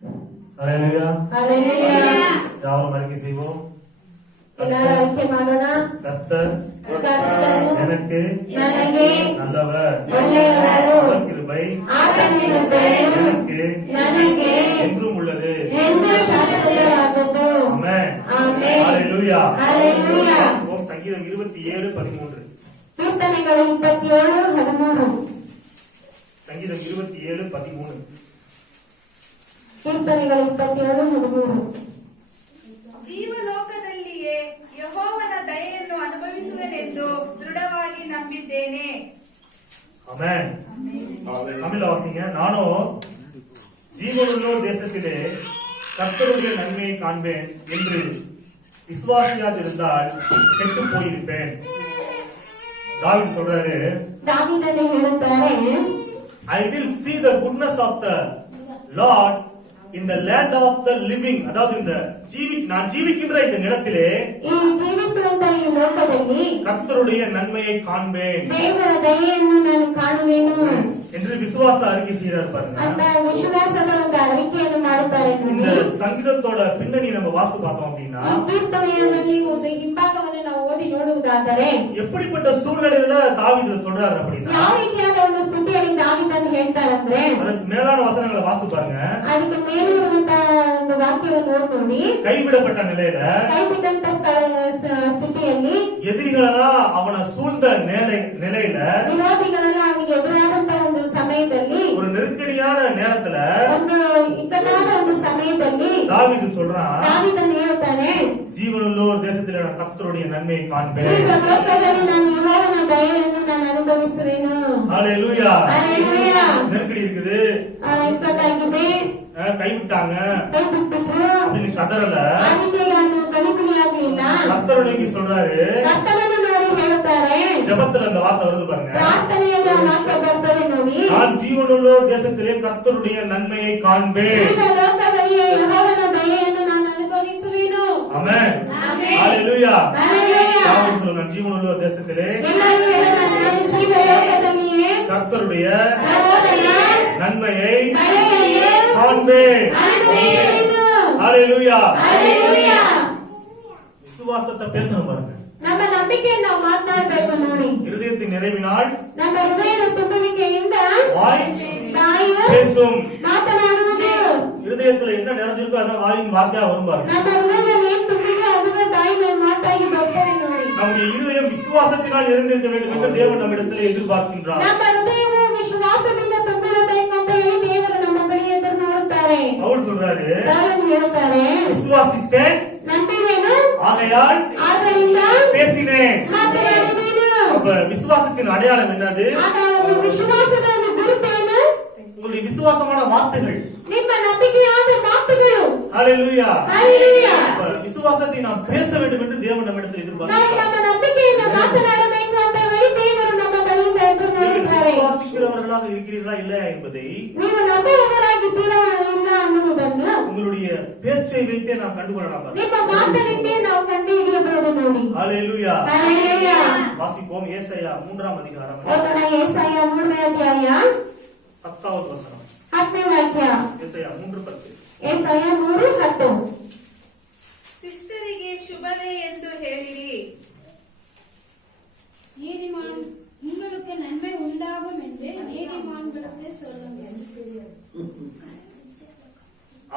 ஹalleluya ஹalleluya. யாவரும் அறிக்கை செய்வோம். எல்லாரும் அறிக்கை ಮಾಡೋಣ. கர்த்தர் எனக்கு நல்லவர், அவர் கிருபை எனக்கு என்றும் உள்ளது. ஆமென். ஹalleluya. சங்கீதம் 27:13. கீர்த்தனைகள் 27:13. சங்கீதம் 27:13. ಕೀರ್ತನೆಗಳು 27:13. ಜೀವಲೋಕದಲ್ಲಿಯೇ ಯೆಹೋವನ ದಯೆಯನ್ನು ಅನುಭವಿಸುವೆನೆಂದು ದೃಢವಾಗಿ ನಂಬಿದ್ದೇನೆ. ஆமென். தமிழ்ல வாசிங்க. நானோ ஜீவனுள்ளோர் தேசத்திலே கர்த்தருடைய நன்மையை காண்பேன் என்று விசுவாசியாதிருந்தால் கெட்டு போயிருப்பேன். தாவீது சொல்றாரு, தாவீதனை ಹೇಳುತ್ತಾರೆ, I will see the goodness of the Lord in the land of the living. அதாவது இந்த நான் ஜீவிக்கின்ற இந்த நிலத்திலே ಈ ಜೀವಿಸುವಂತ ಈ ಲೋಕದಲ್ಲಿ கர்த்தருடைய நன்மையை காண்பேன், ದೇವರ ದಯೆಯನ್ನು ನಾನು ಕಾಣುವೆನು என்று விசுவாச அறிக்கை செய்கிறார் பாருங்க. ಅಂತ ವಿಶ್ವಾಸದ ಒಂದು அறிக்கைಯನ್ನು ಮಾಡುತ್ತಾರೆ. இந்த சங்கீதத்தோட பின்னணி நம்ம வாஸ்து பார்த்தோம் அப்படின்னா, ಕೀರ್ತನೆಯಲ್ಲಿ ಒಂದು ಹಿಂಭಾಗವನ್ನು ನಾವು ಓದಿ ನೋಡುವುದಾದರೆ எப்படிப்பட்ட சூழ்நிலையில தாவீது சொல்றாரு அப்படின்னா, ಯಾವ ರೀತಿಯಾದ ಒಂದು ಸ್ಥಿತಿಯಲ್ಲಿ தாவீದನ್ನು ಹೇಳ್ತಾರಂದ್ರೆ, ಅದಕ್ಕೆ ಮೇಲಾன ವಚನங்களை ವಾಸ್ತು பாருங்க. ಅದಕ್ಕೆ ಮೇಲಿರುವಂತಹ ಒಂದು ವಾಕ್ಯವನ್ನು ಓದಿ ನೋಡಿ, கைவிடப்பட்ட நிலையில ಕೈಬಿಟ್ಟಂತ ಸ್ಥಿತಿಯಲ್ಲಿ எதிரிகளெல்லாம் அவனை சூழ்ந்த நிலையில ವಿರೋಧಿಗಳೆಲ್ಲ ಅವನಿಗೆ ಎದುರಾದಂತ ಒಂದು ಸಮಯದಲ್ಲಿ, ஒரு நெருக்கடியான நேரத்துல ಒಂದು ಇಕ್ಕಟ್ಟಾದ ಒಂದು ಸಮಯದಲ್ಲಿ தாவீது சொல்றான், தாவೀದನು ಹೇಳುತ್ತಾನೆ, ஜீவனுள்ளோர் தேசத்திலே நான் கர்த்தருடைய நன்மையை காண்பேன். ಲೋಕದಲ್ಲಿ ನಾನು ಯೆಹೋವನ ದಯೆಯನ್ನು ನಾನು ಅನುಭವಿಸುವೆನು. ஹalleluya. ஹalleluya. நெருக்கடி இருக்குது, ಇಕ್ಕಟ್ಟಾಗಿದೆ, கைவிட்டாங்க ಕೈ ಬಿಟ್ಬಿಟ್ರು, அப்படின்னு கதறல. ಅದಕ್ಕೆ ನಾನು ಕಣಿಕುಳಿಯಾಗಲಿಲ್ಲ. கர்த்தருடைய சொல்றாரு, ಕರ್ತನನ್ನು ನೋಡಿ ಹೇಳುತ್ತಾರೆ, ஜெபத்துல அந்த வார்த்தை வருது பாருங்க, ಪ್ರಾರ್ಥನೆಯಲ್ಲಿ ಆ ವಾಕ್ಯ ಬರ್ತದೆ ನೋಡಿ, நான் ஜீவனுள்ளோர் தேசத்திலே கர்த்தருடைய நன்மையை காண்பேன். ಲೋಕದಲ್ಲಿ ಯೆಹೋವನ ದಯೆಯನ್ನು ನಾನು ಅನುಭವಿಸುವೆನು. ஆமென். ಆಮೆನ್. ஹalleluya. ஹalleluya. யாவரும் சொல்லுங்க, நான் ஜீவனுள்ளோர் தேசத்திலே ಎಲ್ಲರೂ ಹೇಳೋಣ, ನಾನು ಜೀವಲೋಕದಲ್ಲಿಯೇ கர்த்தருடைய ಯೆಹೋವನ நன்மையை ದಯೆಯನ್ನು காண்பேன். ಅನುಭವಿಸುವೆನು. ஹalleluya. ஹalleluya. விசுவாசத்தை பேசணும் பாருங்க. ನಮ್ಮ ನಂಬಿಕೆಯನ್ನು ನಾವು ಮಾತನಾಡಬೇಕು ನೋಡಿ. இருதயத்தின் நிறைவினால் ನಮ್ಮ ಹೃದಯದ ತುಂಬುವಿಕೆಯಿಂದ வாய் ಬಾಯಿ பேசும். ಮಾತನಾಡುವುದು. இருதயத்துல என்ன நிறைஞ்சிருக்கோ அதான் வாயின் வார்த்தையா வரும் பாருங்க. ನಮ್ಮ ಹೃದಯದಲ್ಲಿ ಏನು ತುಂಬಿದೆ ಅದುವೇ ಬಾಯಿನ ಮಾತಾಗಿ ಬರ್ತದೆ ನೋಡಿ. நம்முடைய இருதயம் விசுவாசத்தினால் நிறைந்திருக்க வேண்டும் என்று தேவன் நம்மிடத்தில் எதிர்பார்க்கின்றார். ನಮ್ಮ ಹೃದಯವು ವಿಶ್ವಾಸದಿಂದ ತುಂಬಿರಬೇಕು ಅಂತ ಹೇಳಿ ದೇವರು ನಮ್ಮ ಬಳಿ ಎದುರು ನೋಡುತ್ತಾರೆ. பவுல் சொல்றாரு, ಪೌಲನು ಹೇಳುತ್ತಾರೆ, விசுவாசித்தேன், ನಂಬಿದೆನು, ஆகையால் ಆದ್ದರಿಂದ பேசினேன். ಮಾತನಾಡಿದೆನು. அப்ப விசுவாசத்தின் அடையாளம் என்னது? ಆಗ ಒಂದು ವಿಶ್ವಾಸದ ಒಂದು ಗುರುತೇನು? உங்களுடைய விசுவாசமான வார்த்தைகள். ನಿಮ್ಮ ನಂಬಿಕೆಯಾದ ಮಾತುಗಳು. ஹalleluya. ஹalleluya. அப்ப விசுவாசத்தை நாம் பேச வேண்டும் என்று தேவன் நம்மிடத்தில் ನಾವು எதிர்பார்க்கிறார். ನಮ್ಮ ನಂಬಿಕೆಯಿಂದ ಮಾತನಾಡಬೇಕು ಅಂತ ಹೇಳಿ ದೇವರು ನಮ್ಮ ಬಳಿಯಿಂದ ಎದುರು ನೋಡುತ್ತಾರೆ. விசுவாசிக்கிறவர்களாக இருக்கிறீர்களா இல்லையா என்பதை ನೀವು ನಂಬುವವರಾಗಿದ್ದೀರಾ ಇಲ್ಲ ಅನ್ನುವುದನ್ನು உங்களுடைய பேச்சை வைத்தே நாம் கண்டுகொள்ளலாம். ನಿಮ್ಮ ಮಾತನಿಂದ ನಾವು ಕಂಡುಹಿಡಿಯಬಹುದು ನೋಡಿ. ஹalleluya. ஹalleluya. வாசிப்போம். ஏசாயா 3ஆம் அதிகாரம் ಓದೋಣ. ಯೆಶಾಯ 3ನೇ ಅಧ್ಯಾಯ 10வது வசனம். 10ನೇ ವಾಕ್ಯ. ஏசாயா 3:10. ಯೆಶಾಯ 3:10. ಶಿಷ್ಟರಿಗೆ ಶುಭವೇ ಎಂದು ಹೇಳಿರಿ. நீதிமான் உங்களுக்கு நன்மை உண்டாகும் என்று நீதிமான்களுக்கு சொல்லுங்கள்.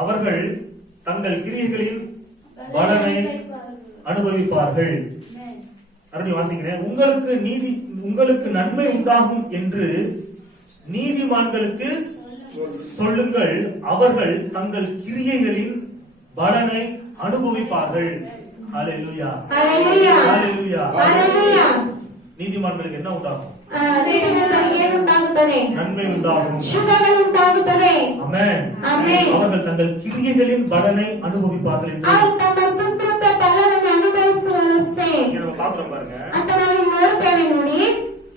அவர்கள் தங்கள் கிரியைகளின் பலனை அனுபவிப்பார்கள். அப்படி வாசிக்கிறேன். உங்களுக்கு நன்மை உண்டாகும் என்று நீதிமான்களுக்கு சொல்லுங்கள், அவர்கள் தங்கள் கிரியைகளின் பலனை அனுபவிப்பார்கள். ஹalleluya. ஹalleluya. ஹalleluya. ஹalleluya. நீதிமான்களுக்கு என்ன உண்டாகும்? ನೀತಿವಂತರಿಗೆ ಏನು ಉಂಟಾಗುತ್ತದೆ? நன்மை உண்டாகும். ಶುಭಗಳು ಉಂಟಾಗುತ್ತದೆ. ஆமென். ஆமென். அவர்கள் தங்கள் கிரியைகளின் பலனை அனுபவிப்பார்கள் என்று ಅವರು ತಮ್ಮ ಸುಕೃತ ಫಲವನ್ನು ಅನುಭವಿಸುವಷ್ಟೇ நம்ம பார்க்கிறோம் பாருங்க. ಅಂತ ನಾವು ನೋಡುತ್ತೇವೆ ನೋಡಿ.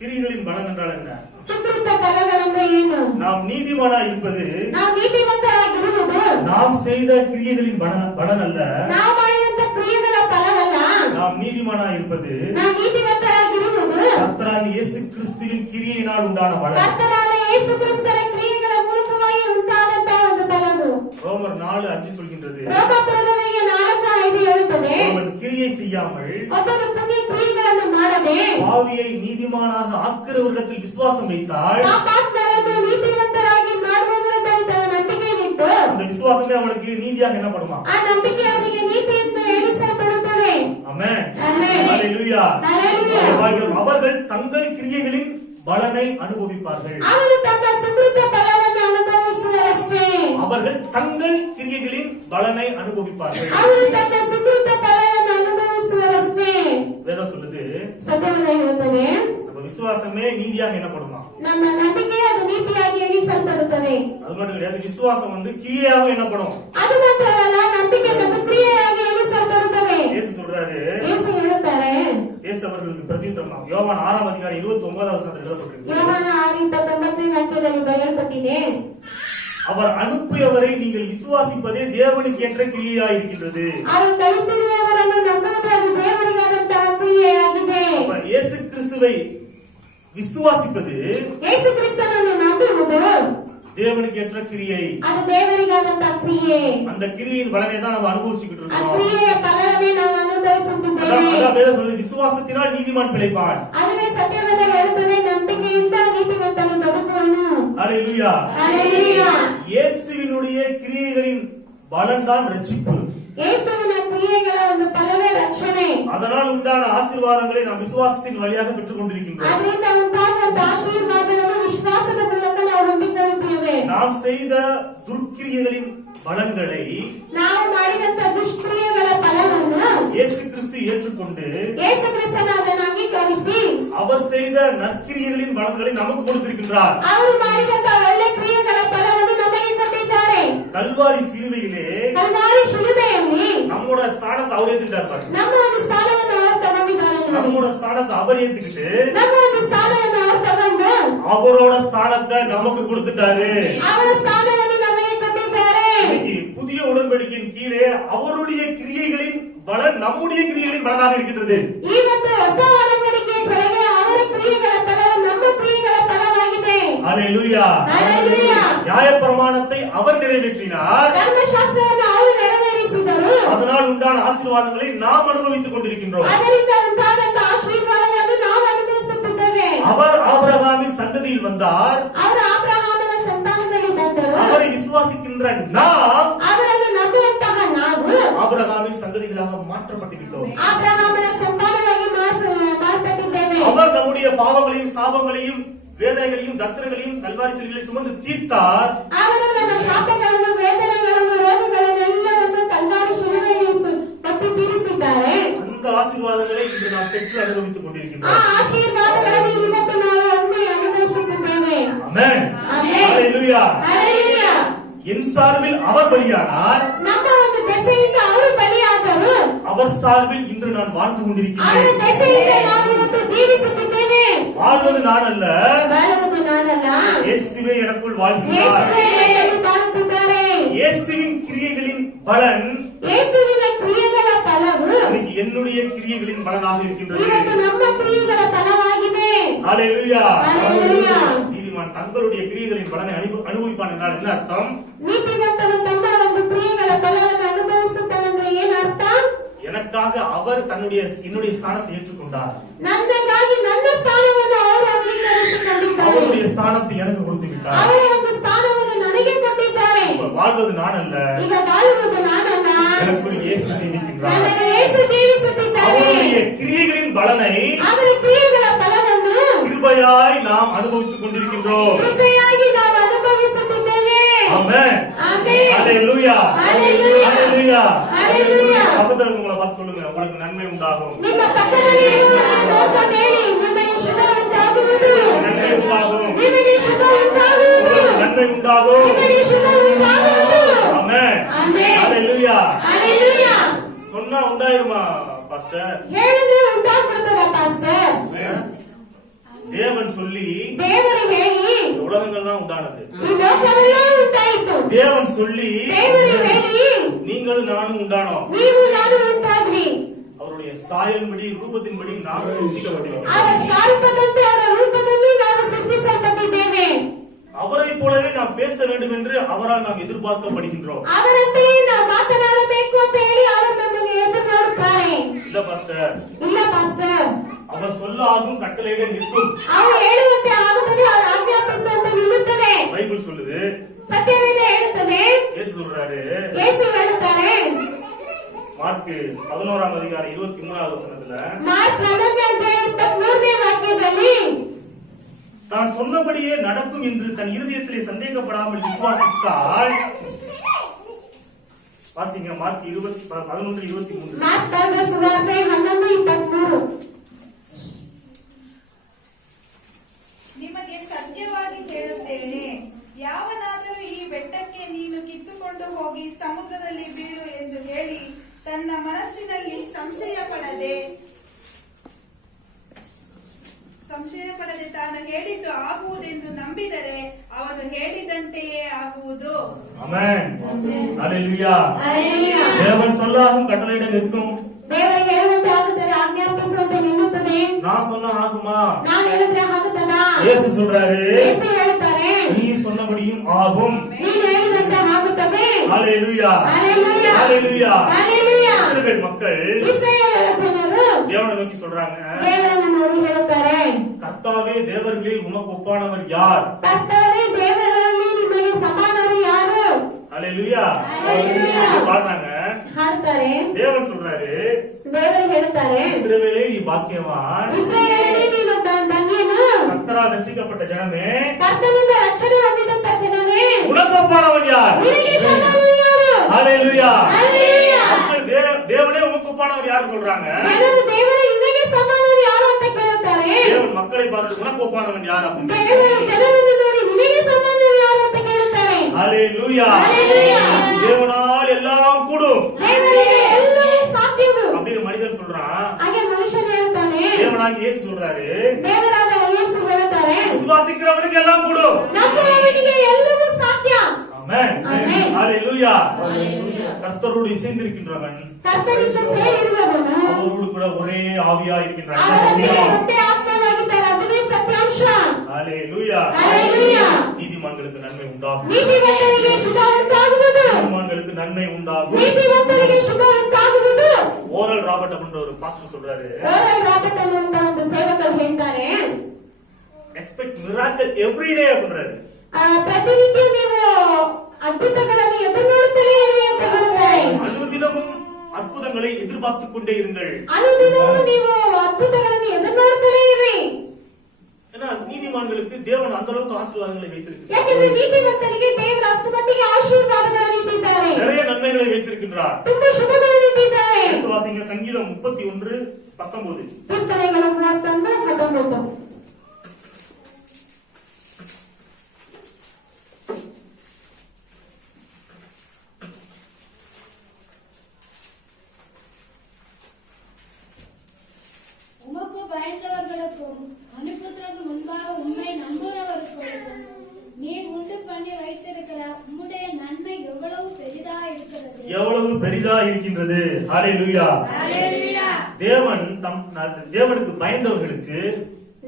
கிரியைகளின் பலன் என்றால் என்ன? ಸುಕೃತ ಫಲಗಳೆಂದ್ರೆ ಏನು? நாம் நீதிமானா இருப்பது ನಾವು ನೀತಿವಂತರಾಗಿರುವುದು நாம் செய்த கிரியைகளின் பலன் அல்ல. ನಾವು ಮಾಡಿದಂತ ಕ್ರಿಯೆಗಳ ಫಲವಲ್ಲ. நாம் நீதிமானா இருப்பது ನಾವು ನೀತಿವಂತರಾಗಿರುವುದು கர்த்தராகிய இயேசு கிறிஸ்துவின் கிரியையினால் உண்டான பலன். ಕರ್ತನಾದ ಯೇಸು ಕ್ರಿಸ್ತರ ಕ್ರಿಯೆಗಳ ಮೂಲಕವಾಗಿ ಉಂಟಾದಂತಹ ಒಂದು ಫಲವು. ரோமர் 5 சொல்கின்றது. ರೋಮಾಪುರದವರಿಗೆ 4:5 ಹೇಳುತ್ತದೆ, அவன் கிரியை செய்யாமல் ಒಬ್ಬನು ಪುಣ್ಯ ಕ್ರಿಯೆಗಳನ್ನು ಮಾಡದೆ பாவியை நீதிமானாக ஆக்கிறவரிடத்தில் விசுவாசம் வைத்தால் ಪಾಪಾತ್ಮರನ್ನು ನೀತಿವಂತರಾಗಿ ಮಾಡುವವರ ಬಳಿ ತನ್ನ ನಂಬಿಕೆಯನ್ನಿಟ್ಟು அந்த விசுவாசமே அவனுக்கு நீதியாக என்ன பண்ணுமா? ಆ ನಂಬಿಕೆ ಅವನಿಗೆ ನೀತಿ ಎಂದು ಎಣಿಸಲ್ಪಡುತ್ತದೆ. ஆமென். ஆமென். ஹalleluya. ஹalleluya. அவர்கள் தங்கள் கிரியைகளின் பலனை அனுபவிப்பார்கள். ಅವರು ತಮ್ಮ ಸುಕೃತ ಫಲವನ್ನು ಅನುಭವಿಸುವರಷ್ಟೇ. அவர்கள் தங்கள் கிரியைகளின் பலனை அனுபவிப்பார்கள். ಅವರು ತಮ್ಮ ಸುಕೃತ ಫಲವನ್ನು ಅನುಭವಿಸುವರಷ್ಟೇ. வேதம் சொல்லுது, ಸತ್ಯವೇದ ಹೇಳುತ್ತದೆ, நம்ம விசுவாசமே நீதியாக என்ன பண்ணுமா? ನಮ್ಮ ನಂಬಿಕೆ ಅದು ನೀತಿಯಾಗಿ ಎಣಿಸಲ್ಪಡುತ್ತದೆ. அது மட்டும் கிடையாது, விசுவாசம் வந்து கிரியையாக என்ன பண்ணும்? ಅದು ಮಾತ್ರವಲ್ಲ, ನಂಬಿಕೆ ಮತ್ತು ಕ್ರಿಯೆಯಾಗಿ ಎಣಿಸಲ್ಪಡುತ್ತದೆ. இயேசு சொல்றாரு, ಯೇಸು ಹೇಳುತ್ತಾರೆ, இயேசு அவர்களுக்கு பிரதியுத்தரமா யோவான் 6 அதிகாரம் 29 வசனத்தில் எழுதப்பட்டிருக்கு. ಯೋಹಾನ 6:29 ವಾಕ್ಯದಲ್ಲಿ ಬರೆಯಲ್ಪಟ್ಟಿದೆ, அவர் அனுப்பியவரை நீங்கள் விசுவாசிப்பதே தேவனுக்கு ஏற்ற கிரியையாயிருக்கின்றது. ಅವರು ಕಳಿಸಿರುವವರನ್ನು ನಂಬುವುದು ಅದು ದೇವರಿಗಾದಂತಹ ಕ್ರಿಯೆಯಾಗಿದೆ. அப்ப இயேசு கிறிஸ்துவை விசுவாசிப்பது ಯೇಸು ಕ್ರಿಸ್ತನನ್ನು ನಂಬುವುದು தேவனுக்கு ஏற்ற கிரியை. ಅದು ದೇವರಿಗಾದಂತಹ ಕ್ರಿಯೆ. அந்த கிரியின் பலனை தான் நம்ம அனுபவிச்சுக்கிட்டு ಆ இருக்கோம். ಕ್ರಿಯೆಯ ಫಲವನ್ನೇ ನಾವು ಅನುಭವಿಸುತ್ತಿದ್ದೇವೆ. அதான் வேதம் சொல்லுது, விசுவாசத்தினால் நீதிமான் பிழைப்பான். ಅದನ್ನೇ ಸತ್ಯವೇದ ಹೇಳುತ್ತದೆ, ನಂಬಿಕೆಯಿಂದ ನೀತಿವಂತನು ಬದುಕುವನು. ஹalleluya. ಹಲ್ಲೆಲೂಯಾ. இயேசுவினுடைய கிரியைகளின் பலன் தான் ரட்சிப்பு. ಯೇಸುವಿನ ಕ್ರಿಯೆಗಳ ಒಂದು ಫಲವೇ ರಕ್ಷಣೆ. அதனால் உண்டான ஆசீர்வாதங்களை நாம் விசுவாசத்தின் வழியாக பெற்றுக் கொண்டிருக்கின்றோம். ಅದರಿಂದ ಉಂಟಾಗುವಂತ ಆಶೀರ್ವಾದಗಳನ್ನು ವಿಶ್ವಾಸದ ಮೂಲಕ ನಾವು ಹೊಂದಿಕೊಳ್ಳುತ್ತೇವೆ. நாம் செய்த துர்க்கிரியைகளின் பலன்களை ನಾವು ಮಾಡಿದಂತ ದುಷ್ಕ್ರಿಯೆಗಳ ಫಲವನ್ನು இயேசு கிறிஸ்து ஏற்றுக்கொண்டு ಯೇಸು ಕ್ರಿಸ್ತನ ಅದನ್ನು ಅಂಗೀಕರಿಸಿ அவர் செய்த நற்கிரியைகளின் பலன்களை நமக்கு கொடுத்திருக்கின்றார். ಅವರು ಮಾಡಿದಂತ ಒಳ್ಳೆ ಕ್ರಿಯೆಗಳ ಫಲವನ್ನು ನಮಗೆ ಕೊಟ್ಟಿದ್ದಾರೆ. கல்வாரி சிலுவையிலே ಕಲ್ವಾರಿ ಶಿಲುಬೆಯಲ್ಲಿ நம்மோட ஸ்தானத்தை அவர் ஏத்துக்கிட்டார் பாரு. ನಮ್ಮ ಒಂದು ಸ್ಥಾನವನ್ನು ಅವರು ತಗೊಂಡಿದ್ದಾರೆ ನೋಡಿ. நம்மோட ஸ்தானத்தை அவர் ஏத்துக்கிட்டு ನಮ್ಮ ಒಂದು ಸ್ಥಾನವನ್ನು ಅವರು ತಗೊಂಡು அவரோட ஸ்தானத்தை நமக்கு கொடுத்துட்டாரு. ಅವರ ಸ್ಥಾನವನ್ನು ನಮಗೆ ಕೊಟ್ಟಿದ್ದಾರೆ. இன்னைக்கு புதிய உடன்படிக்கையின் கீழே அவருடைய கிரியைகளின் பலன் நம்முடைய கிரியைகளின் பலனாக இருக்கின்றது. ಇವತ್ತು ಹೊಸ ಒಡಂಬಡಿಕೆಯ ಕೆಳಗೆ ಅವರ ಕ್ರಿಯೆಗಳ ಫಲವು ನಮ್ಮ ಕ್ರಿಯೆಗಳ ಫಲವಾಗಿದೆ. ஹalleluya. ಹಲ್ಲೆಲೂಯಾ. நியாயப்பிரமாணத்தை அவர் நிறைவேற்றினார். ಧರ್ಮಶಾಸ್ತ್ರವನ್ನು ಅವರು ನೆರವೇರಿಸಿದರು. அதனால் உண்டான ஆசீர்வாதங்களை நாம் அனுபவித்துக் கொண்டிருக்கின்றோம். ಅದರಿಂದ ಉಂಟಾದಂತ ಆಶೀರ್ವಾದಗಳನ್ನು ನಾವು ಅನುಭವಿಸುತ್ತಿದ್ದೇವೆ. அவர் ஆபிரகாமின் சந்ததியில் வந்தார். ಅವರು ಅಬ್ರಹಾಮನ ಸಂತಾನದಲ್ಲಿ ಬಂದರು. அவரை விசுவாசிக்கின்ற நாம் ಅವರನ್ನು ನಂಬುವಂತಹ ನಾವು ஆபிரகாமின் சந்ததிகளாக மாற்றப்பட்டு விட்டோம். ಅಬ್ರಹಾಮನ ಸಂತಾನವಾಗಿ ಮಾರ್ಪಟ್ಟಿದ್ದೇವೆ. அவர் நம்முடைய பாவங்களையும் சாபங்களையும் வேதனைகளையும் தத்திரங்களையும் கல்வாரி சிலுவையிலே சுமந்து தீர்த்தார். ಅವರು ನಮ್ಮ ಶಾಪಗಳನ್ನು, ವೇದನೆಗಳನ್ನು, ರೋಗಗಳನ್ನೆಲ್ಲವನ್ನು ಕಲ್ವಾರಿ ಶಿಲುಬೆಯಲ್ಲಿ ಹೊತ್ತು ತೀರಿಸಿದ್ದಾರೆ. அந்த ஆசீர்வாதங்களை இன்று நாம் பெற்று அனுபவித்துக் ಆ கொண்டிருக்கின்றோம். ಆಶೀರ್ವಾದಗಳನ್ನು ಇವತ್ತು ನಾವು ಒಮ್ಮೆ ಅನುಭವಿಸುತ್ತಿದ್ದೇವೆ. ஆமென். ஆமென். ஹalleluya. ಹಲ್ಲೆಲೂಯಾ. என் சார்பில் அவர் பலியானார். ನಮ್ಮ ಒಂದು ದೆಸೆಯಿಂದ ಅವರು ಬಲಿಯಾದರು. அவர் சார்பில் இன்று நான் வாழ்ந்து ಅವರ கொண்டிருக்கின்றேன். ದೆಸೆಯಿಂದ ನಾವು ಇವತ್ತು ಜೀವಿಸುತ್ತಿದ್ದೇವೆ. வாழ்வது நான் அல்ல, ಬಾಳುವುದು ನಾನಲ್ಲ, இயேசுவே எனக்குள் வாழ்கிறார். ಯೇಸುವೇ ನನ್ನಲ್ಲಿ ಬಾಳುತ್ತಿದ್ದಾರೆ. இயேசுவின் கிரியைகளின் பலன் ಯೇಸುವಿನ ಕ್ರಿಯೆಗಳ ಫಲವು இன்னைக்கு என்னுடைய கிரியைகளின் பலனாக இருக்கின்றது. ಇವತ್ತು ನಮ್ಮ ಕ್ರಿಯೆಗಳ ಫಲವಾಗಿದೆ. ஹalleluya. ஹalleluya. நீதிமான் தங்களுடைய கிரியைகளின் பலனை அனுபவிப்பான் என்றால் என்ன அர்த்தம்? ನೀತಿವಂತನು ತಮ್ಮ ಒಂದು ಕ್ರಿಯೆಗಳ ಫಲವನ್ನು ಅನುಭವಿಸುತ್ತಾನೆಂದ್ರೆ ಏನರ್ಥ? எனக்காக அவர் என்னுடைய ஸ்தானத்தை ஏற்றுக்கொண்டார். ನನ್ನಗಾಗಿ ನನ್ನ ಸ್ಥಾನವನ್ನು ಅವರು ಅಂಗೀಕರಿಸಿಕೊಂಡಿದ್ದಾರೆ. அவருடைய ஸ்தானத்தை எனக்கு கொடுத்து விட்டார். ಅವರ ಒಂದು ಸ್ಥಾನವನ್ನು ನನಗೆ ಕೊಟ್ಟಿದ್ದಾರೆ. இப்ப வாழ்வது நான் அல்ல, ಈಗ ಬಾಳುವುದು ನಾನಲ್ಲ, எனக்குள் இயேசு ஜீவிக்கின்றார். ನನ್ನನ್ನು ಯೇಸು ಜೀವಿಸುತ್ತಿದ್ದಾರೆ. அவருடைய கிரியைகளின் பலனை ಅವರ ಕ್ರಿಯೆಗಳ ಫಲವನ್ನು கிருபையாய் நாம் அனுபவித்துக் கொண்டிருக்கின்றோம். ಕೃಪೆಯಾಗಿ ನಾವು ಅನುಭವಿಸುತ್ತಿದ್ದೇವೆ. ஆமென். ಆಮೆನ್. ஹalleluya. ஹalleluya. ஹalleluya. ஹalleluya. பக்கத்துல இருக்கவங்கள பார்த்து சொல்லுங்க, உங்களுக்கு நன்மை உண்டாகும். ನಿಮ್ಮ ಪಕ್ಕದಲ್ಲಿ ಇರುವವರನ್ನು ನೋಡ್ಕೊಂಡು ಹೇಳಿ, ನಿಮಗೆ ಶುಭ ಉಂಟಾಗುವುದು. நன்மை உண்டாகும். ನಿಮಗೆ ಶುಭ ಉಂಟಾಗುವುದು. உங்களுக்கு நன்மை உண்டாகும். ನಿಮಗೆ ಶುಭ ಉಂಟಾಗುವುದು. ஆமென். ஆமென். ஹalleluya. ಹಲ್ಲೆಲೂಯಾ. சொன்னா உண்டாயிருமா பாஸ்டர்? ಹೇಳಿದ್ರೆ ಉಂಟಾಗ್ಬಿಡ್ತದ ಪಾಸ್ಟರ್? தேவன் சொல்லி ದೇವರು ಹೇಳಿ இந்த உலகங்கள்லாம் உண்டானது. ಈ ಲೋಕವೆಲ್ಲ ಉಂಟಾಯಿತು. தேவன் சொல்லி ದೇವರು ಹೇಳಿ நீங்களும் நானும் உண்டானோம். ನೀವು ನಾನು ಉಂಟಾದ್ರಿ. அவருடைய சாயல்படி ரூபத்தின்படி நாம் சிருஷ்டிக்கப்பட்டிருக்கிறோம். ಅವರ ಸ್ವಾರೂಪದಂತೆ ಅವರ ರೂಪದಲ್ಲಿ ನಾವು ಸೃಷ್ಟಿಸಲ್ಪಟ್ಟಿದ್ದೇವೆ. அவரை போலவே நாம் பேச வேண்டும் என்று அவரால் நாம் எதிர்பார்க்கப்படுகின்றோம். ಅವರಂತೆಯೇ ನಾವು ಮಾತನಾಡಬೇಕು ಅಂತ ಹೇಳಿ ಅವರು ನಮ್ಮನ್ನು ಎದುರು ನೋಡುತ್ತಾರೆ. இல்ல பாஸ்டர், ಇಲ್ಲ ಪಾಸ್ಟರ್, அவர் சொல்ல ஆகும் கட்டளையிட நிற்கும். ಅವರು ಹೇಳುವಂತೆ ಆಗುತ್ತದೆ, ಅವರು ಆಜ್ಞಾಪಿಸುವಂತೆ ನಿಲ್ಲುತ್ತದೆ. பைபிள் சொல்லுது, ಸತ್ಯವೇದ ಹೇಳುತ್ತದೆ, இயேசு சொல்றாரு. ಯೇಸು ಹೇಳುತ್ತಾರೆ. மார்க் 11ஆம் அதிகாரம் 23வது வசனத்துல, ಮಾರ್ಕ್ 11ನೇ ಅಧ್ಯಾಯ 23ನೇ ವಾಕ್ಯದಲ್ಲಿ தான் சொன்னபடியே நடக்கும் என்று தன் இருதயத்திலே சந்தேகப்படாமல் விசுவாசித்தால், வாசிங்க மார்க் 11:23. ಮಾರ್ಕ್ ಬರೆದ ಸುವಾರ್ತೆ 11:23. ನಿಮಗೆ ಸತ್ಯವಾಗಿ ಹೇಳುತ್ತೇನೆ, ಯಾವನಾದರೂ ಈ ಬೆಟ್ಟಕ್ಕೆ ನೀನು ಕಿತ್ತುಕೊಂಡು ಹೋಗಿ ಸಮುದ್ರದಲ್ಲಿ ಬೀಳು ಎಂದು ಹೇಳಿ ತನ್ನ ಮನಸ್ಸಿನಲ್ಲಿ ಸಂಶಯ ಪಡದೆ ತಾನು ಹೇಳಿದ್ದು ಆಗುವುದೆಂದು ನಂಬಿದರೆ ಅವನು ಹೇಳಿದಂತೆಯೇ ಆಗುವುದು. ஆமென். ஹalleluya. ಹಲ್ಲೆಲೂಯಾ. தேவன் சொல்லாகும் கட்டளையிட நிற்கும். ದೇವರಿಗೆ ಹೇಳುವಂತೆ ಆಗುತ್ತದೆ, ಆಜ್ಞಾಪಿಸುವಂತೆ ನಿಲ್ಲುತ್ತದೆ. நான் சொன்ன ஆகுமா? ನಾನು ಹೇಳಿದ್ರೆ ಆಗುತ್ತದಾ? இயேசு சொல்றாரு, ಯೇಸು ಹೇಳುತ್ತಾರೆ, நீ சொன்னபடியும் ஆகும். ನೀನು ಹೇಳಿದಂತೆ ಆಗುತ್ತದೆ. ஹalleluya. ஹalleluya. ஹalleluya. ஹalleluya. இஸ்ரவேல் மக்கள் ಇಸ್ರಾಯೇಲರ ಜನರು தேவனை நோக்கி சொல்றாங்க, ದೇವರನ್ನು ನೋಡಿ ಹೇಳುತ್ತಾರೆ, கர்த்தாவே தேவர்களில் உமக்கு ஒப்பானவர் யார்? ಕರ್ತನೇ, ದೇವರಲ್ಲಿ ನಿಮಗೆ ಸಮಾನರು ಯಾರು? ஹalleluya. ஹalleluya. பாடுறாங்க. ಹಾಡುತ್ತಾರೆ. தேவன் சொல்றாரு, ದೇವರು ಹೇಳುತ್ತಾರೆ, இஸ்ரவேலே நீ பாக்கியவான், ಇಸ್ರಾಯೇಲರೇ ನೀನು ಧನ್ಯನು, கர்த்தரால் ரட்சிக்கப்பட்ட ஜனமே, ಕರ್ತನಿಂದ ರಕ್ಷಣೆ ಹೊಂದಿದಂತ ಜನನೇ, உனக்கு ஒப்பானவன் யார்? ನಿನಗೆ ಸಮಾನರು ಯಾರು? ஹalleluya. ஹalleluya. மக்கள் தேவனே உமக்கு ஒப்பானவர் யார் சொல்றாங்க. ಜನರು ದೇವರೇ ನಿನಗೆ ಸಮಾನರು ಯಾರು ಅಂತ ಕೇಳುತ್ತಾರೆ. தேவன் மக்களை பார்த்து உனக்கு ஒப்பானவன் யார் அப்படின்னு ದೇವರು ಜನರನ್ನು ನೋಡಿ ನಿನಗೆ ಸಮಾನರು ಯಾರು ಅಂತ ಕೇಳುತ್ತಾರೆ. ஹalleluya. ஹalleluya. தேவனால் எல்லாம் கூடும் ದೇವರಿಗೆ ಎಲ್ಲವೂ ಸಾಧ್ಯವು அப்படின்னு மனிதன் சொல்றான். ಹಾಗೆ ಮನುಷ್ಯನು ಹೇಳ್ತಾನೆ. தேவனாகிய இயேசு சொல்றாரு, ದೇವರಾದ ಯೇಸು ಹೇಳ್ತಾರೆ, விசுவாசிக்கிறவனுக்கு எல்லாம் கூடும். ನಂಬುವವನಿಗೆ ಎಲ್ಲವೂ ಸಾಧ್ಯ. ஆமென். ஆமென். ஹalleluya. கர்த்தரோடு இசைந்திருக்கின்றவன் ಕರ್ತನಿಂದ ಸೇರಿರುವವನು அவரோடு கூட ஒரே ஆவியா இருக்கின்றான். ಅವರೊಂದಿಗೆ ಒಂದೇ ಆತ್ಮನಾಗಿದ್ದಾರೆ, ಅದುವೇ ಸತ್ಯಾಂಶ. ஹalleluya. ஹalleluya. நீதிமான்களுக்கு நன்மை உண்டாகும். ನೀತಿವಂತರಿಗೆ ಶುಭ ಉಂಟಾಗುವುದು. நீதிமான்களுக்கு நன்மை உண்டாகும். ನೀತಿವಂತರಿಗೆ ಶುಭ ಉಂಟಾಗುವುದು. ஓரல் ராபர்ட் அப்படின்ற ஒரு பாஸ்டர் சொல்றாரு, ಓರಲ್ ರಾಬರ್ಟ್ ಅನ್ನುವಂತ ಒಂದು ಸೇವಕರು ಹೇಳ್ತಾರೆ, எக்ஸ்பெக்ட் மிராக்கிள் எவ்ரி டே அப்படின்றாரு. ಪ್ರತಿನಿತ್ಯ ನೀವು ಅದ್ಭುತಗಳನ್ನು ಎದುರು ನೋಡುತ್ತಲೇ ಇರಿ ಅಂತ ಹೇಳ್ತಾರೆ. அனுதினமும் அற்புதங்களை எதிர்பார்த்துக் கொண்டே இருங்கள். ಅನುದಿನವೂ ನೀವು ಅದ್ಭುತಗಳನ್ನು ಎದುರು ನೋಡುತ್ತಲೇ ಇರಿ. ஏன்னா நீதிமான்களுக்கு தேவன் அந்த அளவுக்கு ஆசீர்வாதங்களை வைத்திருக்கிறார். ಯಾಕಂದ್ರೆ ನೀತಿವಂತರಿಗೆ ದೇವರು ಅಷ್ಟು ಮಟ್ಟಿಗೆ ಆಶೀರ್ವಾದಗಳನ್ನು ಇಟ್ಟಿದ್ದಾರೆ, நிறைய நன்மைகளை வைத்திருக்கின்றார். ತುಂಬಾ ಶುಭಗಳನ್ನು ಇಟ್ಟಿದ್ದಾರೆ. எடுத்து வாசிங்க சங்கீதம் 31:19. ಕೀರ್ತನೆಗಳ 31:19. உமக்கு பயந்தவர்களுக்கும் மனுபுத்திரக்கு முன்பாக உம்மை நம்புகிறவர்களுக்கும் நீர் உண்டு பண்ணி வைத்திருக்கிற உம்முடைய நன்மை எவ்வளவு பெரிதா இருக்கிறது. எவ்வளவு பெரிதா இருக்கின்றது. ஹalleluya. ஹalleluya. தேவனுக்கு பயந்தவர்களுக்கு,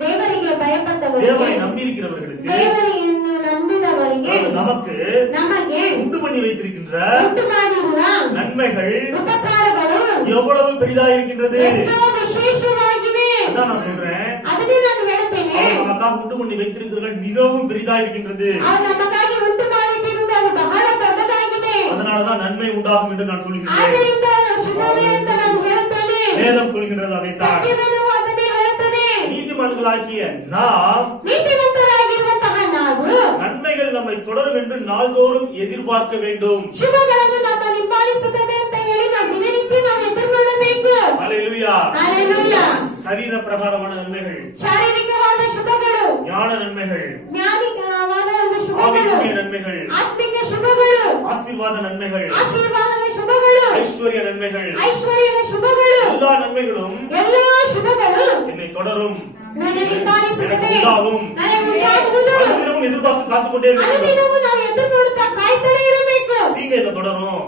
ದೇವರಿಗೆ ಭಯಪಟ್ಟವರಿಗೆ, தேவனை நம்பி இருக்கிறவர்களுக்கு, ದೇವರನ್ನು ನಂಬಿದವರಿಗೆ, நமக்கு ನಮಗೆ உண்டு பண்ணி வைத்திருக்கின்ற ಉಂಟು ಮಾಡಿರುವ நன்மைகள் ಉಪಕಾರಗಳು எவ்வளவு பெரிதா இருக்கின்றது. ಎಷ್ಟೋ ವಿಶೇಷವಾಗಿವೆ. அதான் நான் சொல்றேன், ಅದನ್ನೇ ನಾನು ಹೇಳುತ್ತೇನೆ, அவர் நமக்காக உண்டு பண்ணி வைத்திருக்கிறவர்கள் மிகவும் பெரிதா இருக்கின்றது. ಅವರು ನಮಗಾಗಿ ಉಂಟು ಮಾಡಿಟ್ಟಿರುವುದು ಅದು ಬಹಳ ದೊಡ್ಡದಾಗಿದೆ. அதனாலதான் நன்மை உண்டாகும் என்று நான் சொல்கிறேன். ಆದ್ದರಿಂದ ಶುಭವೇ ಅಂತ ನಾನು ಹೇಳುತ್ತೇನೆ. வேதம் சொல்கின்றது அதைத்தான். ಸತ್ಯವೇದವು ಅದನ್ನೇ ಹೇಳುತ್ತದೆ. நீதிமான்களாகிய நாம் ನೀತಿವಂತರಾಗಿರುವಂತಹ ನಾವು நன்மைகள் நம்மை தொடரும் என்று நாள்தோறும் எதிர்பார்க்க வேண்டும். ಶುಭಗಳನ್ನು ನಮ್ಮ ನಿಂಬಾಲಿಸುತ್ತದೆ ಅಂತ ಹೇಳಿ ನಾವು ದಿನನಿತ್ಯ ನಾವು ಎದುರು ನೋಡಬೇಕು. ஹalleluya. ஹalleluya. சரீர பிரகாரமான நன்மைகள், ಶಾರೀರಿಕವಾದ ಶುಭಗಳು, ஞான நன்மைகள், ಜ್ಞಾನಿಕವಾದ ಒಂದು ಶುಭಗಳು, ஆவிக்குரிய நன்மைகள், ಆತ್ಮಿಕ ಶುಭಗಳು, ஆசீர்வாத நன்மைகள், ಆಶೀರ್ವಾದದ ಶುಭಗಳು, ஐஸ்வர்ய நன்மைகள், ಐಶ್ವರ್ಯದ ಶುಭಗಳು, எல்லா நன்மைகளும் ಎಲ್ಲಾ ಶುಭಗಳು என்னை தொடரும், ನನ್ನ ನಿಂಬಾಲಿಸುತ್ತದೆ, எனக்கு உண்டாகும். ನನಗೆ ಉಂಟಾಗುವುದು. அனுதினமும் எதிர்பார்த்து காத்துக்கொண்டே இருக்க வேண்டும். ಅನುದಿನವೂ ನಾವು ಎದುರು ನೋಡುತ್ತಾ ಕಾಯ್ತಲೇ ಇರಬೇಕು. தீங்கு என்ன தொடரும்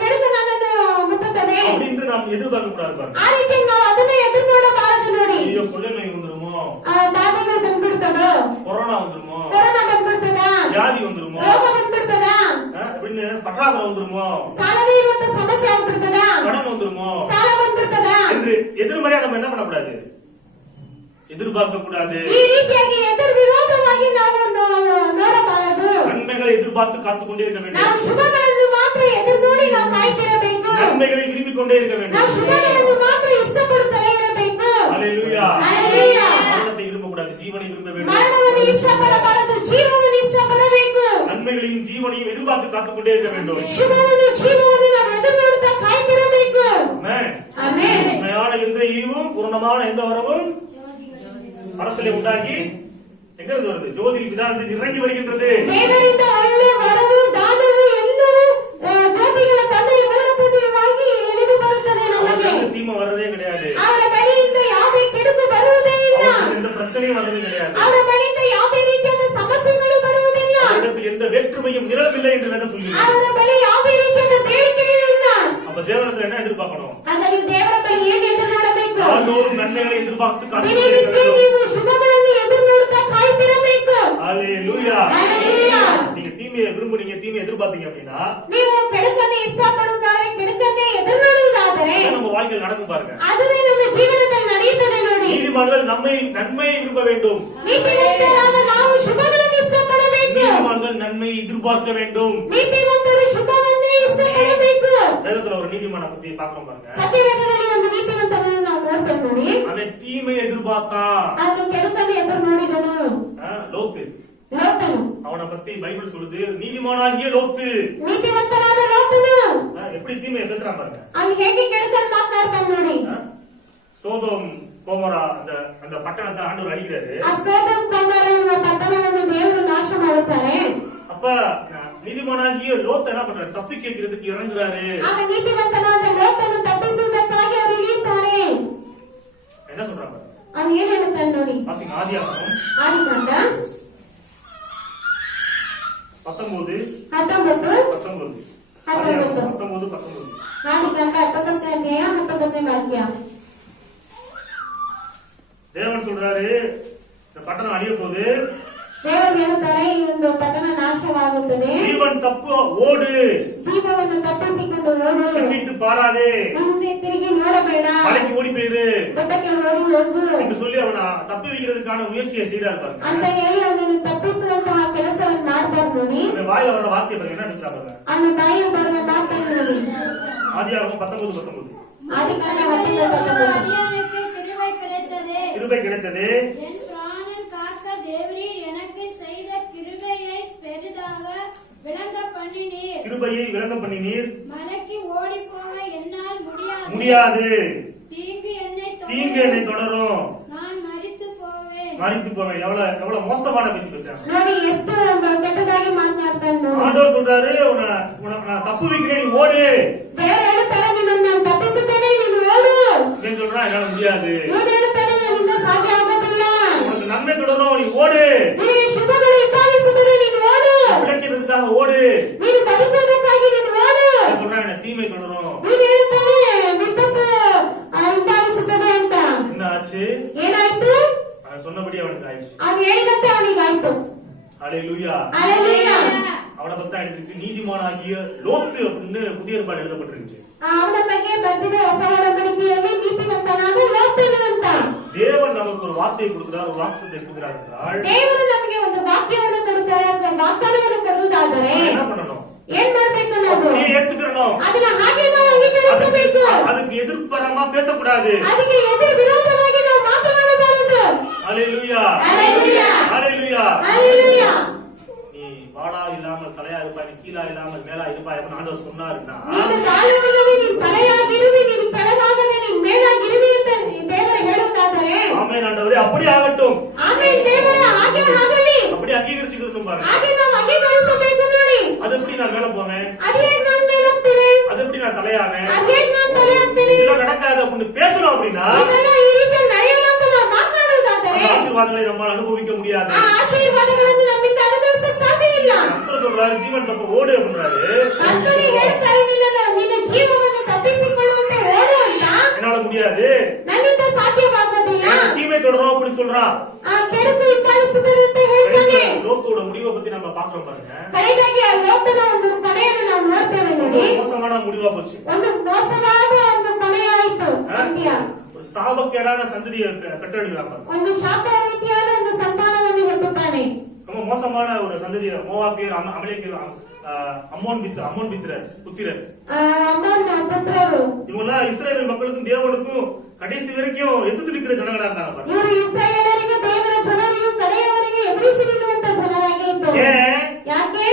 ಕೆಡುಕು ನನ್ನನ್ನು ಮುಟ್ಟುತ್ತದೆ. அப்படின்னு நாம் எதிர்பார்க்க கூடாது பாருங்க. ಆ ರೀತಿ ನಾವು ಅದನ್ನ ಎದುರು ನೋಡಬಾರದು. ನೋಡಿ, ஐயோ கொள்ளை நோய் வந்துருமோ, ದಾದಿಗಳು ಬಂದ್ಬಿಡ್ತದೋ, கொரோனா வந்துருமோ, ಕೊರೋನಾ ಬಂದ್ಬಿಡ್ತದ, வியாதி வந்துருமோ, ರೋಗ ಬಂದ್ಬಿಡ್ತದ, பற்றாக்குறை வந்துருமோ, ಸಾಲದೇ ಇರುವಂತ ಸಮಸ್ಯೆ ಆಗ್ಬಿಡ್ತದ, கடன் வந்துருமோ ಸಾಲ ಬಂದ್ಬಿಡ್ತದ என்று எதிர்மறையா நம்ம என்ன பண்ணக்கூடாது, எதிர்பார்க்க கூடாது. ಈ ರೀತಿಯಾಗಿ ಎದುರು ವಿರೋಧವಾಗಿ ನಾವು ನೋಡಬಾರದು. நன்மைகளை எதிர்பார்த்து காத்துக்கொண்டே இருக்க வேண்டும். ನಾವು ಶುಭಗಳನ್ನು ಮಾತ್ರ ಎದುರು ನೋಡಿ ನಾವು ಕಾಯ್ತಿರಬೇಕು. நன்மைகளை விரும்பிக் கொண்டே இருக்க வேண்டும். ನಾವು ಶುಭಗಳನ್ನು ಮಾತ್ರ ಇಷ್ಟಪಡುತ್ತಲೇ ಇರಬೇಕು. ஹalleluya. ஹalleluya. மரணத்தை விரும்பக்கூடாது, ஜீவனை விரும்ப வேண்டும். ಮರಣವನ್ನು ಇಷ್ಟಪಡಬಾರದು, ಜೀವವನ್ನು ಇಷ್ಟಪಡಬೇಕು. நன்மைகளையும் ஜீவனையும் எதிர்பார்த்து காத்துக்கொண்டே இருக்க வேண்டும். ಶುಭವನ್ನು ಜೀವವನ್ನು ನಾವು ಎದುರು ನೋಡುತ್ತಾ ಕಾಯ್ತಿರಬೇಕು. ஆமென். ಆಮೆನ್. உண்மையான எந்த ஈவும் பூரணமான எந்த வரவும் பரத்திலே உண்டாகி எங்க இருந்து வருது, ஜோதியில் விதானத்தில் இறங்கி வருகின்றது. ದೇವರಿಂದ ಒಳ್ಳೆ ವರವು ದಾನವು ಎಲ್ಲವೂ ಜ್ಯೋತಿಗಳ ತಂದೆಯ ಮೂಲಪೂರ್ವಕವಾಗಿ ಇಳಿದು ಬರುತ್ತದೆ ನಮಗೆ. அவருக்கு தீமை வர்றதே கிடையாது, ಅವರ ಬಳಿಯಿಂದ ಯಾವುದೇ ಕೆಡುಕು ಬರುವುದೇ ಇಲ್ಲ. அவருக்கு எந்த பிரச்சனையும் வர்றது கிடையாது, ಅವರ ಬಳಿಯಿಂದ ಯಾವುದೇ ರೀತಿಯಾದ ಸಮಸ್ಯೆಗಳು ಬರುವುದಿಲ್ಲ. அவரிடத்தில் எந்த வேற்றுமையும் நிரம்பில்லை என்று வேதம் சொல்கிறது. ಅವರ ಬಳಿ ಯಾವುದೇ ರೀತಿಯಾದ ಬೇಡಿಕೆಯೂ ಇಲ್ಲ. அப்ப தேவனத்துல என்ன எதிர்பார்க்கணும், ಹಾಗಾಗಿ ದೇವರ ಬಳಿ ಏನು ಎದುರು ನೋಡಬೇಕು? நாள்தோறும் நன்மைகளை எதிர்பார்த்து காத்துக்கொண்டே இருக்க ದಿನನಿತ್ಯ வேண்டும். ನೀವು ಶುಭಗಳನ್ನು ಎದುರು ನೋಡುತ್ತಾ ಕಾಯ್ತಿರಬೇಕು. ஹalleluya. ஹalleluya. நீங்க தீமையை விரும்புனீங்க, தீமையை எதிர்பார்த்தீங்க அப்படின்னா ನೀವು ಕೆಡುಕನ್ನು ಇಷ್ಟಪಡುವುದಾದರೆ, ಕೆಡುಕನ್ನೇ ಎದುರು ನೋಡುವುದಾದರೆ அது நம்ம வாழ்க்கையில் நடக்கும் பாருங்க. அதுவே ನಮ್ಮ ಜೀವನದಲ್ಲಿ ನಡೆಯುತ್ತದೆ ನೋಡಿ. நீதிமான்கள் நன்மையை விரும்ப வேண்டும், ನೀತಿವಂತರಾದ ನಾವು ಶುಭಗಳನ್ನು ಇಷ್ಟಪಡಬೇಕು. நீதிமான்கள் நன்மையை எதிர்பார்க்க வேண்டும். ನೀತಿವಂತರು ಶುಭವನ್ನೇ ಇಷ್ಟಪಡಬೇಕು. வேதத்துல ஒரு நீதிமான பத்தி பாக்குறோம் பாருங்க. ಸತ್ಯವೇದದಲ್ಲಿ ಒಂದು ನೀತಿವಂತನನ್ನು ನಾವು ನೋಡ್ತೇವೆ ನೋಡಿ. அவன் தீமையை எதிர்பார்த்தான். ಅವನು ಕೆಡುಕನ್ನು ಎದುರು ನೋಡಿದನು. லோத்து, ಲೋಟನು, அவனை பத்தி பைபிள் சொல்லுது, நீதிமானாகிய லோத்து. ನೀತಿವಂತನಾದ ಲೋಟನು எப்படி தீமையை பேசுறான் பாருங்க. ಅವನು ಹೇಗೆ ಕೆಡುಕನ್ನು ಮಾತನಾಡ್ತಾನೆ ನೋಡಿ. சோதோம் கோமோரா அந்த பட்டணத்தை ஆண்டவர் அழிக்கிறாரு. ಆ ಸೊದೋಮ್ ಗೊಮೋರ ಎನ್ನುವ ಪಟ್ಟಣವನ್ನು ದೇವರು ನಾಶ ಮಾಡುತ್ತಾರೆ. அப்ப நீதிமானாகிய லோத் என்ன பண்றாரு, தப்பி கேட்கிறதுக்கு இறங்குறாரு. ಆಗ ನೀತಿವಂತನಾದ ಲೋಟನು ತಪ್ಪಿಸುವುದಕ್ಕಾಗಿ ಅವರು ಇಳಿಯುತ್ತಾರೆ. என்ன சொல்றாங்க, ಅವನು ಏನ್ ಹೇಳುತ್ತಾನೆ ನೋಡಿ. வாசிங்க ஆதியாகமம் ಆದಿಕಾಂಡ 19 19 19 ஆதியாகமம் 19 19. ಆದಿಕಾಂಡ 19ನೇ ಅಧ್ಯಾಯ 19ನೇ ವಾಕ್ಯ. தேவன் சொல்றாரு, இந்த பட்டணம் அழிய போகுது, ದೇವರು ಹೇಳುತ್ತಾರೆ ಈ ಒಂದು ಪಟ್ಟಣ ನಾಶವಾಗುತ್ತದೆ. ஜீவன் தப்பு ஓடு, ಜೀವವನ್ನು ತಪ್ಪಿಸಿಕೊಂಡು ಓಡು, பின்னிட்டு பாராதே, ಮುಂದೆ ತಿರುಗಿ ನೋಡಬೇಡ, மலைக்கு ஓடி போயிரு ಬೆಟ್ಟಕ್ಕೆ ಓಡಿ ಹೋಗು என்று சொல்லி அவனை தப்பி வைக்கிறதுக்கான முயற்சியை செய்யறாரு பாருங்க. ಅಂತ ಹೇಳಿ ಅವನನ್ನು ತಪ್ಪಿಸುವಂತಹ ಕೆಲಸವನ್ನು ಮಾಡ್ತಾರೆ ನೋಡಿ. அவன் வாயில வர வார்த்தை பாருங்க, என்ன பேசுறாங்க. ಅವನ ಬಾಯಿಗೆ ಬರುವ ಮಾತನ್ನು ನೋಡಿ. ஆதியாகமம் 19 19. ಆದಿಕಾಂಡ 19:19. அடியானுக்கு கிருபை கிடைத்ததே. கிருபை கிடைத்தது, என் பிராணன் காக்க தேவரீர் எனக்கு செய்த கிருபையை பெரிதாக விளங்க பண்ணினீர். கிருபையை விளங்க பண்ணினீர், மலைக்கு ஓடி போக என்னால் முடியாது, தீங்கு தீங்கு என்னை தொடரும், நான் மரித்து போவேன். மறித்து போவேன். எவ்வளவு மோசமான பேச்சு பேசுறாங்க ನೋಡಿ ಎಷ್ಟು ಕೆಟ್ಟದಾಗಿ ಮಾತನಾಡ್ತಾನೆ ನೋಡಿ. ஆண்டவர் சொல்றாரு, உன்னை நான் தப்பு வைக்கிறேன், நீ ஓடு. ದೇವರು ಹೇಳುತ್ತಾರೆ ನಿನ್ನನ್ನು ನಾನು ತಪ್ಪಿಸುತ್ತೇನೆ, ನೀನು ಓಡು. ஏன் சொல்றா, என்னால முடியாது, ಇವನು ಹೇಳುತ್ತಾನೆ ನಿನ್ನಿಂದ ಸಾಧ್ಯ ಆಗುತ್ತಿಲ್ಲ, உனக்கு நன்மை தொடரும், நீ ஓடு. ನಿನಗೆ ಶುಭಗಳು ಹಿಂಬಾಲಿಸುತ್ತದೆ, ನೀನು ಓಡು. பிழைக்கிறதுக்காக ஓடு. ನೀನು ಬದುಕುವುದಕ್ಕಾಗಿ ನೀನು ಓಡು. நான் சொல்றேன், எனக்கு தீமை தொடரும். ನೀನು ಹೇಳುತ್ತಾನೆ ವಿಪತ್ತು ಹಿಂಬಾಲಿಸುತ್ತದೆ ಅಂತ. என்ன ஆச்சு, ಏನಾಯ್ತು? அவன் சொன்னபடி அவனுக்கு ஆயிடுச்சு. ಅವನು ಹೇಳಿದಂತೆ ಅವನಿಗೆ ಆಯ್ತು. ஹalleluya. ஹalleluya. அவனை பத்தி எழுதிருக்கு, நீதிமானாகிய லோத்து அப்படின்னு புதிய ஏற்பாடு எழுதப்பட்டிருந்துச்சு. ಅವನ ಬಗ್ಗೆ ಬಂದಿದೆ ಹೊಸ ಒಡಂಬಡಿಕೆಯಲ್ಲಿ ನೀತಿವಂತನಾದ ಲೋಟನು ಅಂತ. தேவன் நமக்கு ஒரு வார்த்தையை கொடுக்கிறார், ஒரு வாக்குத்தத்தை கொடுக்கிறார் என்றால் ದೇವರು ನಮಗೆ ಒಂದು ವಾಕ್ಯವನ್ನು ಕೊಡುತ್ತಾರೆ ಅಥವಾ ವಾಗ್ದಾನವನ್ನು ಕೊಡುವುದಾದರೆ என்ன பண்ணணும், ಏನ್ ಮಾಡ್ಬೇಕು ನಾವು? அப்படியே ஏத்துக்கிறணும். ಅದನ್ನ ಹಾಗೆ ನಾವು ಅಂಗೀಕರಿಸಬೇಕು. அதுக்கு எதிர்ப்பரமா பேசக்கூடாது. ಅದಕ್ಕೆ ಎದುರು ವಿರೋಧವಾಗಿ ನಾವು ಮಾತನಾಡಬಾರದು. ஹalleluya. ஹalleluya. ஹalleluya. ஹalleluya. நீ வாடா இல்லாமல் தலையா இருப்பாய், நீ கீழா இல்லாமல் மேலா இருப்பாய் அப்படின்னு ஆண்டவர் சொன்னாருன்னா, ನೀನು ತಾಳುವುಲ್ಲವೇ, ನೀನು ತಲೆಯಾಗಿರುವಿ, ನೀನು ಕೆಳಗಾಗದೆ ನೀನು ಮೇಲಾಗಿರುವಿ ಅಂತ ದೇವರು ಹೇಳುವುದಾದರೆ ஆமென் ஆண்டவரே, அப்படி ஆகட்டும், ಆಮೇಲೆ ದೇವರ ಹಾಗೆ ಆಗಲಿ, அப்படி அங்கீகரிச்சுக்கணும் பாருங்க. ಹಾಗೆ ನಾವು ಅಂಗೀಕರಿಸಬೇಕು ನೋಡಿ. அது எப்படி நான் மேல போவேன், ಅದೇ ನಾನು ಮೇಲಾಗ್ತೀನಿ, அது எப்படி நான் தலையாவேன், ಅದೇ ನಾನು ತಲೆಯಾಗ್ತೀನಿ. இதெல்லாம் நடக்காது அப்படின்னு பேசணும் அப்படின்னா ಇದೆಲ್ಲ ಈ ರೀತಿ ನಡೆಯಲ್ಲ ಅಂತ ನಾವು ಮಾತನಾಡುವುದಾದರೆ அந்த ஆசீர்வாதங்களை நம்மால் அனுபவிக்க முடியாது. ಆ ಆಶೀರ್ವಾದಗಳನ್ನು ನಮ್ಮಿಂದ ಅನುಭವಿಸಲು ಸಾಧ್ಯ ಇಲ್ಲ. கர்த்தர் சொல்றாரு, ஜீவன் தப்பு ஓடு அப்படின்றாரு. ಕರ್ತನು ಹೇಳುತ್ತಾರೆ, ನಿನ್ನ ಜೀವವನ್ನು ತಪ್ಪಿಸಿಕೊಳ್ಳುವಂತೆ ಓಡು ಅಂತ. என்னால முடியாது, ನನ್ನಿಂದ ಸಾಧ್ಯವಾಗುವುದಿಲ್ಲ. எனக்கு தீமை தொடரும் அப்படி சொல்றான். ಕೆಡುಕು ಹಿಂಬಾಲಿಸುತ್ತದೆ ಅಂತ ಹೇಳ್ತಾನೆ. லோத்தோட முடிவை பத்தி நம்ம பாக்குறோம் பாருங்க. ಕಡೆಗಾಗಿ ಆ ಲೋಕದ ಒಂದು ಕೊನೆಯನ್ನು ನಾವು ನೋಡ್ತೇವೆ ನೋಡಿ. மோசமான முடிவா போச்சு. ಒಂದು ಮೋಸವಾದ ಒಂದು ಕೊನೆಯಾಯಿತು ಅಂತ್ಯ. ஒரு சாபக்கேடான சந்ததியை பெற்றெடுக்கிறாங்க. ಒಂದು ಶಾಪ ರೀತಿಯಾದ ಒಂದು ಸಂತಾನವನ್ನು ಹೆತ್ತುತ್ತಾನೆ. ரொம்ப மோசமான ஒரு சந்ததியை மோவாபியர் அமலேக்கியர் அம்மோன் புத்திரர் ಅಮ್ಮನ ಪುತ್ರರು இவங்கெல்லாம் இஸ்ரேல் மக்களுக்கும் தேவனுக்கும் கடைசி வரைக்கும் எதிர்த்து நிற்கிற ஜனங்களா இருந்தாங்க பாருங்க. ಇವರು ಇಸ್ರಾಯೇಲರಿಗೆ ದೇವರ ಜನರಿಗೂ ಕಡೆಯವರೆಗೆ ಎದುರಿಸಿ ನಿಲ್ಲುವಂತ ಜನರಾಗಿ ಇದ್ದರು. ஏன்? ಯಾಕೆ?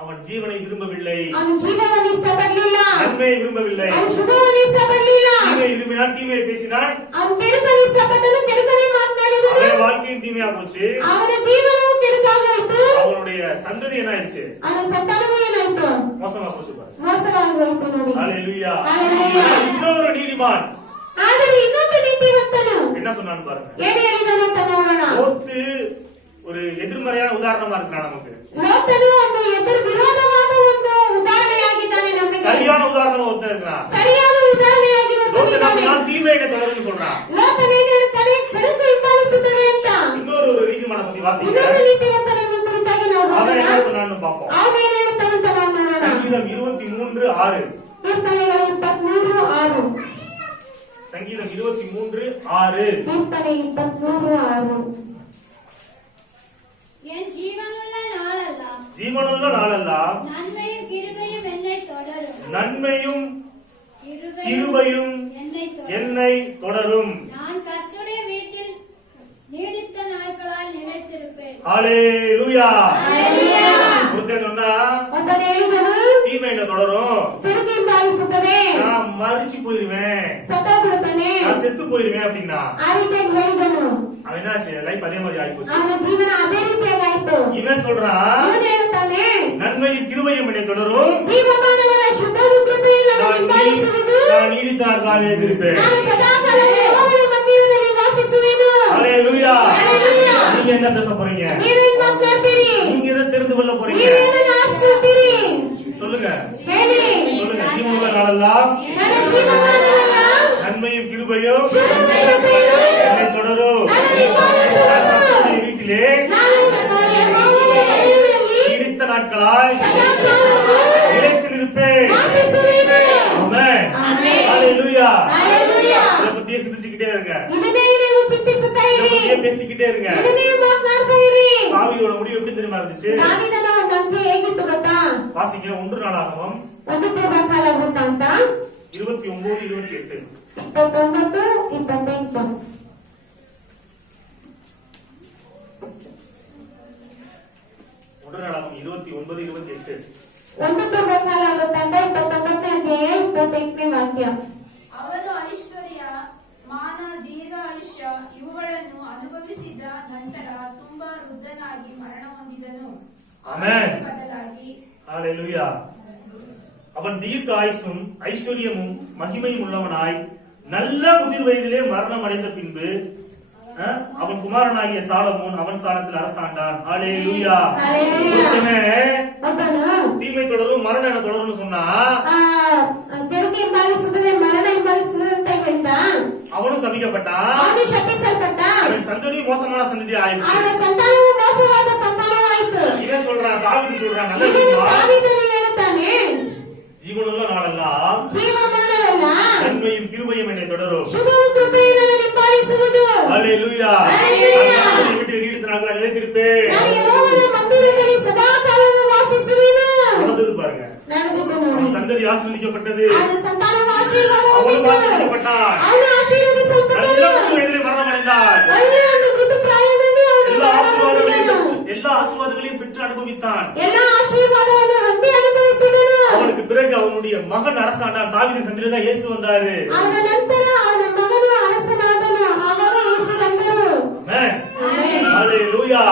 அவன் ஜீவனை விரும்பவில்லை, ಅವನು ಜೀವನವನ್ನು ಇಷ್ಟಪಡಲಿಲ್ಲ, நன்மையை விரும்பவில்லை. ಅವನು ಶುಭವನ್ನು ಇಷ್ಟಪಡಲಿಲ್ಲ, தீமையை விரும்பினான், தீமையை பேசினான். ಅವನು ಕೆಡುಕನ್ನು ಇಷ್ಟಪಟ್ಟನು, ಕೆಡುಕನ್ನೇ ಮಾತನಾಡಿದನು. அவன் வாழ்க்கையும் தீமையா போச்சு. ಅವನ ಜೀವನವು ಕೆಡುಕಾಗೋಯ್ತು. அவனுடைய சந்ததி என்ன ஆயிடுச்சு? ಅವನ ಸಂತಾನವೂ ಏನಾಯ್ತು? மோசமா போச்சு பாருங்க. ಮೋಸವಾಗಿ ಹೋಯ್ತು ನೋಡಿ. ஹalleluya. ஹalleluya. இன்னொரு நீதிமான் ಆದರೆ ಇನ್ನೊಂದು ನೀತಿವಂತನು என்ன சொன்னான்னு பாருங்க. ಏನು ಹೇಳಿದನು ಅಂತ ನೋಡೋಣ. லோத்து ஒரு எதிர்மறையான உதாரணமா இருக்கிறான் நமக்கு. ಲೋತನು ಒಂದು ಎದುರು ವಿರೋಧವಾದ ಒಂದು ಉದಾಹರಣೆಯಾಗಿದ್ದಾನೆ ನಮಗೆ. சரியான உதாரணமா ஒருத்தன் இருக்கிறான். ಸರಿಯಾದ ಉದಾಹರಣೆಯಾಗಿ லோத்து நான் தீமையை தொடர்ந்து சொல்றான். ಲೋತನು ಏನು ಹೇಳ್ತಾನೆ? ಕೆಡುಕು ಹಿಂಬಾಲಿಸುತ್ತದೆ ಅಂತ. இன்னொரு ஒரு நீதிமான பத்தி வாசிக்கிறேன். ಇನ್ನೊಂದು ನೀತಿವಂತನನ್ನು ಕುರಿತಾಗಿ ನಾವು அவன் ನೋಡೋಣ. என்ன சொன்னான்னு பார்ப்போம். ಅವನು ಏನು ಹೇಳ್ತಾನೆ ಅಂತ ನಾವು ನೋಡೋಣ. சங்கீதம் 23:6. ಕೀರ್ತನೆಗಳು 23:6. சங்கீதம் 23:6. ಕೀರ್ತನೆ 23:6. என் ஜீவனுள்ள நாளெல்லாம் ஜீவனுள்ள நாளெல்லாம் நன்மையும் கிருபையும் என்னை தொடரும். நன்மையும் கிருபையும் கிருபையும் என்னை தொடரும். நான் கர்த்தருடைய வீட்டில் நீடித்த நாட்களால் நிலைத்திருப்பேன். ஹalleluya. ஹalleluya. ஒருத்தன் சொன்னா ಒಬ್ಬನು ಹೇಳಿದನು, தீமை என்ன தொடரும், ಕೆಡುಕು ಹಿಂಬಾಲಿಸುತ್ತದೆ, நான் மரிச்சு போயிருவேன், ಸತ್ತೋಗ್ಬಿಡುತ್ತಾನೆ, நான் செத்து போயிருவேன் அப்படின்னா ಆ ರೀತಿಯಾಗಿ ಹೇಳಿದನು. அவன் என்னாச்சு? லைஃப் அதே மாதிரி ஆயிப்போச்சு. ಅವನ ಜೀವನ ಅದೇ ರೀತಿಯಾಗಾಯ್ತು. இவன் சொல்றான், ಅವನು ಹೇಳ್ತಾನೆ, நன்மையும் கிருபையும் என்னை தொடரும், ಜೀವಮಾನಗಳ ಶುಭವು ಕೃಪೆಯನ್ನು ನಾನು ಹಿಂಬಾಲಿಸುವುದು, நான் நீடித்தார்கள் எழுதியிருப்பேன். ನಾನು ಸದಾಕಾಲ ಯೆಹೋವನ ಮಂದಿರದಲ್ಲಿ ವಾಸಿಸುವೆನು. ஹalleluya. ஹalleluya. நீங்க என்ன பேச போறீங்க? ನೀವೇನ್ ಮಾತನಾಡ್ತೀರಿ? நீங்க எதை தெரிந்து கொள்ள போறீங்க? ನೀವೇನನ್ನು ಆಸ್ಕೊಳ್ತೀರಿ? சொல்லுங்க ಹೇಳಿ. சொல்லுங்க. ஜீவனுள்ள நாளெல்லாம் ನನ್ನ ಜೀವಮಾನವೆಲ್ಲ நன்மையும் கிருபையும் ಶುಭವು ಕೃಪೆಯನ್ನು என்னை தொடரும். ನಾನು ಹಿಂಬಾಲಿಸುವೆನು. கர்த்தருடைய வீட்டிலே ನಾನು ಯೆಹೋವನ ಮಂದಿರದಲ್ಲಿ நீடித்த நாட்களாய் ಸದಾಕಾಲವೂ நிலைத்து நிற்பேன். ವಾಸಿಸುವೆನು. ஆமென். ஆமென். ஹalleluya. ஹalleluya. இதை பத்தியே சிந்திச்சுக்கிட்டே இருங்க. ಇದನ್ನೇ ನೀವು ಚಿಂತಿಸುತ್ತಾ இதை ಇರಿ. பத்தியே பேசிக்கிட்டே இருங்க. ಇದನ್ನೇ ಮಾತನಾಡ್ತಾ ಇರಿ. தாவீதோட முடிவு எப்படி தெரியுமா இருந்துச்சு? ದಾವೀದನ ಒಂದು ಅಂತ್ಯ ಹೇಗಿತ್ತು ಗೊತ್ತಾ? வாசிங்க 1 நாளாகமம் ಒಂದು ಪೂರ್ವಕಾಲ ವೃತ್ತಾಂತ 29:28. 29:28. ஒன்று நாளாகமம் 29:28. ಒಂದು ಪೂರ್ವಕಾಲ ವೃತ್ತಾಂತ 29ನೇ ಅಧ್ಯಾಯ 28ನೇ ವಾಕ್ಯ. ಅವರು ಐಶ್ವರ್ಯ, ಮಾನ, ದೀರ್ಘ ಆಯುಷ್ಯ ಇವುಗಳನ್ನು ಅನುಭವಿಸಿದ ನಂತರ ತುಂಬಾ ವೃದ್ಧನಾಗಿ ಮರಣ ಹೊಂದಿದನು. ಆಮೆನ್. ಅದರ ಬದಲಾಗಿ ஹalleluya. அவன் தீர்க்க ஆயுசும் ஐஸ்வர்யமும் மகிமையும் உள்ளவனாய் நல்ல முதிர் வயதிலே மரணம் அடைந்த பின்பு அவன் குமாரனாகிய சாலமோன் அவன் ஸ்தானத்தில் அரசாண்டான். ஹalleluya. ಒಬ್ಬನು தீமை தொடரும், மரணம் என்ன தொடரும் சொன்னா ಕೆಡುಕು ಹಿಂಬಾಲಿಸುತ್ತದೆ, ಮರಣ ಹಿಂಬಾಲಿಸುತ್ತದೆ ಅಂತ ಹೇಳಿದ. அவனும் சபிக்கப்பட்டான். ಅವನು ಶಪಿಸಲ್ಪಟ್ಟ. அவன் சந்ததி மோசமான சந்ததி ஆயிடுச்சு. ಅವನ ಸಂತಾನವು ಮೋಸವಾದ ಸಂತಾನವಾಯಿತು. இவன் சொல்றான், தாவீது சொல்றான், நல்ல ಇದನ್ನು விஷயம். ದಾವೀದನು ಹೇಳುತ್ತಾನೆ, ஜீவனுள்ள நாளெல்லாம் ಜೀವಮಾನವೆಲ್ಲ நன்மையும் கிருபையும் என்னை தொடரும். ಶುಭವು ಕೃಪೆಯನ್ನು ನಾನು ಹಿಂಬಾಲಿಸುವುದು. ஹalleluya. ஹalleluya. கர்த்தருடைய வீட்டில் நீடித்த நாட்களாய் நிலைத்திருப்பேன். ನಾನು ಯೆಹೋವನ ಮಂದಿರದಲ್ಲಿ ಸದಾಕಾಲವೂ ವಾಸಿಸುವೆನು. நடந்தது பாருங்க. ನಡೆದಿದ್ದು ನೋಡಿ. அவன் சந்ததி ஆசீர்வதிக்கப்பட்டது. ಅವನ ಸಂತಾನವು அவனும் ಆಶೀರ್ವಾದವಾಗಿತ್ತು. ஆசீர்வதிக்கப்பட்டான். ಅವನು நல்ல ಆಶೀರ್ವದಿಸಲ್ಪಟ್ಟನು. முதிர் வயதிலே மரணம் அடைந்தான். ಒಳ್ಳೆಯ ಒಂದು ಮೃದು ಪ್ರಾಯದಲ್ಲಿ ಅವನು எல்லா ಮರಣಹೊಂದಿದನು. ஆசீர்வாதங்களையும் பெற்று அனுபவித்தான். ಎಲ್ಲ ಆಶೀರ್ವಾದವನ್ನು ಹೊಂದಿ ಅನುಭವಿಸಿದನು. அவனுக்கு பிறகு அவனுடைய மகன் அரசாண்டான். தாவீதின் சந்ததியில தான் இயேசு வந்தாரு. ಅವನ ನಂತರ ಅವನ ಮಗನು ಅರಸನಾದನು. ಆವಾಗ ಯೇಸು ಬಂದರು. ஆமென். ಆಮೆನ್. ஹalleluya.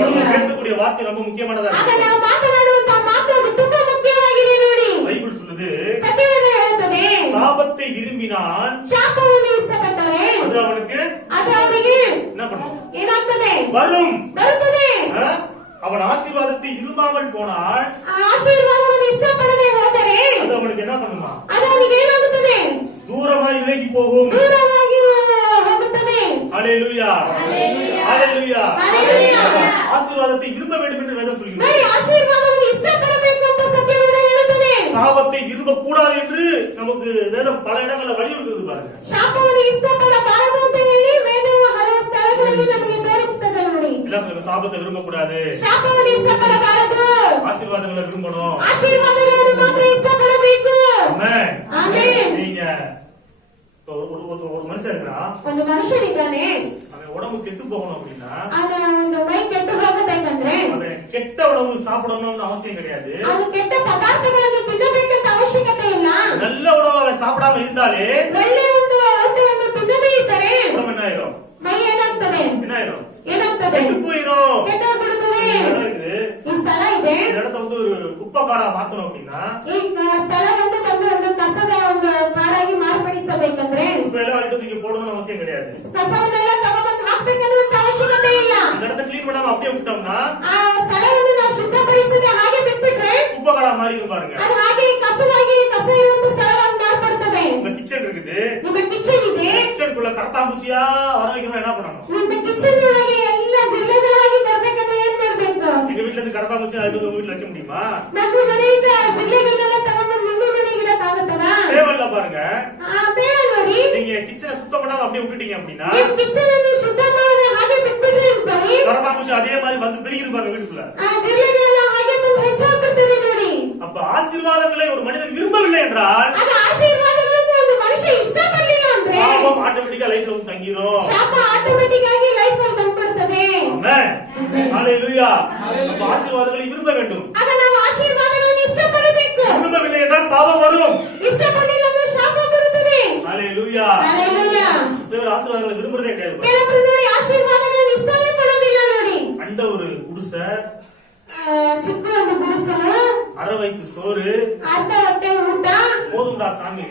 நம்ம பேசக்கூடிய வார்த்தை ரொம்ப முக்கியமானதா ಆಗ இருக்கு. ನಾವು ಮಾತನಾಡುವಂತಹ ಮಾತು ಅದು ತುಂಬಾ ಮುಖ್ಯವಾಗಿದೆ ನೋಡಿ. பைபிள் சொல்லுது, ಸತ್ಯವೇದ ಹೇಳುತ್ತದೆ, சாபத்தை விரும்பினான், ಶಾಪವನ್ನು ಇಷ್ಟಪಟ್ಟರೆ அது அவனுக்கு ಅದು ಅವರಿಗೆ என்ன பண்ணும்? ಏನಾಗ್ತದೆ? வரும். ಬರುತ್ತದೆ. அவன் ஆசீர்வாதத்தை விரும்பாமல் போனால் ಆ ಆಶೀರ್ವಾದವನ್ನು ಇಷ್ಟಪಡದೆ ಹೋದರೆ அது அவனுக்கு என்ன பண்ணுமா? ಅದು ಅವನಿಗೆ ಏನಾಗುತ್ತದೆ? தூரமாய் விலகி போகும். ದೂರವಾಗಿ ಹೋಗುತ್ತದೆ. ஹalleluya ஹalleluya Hallelujah. ஆசீர்வாதத்தை விரும்ப வேண்டும் என்று வேதம் சொல்கிறது. ನೋಡಿ ಆಶೀರ್ವಾದವನ್ನು ಇಷ್ಟಪಡಬೇಕು ಅಂತ ಸತ್ಯವೇದ ಹೇಳುತ್ತದೆ. சாபத்தை விரும்ப கூடாது என்று நமக்கு வேதம் பல இடங்கள்ல வலியுறுத்துது பாருங்க. ಶಾಪವನ್ನು ಇಷ್ಟಪಡಬಾರದು ಅಂತ ಹೇಳಿ ವೇದವು ಹಲವು ಸ್ಥಳಗಳಲ್ಲಿ ನಮಗೆ ತೋರಿಸುತ್ತದೆ ನೋಡಿ. எல்லாம் சொல்லுங்க, சாபத்தை விரும்ப கூடாது, ಶಾಪವನ್ನು ಇಷ್ಟಪಡಬಾರದು, ஆசீர்வாதங்களை விரும்பணும். ಆಶೀರ್ವಾದಗಳನ್ನು ಮಾತ್ರ ಇಷ್ಟಪಡಬೇಕು. ஆமென். ஆமென். நீங்க இப்ப ஒரு மனுஷன் இருக்கிறான், ಒಂದು ಮನುಷ್ಯನಿದ್ದಾನೆ, அவன் உடம்பு கெட்டு போகணும் அப்படின்னா ಆಗ ಒಂದು ಮೈ ಕೆಟ್ಟು ಹೋಗಬೇಕಂದ್ರೆ அவன் கெட்ட உணவு சாப்பிடணும்னு அவசியம் கிடையாது. ಅವನು ಕೆಟ್ಟ ಪದಾರ್ಥಗಳನ್ನು ತಿನ್ನಬೇಕಂತ ಅವಶ್ಯಕತೆ ಇಲ್ಲ. நல்ல உணவு அவன் சாப்பிடாம இருந்தாலே ಒಳ್ಳೆಯ ಒಂದು ಊಟವನ್ನು ತಿನ್ನದೇ ಇದ್ದರೆ உடம்பு என்ன ஆயிரும்? ಮೈ ಏನಾಗ್ತದೆ என்ன ஆயிரும்? ಏನಾಗ್ತದೆ கெட்டு போயிரும். ಕೆಟ್ಟೋಗ್ಬಿಡುತ್ತದೆ. இடம் இருக்குது, ಈ ಸ್ಥಳ ಇದೆ, இந்த இடத்த வந்து ஒரு குப்பை காடா மாத்தணும் அப்படின்னா ಈ ಸ್ಥಳವನ್ನು ಒಂದು ಕಸದ ಒಂದು ಕಾಡಾಗಿ ಮಾರ್ಪಡಿಸಬೇಕಂದ್ರೆ குப்பையெல்லாம் எடுத்து நீங்க போடணும்னு அவசியம் கிடையாது. ಕಸವನ್ನೆಲ್ಲ ತಗೊಂಡ್ಬಂದು ಹಾಕ್ಬೇಕನ್ನುವಂತ ಅವಶ್ಯಕತೆ ಇಲ್ಲ. இந்த இடத்த கிளீன் பண்ணாம அப்படியே விட்டோம்னா ಆ ಸ್ಥಳವನ್ನು ನಾವು ಶುದ್ಧಪಡಿಸದೆ ಹಾಗೆ ಬಿಟ್ಬಿಟ್ರೆ குப்பை காடா மாதிரி பாருங்க. ಅದು ಹಾಗೆ ಕಸವಾಗಿ ಕಸ ಇರುವಂತ ಸ್ಥಳವಾಗಿ ಮಾರ್ಪಡ್ತದೆ. உங்க கிச்சன் இருக்குது, ನಿಮ್ಮ ಕಿಚನ್ ಇದೆ, கிச்சனுக்குள்ள கரப்பாம்பூச்சியா வர வைக்கணும், என்ன பண்ணணும்? ನಿಮ್ಮ ಕಿಚನ್ ಒಳಗೆ ಎಲ್ಲ ಜಿಲ್ಲೆಗಳಾಗಿ ಬರ್ಬೇಕಂದ್ರೆ ಏನ್ ಮಾಡ್ಬೇಕು? எங்க வீட்டுல இருந்து கரப்பாம்பூச்சி அதுக்கு உங்க வீட்டுல வைக்க முடியுமா? ನಮ್ಮ ಮನೆಯಿಂದ ಜಿಲ್ಲೆಗಳನ್ನೆಲ್ಲ ತಗೊಂಡು ನಿಮ್ಮ ಮನೆಗೆ ಇಡಕ್ಕಾಗತ್ತದ? தேவையில்ல பாருங்க. ಬೇಡ ನೋಡಿ. நீங்க கிச்சனை சுத்தம் பண்ணாம அப்படியே விட்டுட்டீங்க அப்படின்னா ನಿಮ್ಮ ಕಿಚನ್ ಅನ್ನು ಶುದ್ಧ ಮಾಡದೆ ಹಾಗೆ ಬಿಟ್ಬಿಟ್ರೆ ಅನ್ಕೊಳ್ಳಿ, கரப்பாம்பூச்சி அதே மாதிரி வந்து பெருகிது பாருங்க வீட்டுக்குள்ள. ಆ ಜಿಲ್ಲೆಗಳೆಲ್ಲ ಹಾಗೆ ಬಂದು ಹೆಚ್ಚಾಗ್ಬಿಡ್ತದೆ ನೋಡಿ. அப்ப ஆசீர்வாதங்களை ஒரு மனிதன் விரும்பவில்லை என்றால் ಆಗ ಆಶೀರ್ವಾದಗಳನ್ನು ಒಂದು ಮನುಷ್ಯ ಇಷ್ಟಪಡಲಿಲ್ಲ ಅಂದ್ರೆ சாபம் ஆட்டோமேட்டிக்கா லைஃப்ல வந்து தங்கிரும். ಶಾಪ ಆಟೋಮೆಟಿಕ್ ಆಗಿ ಲೈಫ್ ಅಲ್ಲಿ ಬಂದ್ಬಿಡ್ತದೆ. ஆமென். ஹalleluya. அப்ப ஆசீர்வாதங்களை விரும்ப வேண்டும். ಆಗ ನಾವು ಆಶೀರ್ವಾದಗಳನ್ನು ಇಷ್ಟಪಡಬೇಕು. விரும்பவில்லை என்றால் சாபம் வரும். ಇಷ್ಟಪಡಲಿಲ್ಲ ಅಂದ್ರೆ ಶಾಪ ಬರುತ್ತದೆ. ஹalleluya. ಹalleluya. சிலர் ஆசீர்வாதங்களை விரும்புறதே கிடையாது. ಕೆಲವರು ನೋಡಿ ಆಶೀರ್ವಾದಗಳನ್ನು ಇಷ್ಟನೇ ಪಡೋದಿಲ್ಲ ನೋಡಿ. அண்ட ஒரு குடிசை, ಚಿಕ್ಕ ಒಂದು ಗುಡಿಸಲು, அரை வயிற்று சோறு, ಅರ್ಧ ಹೊಟ್ಟೆ ಊಟ, போதும்டா சாமி.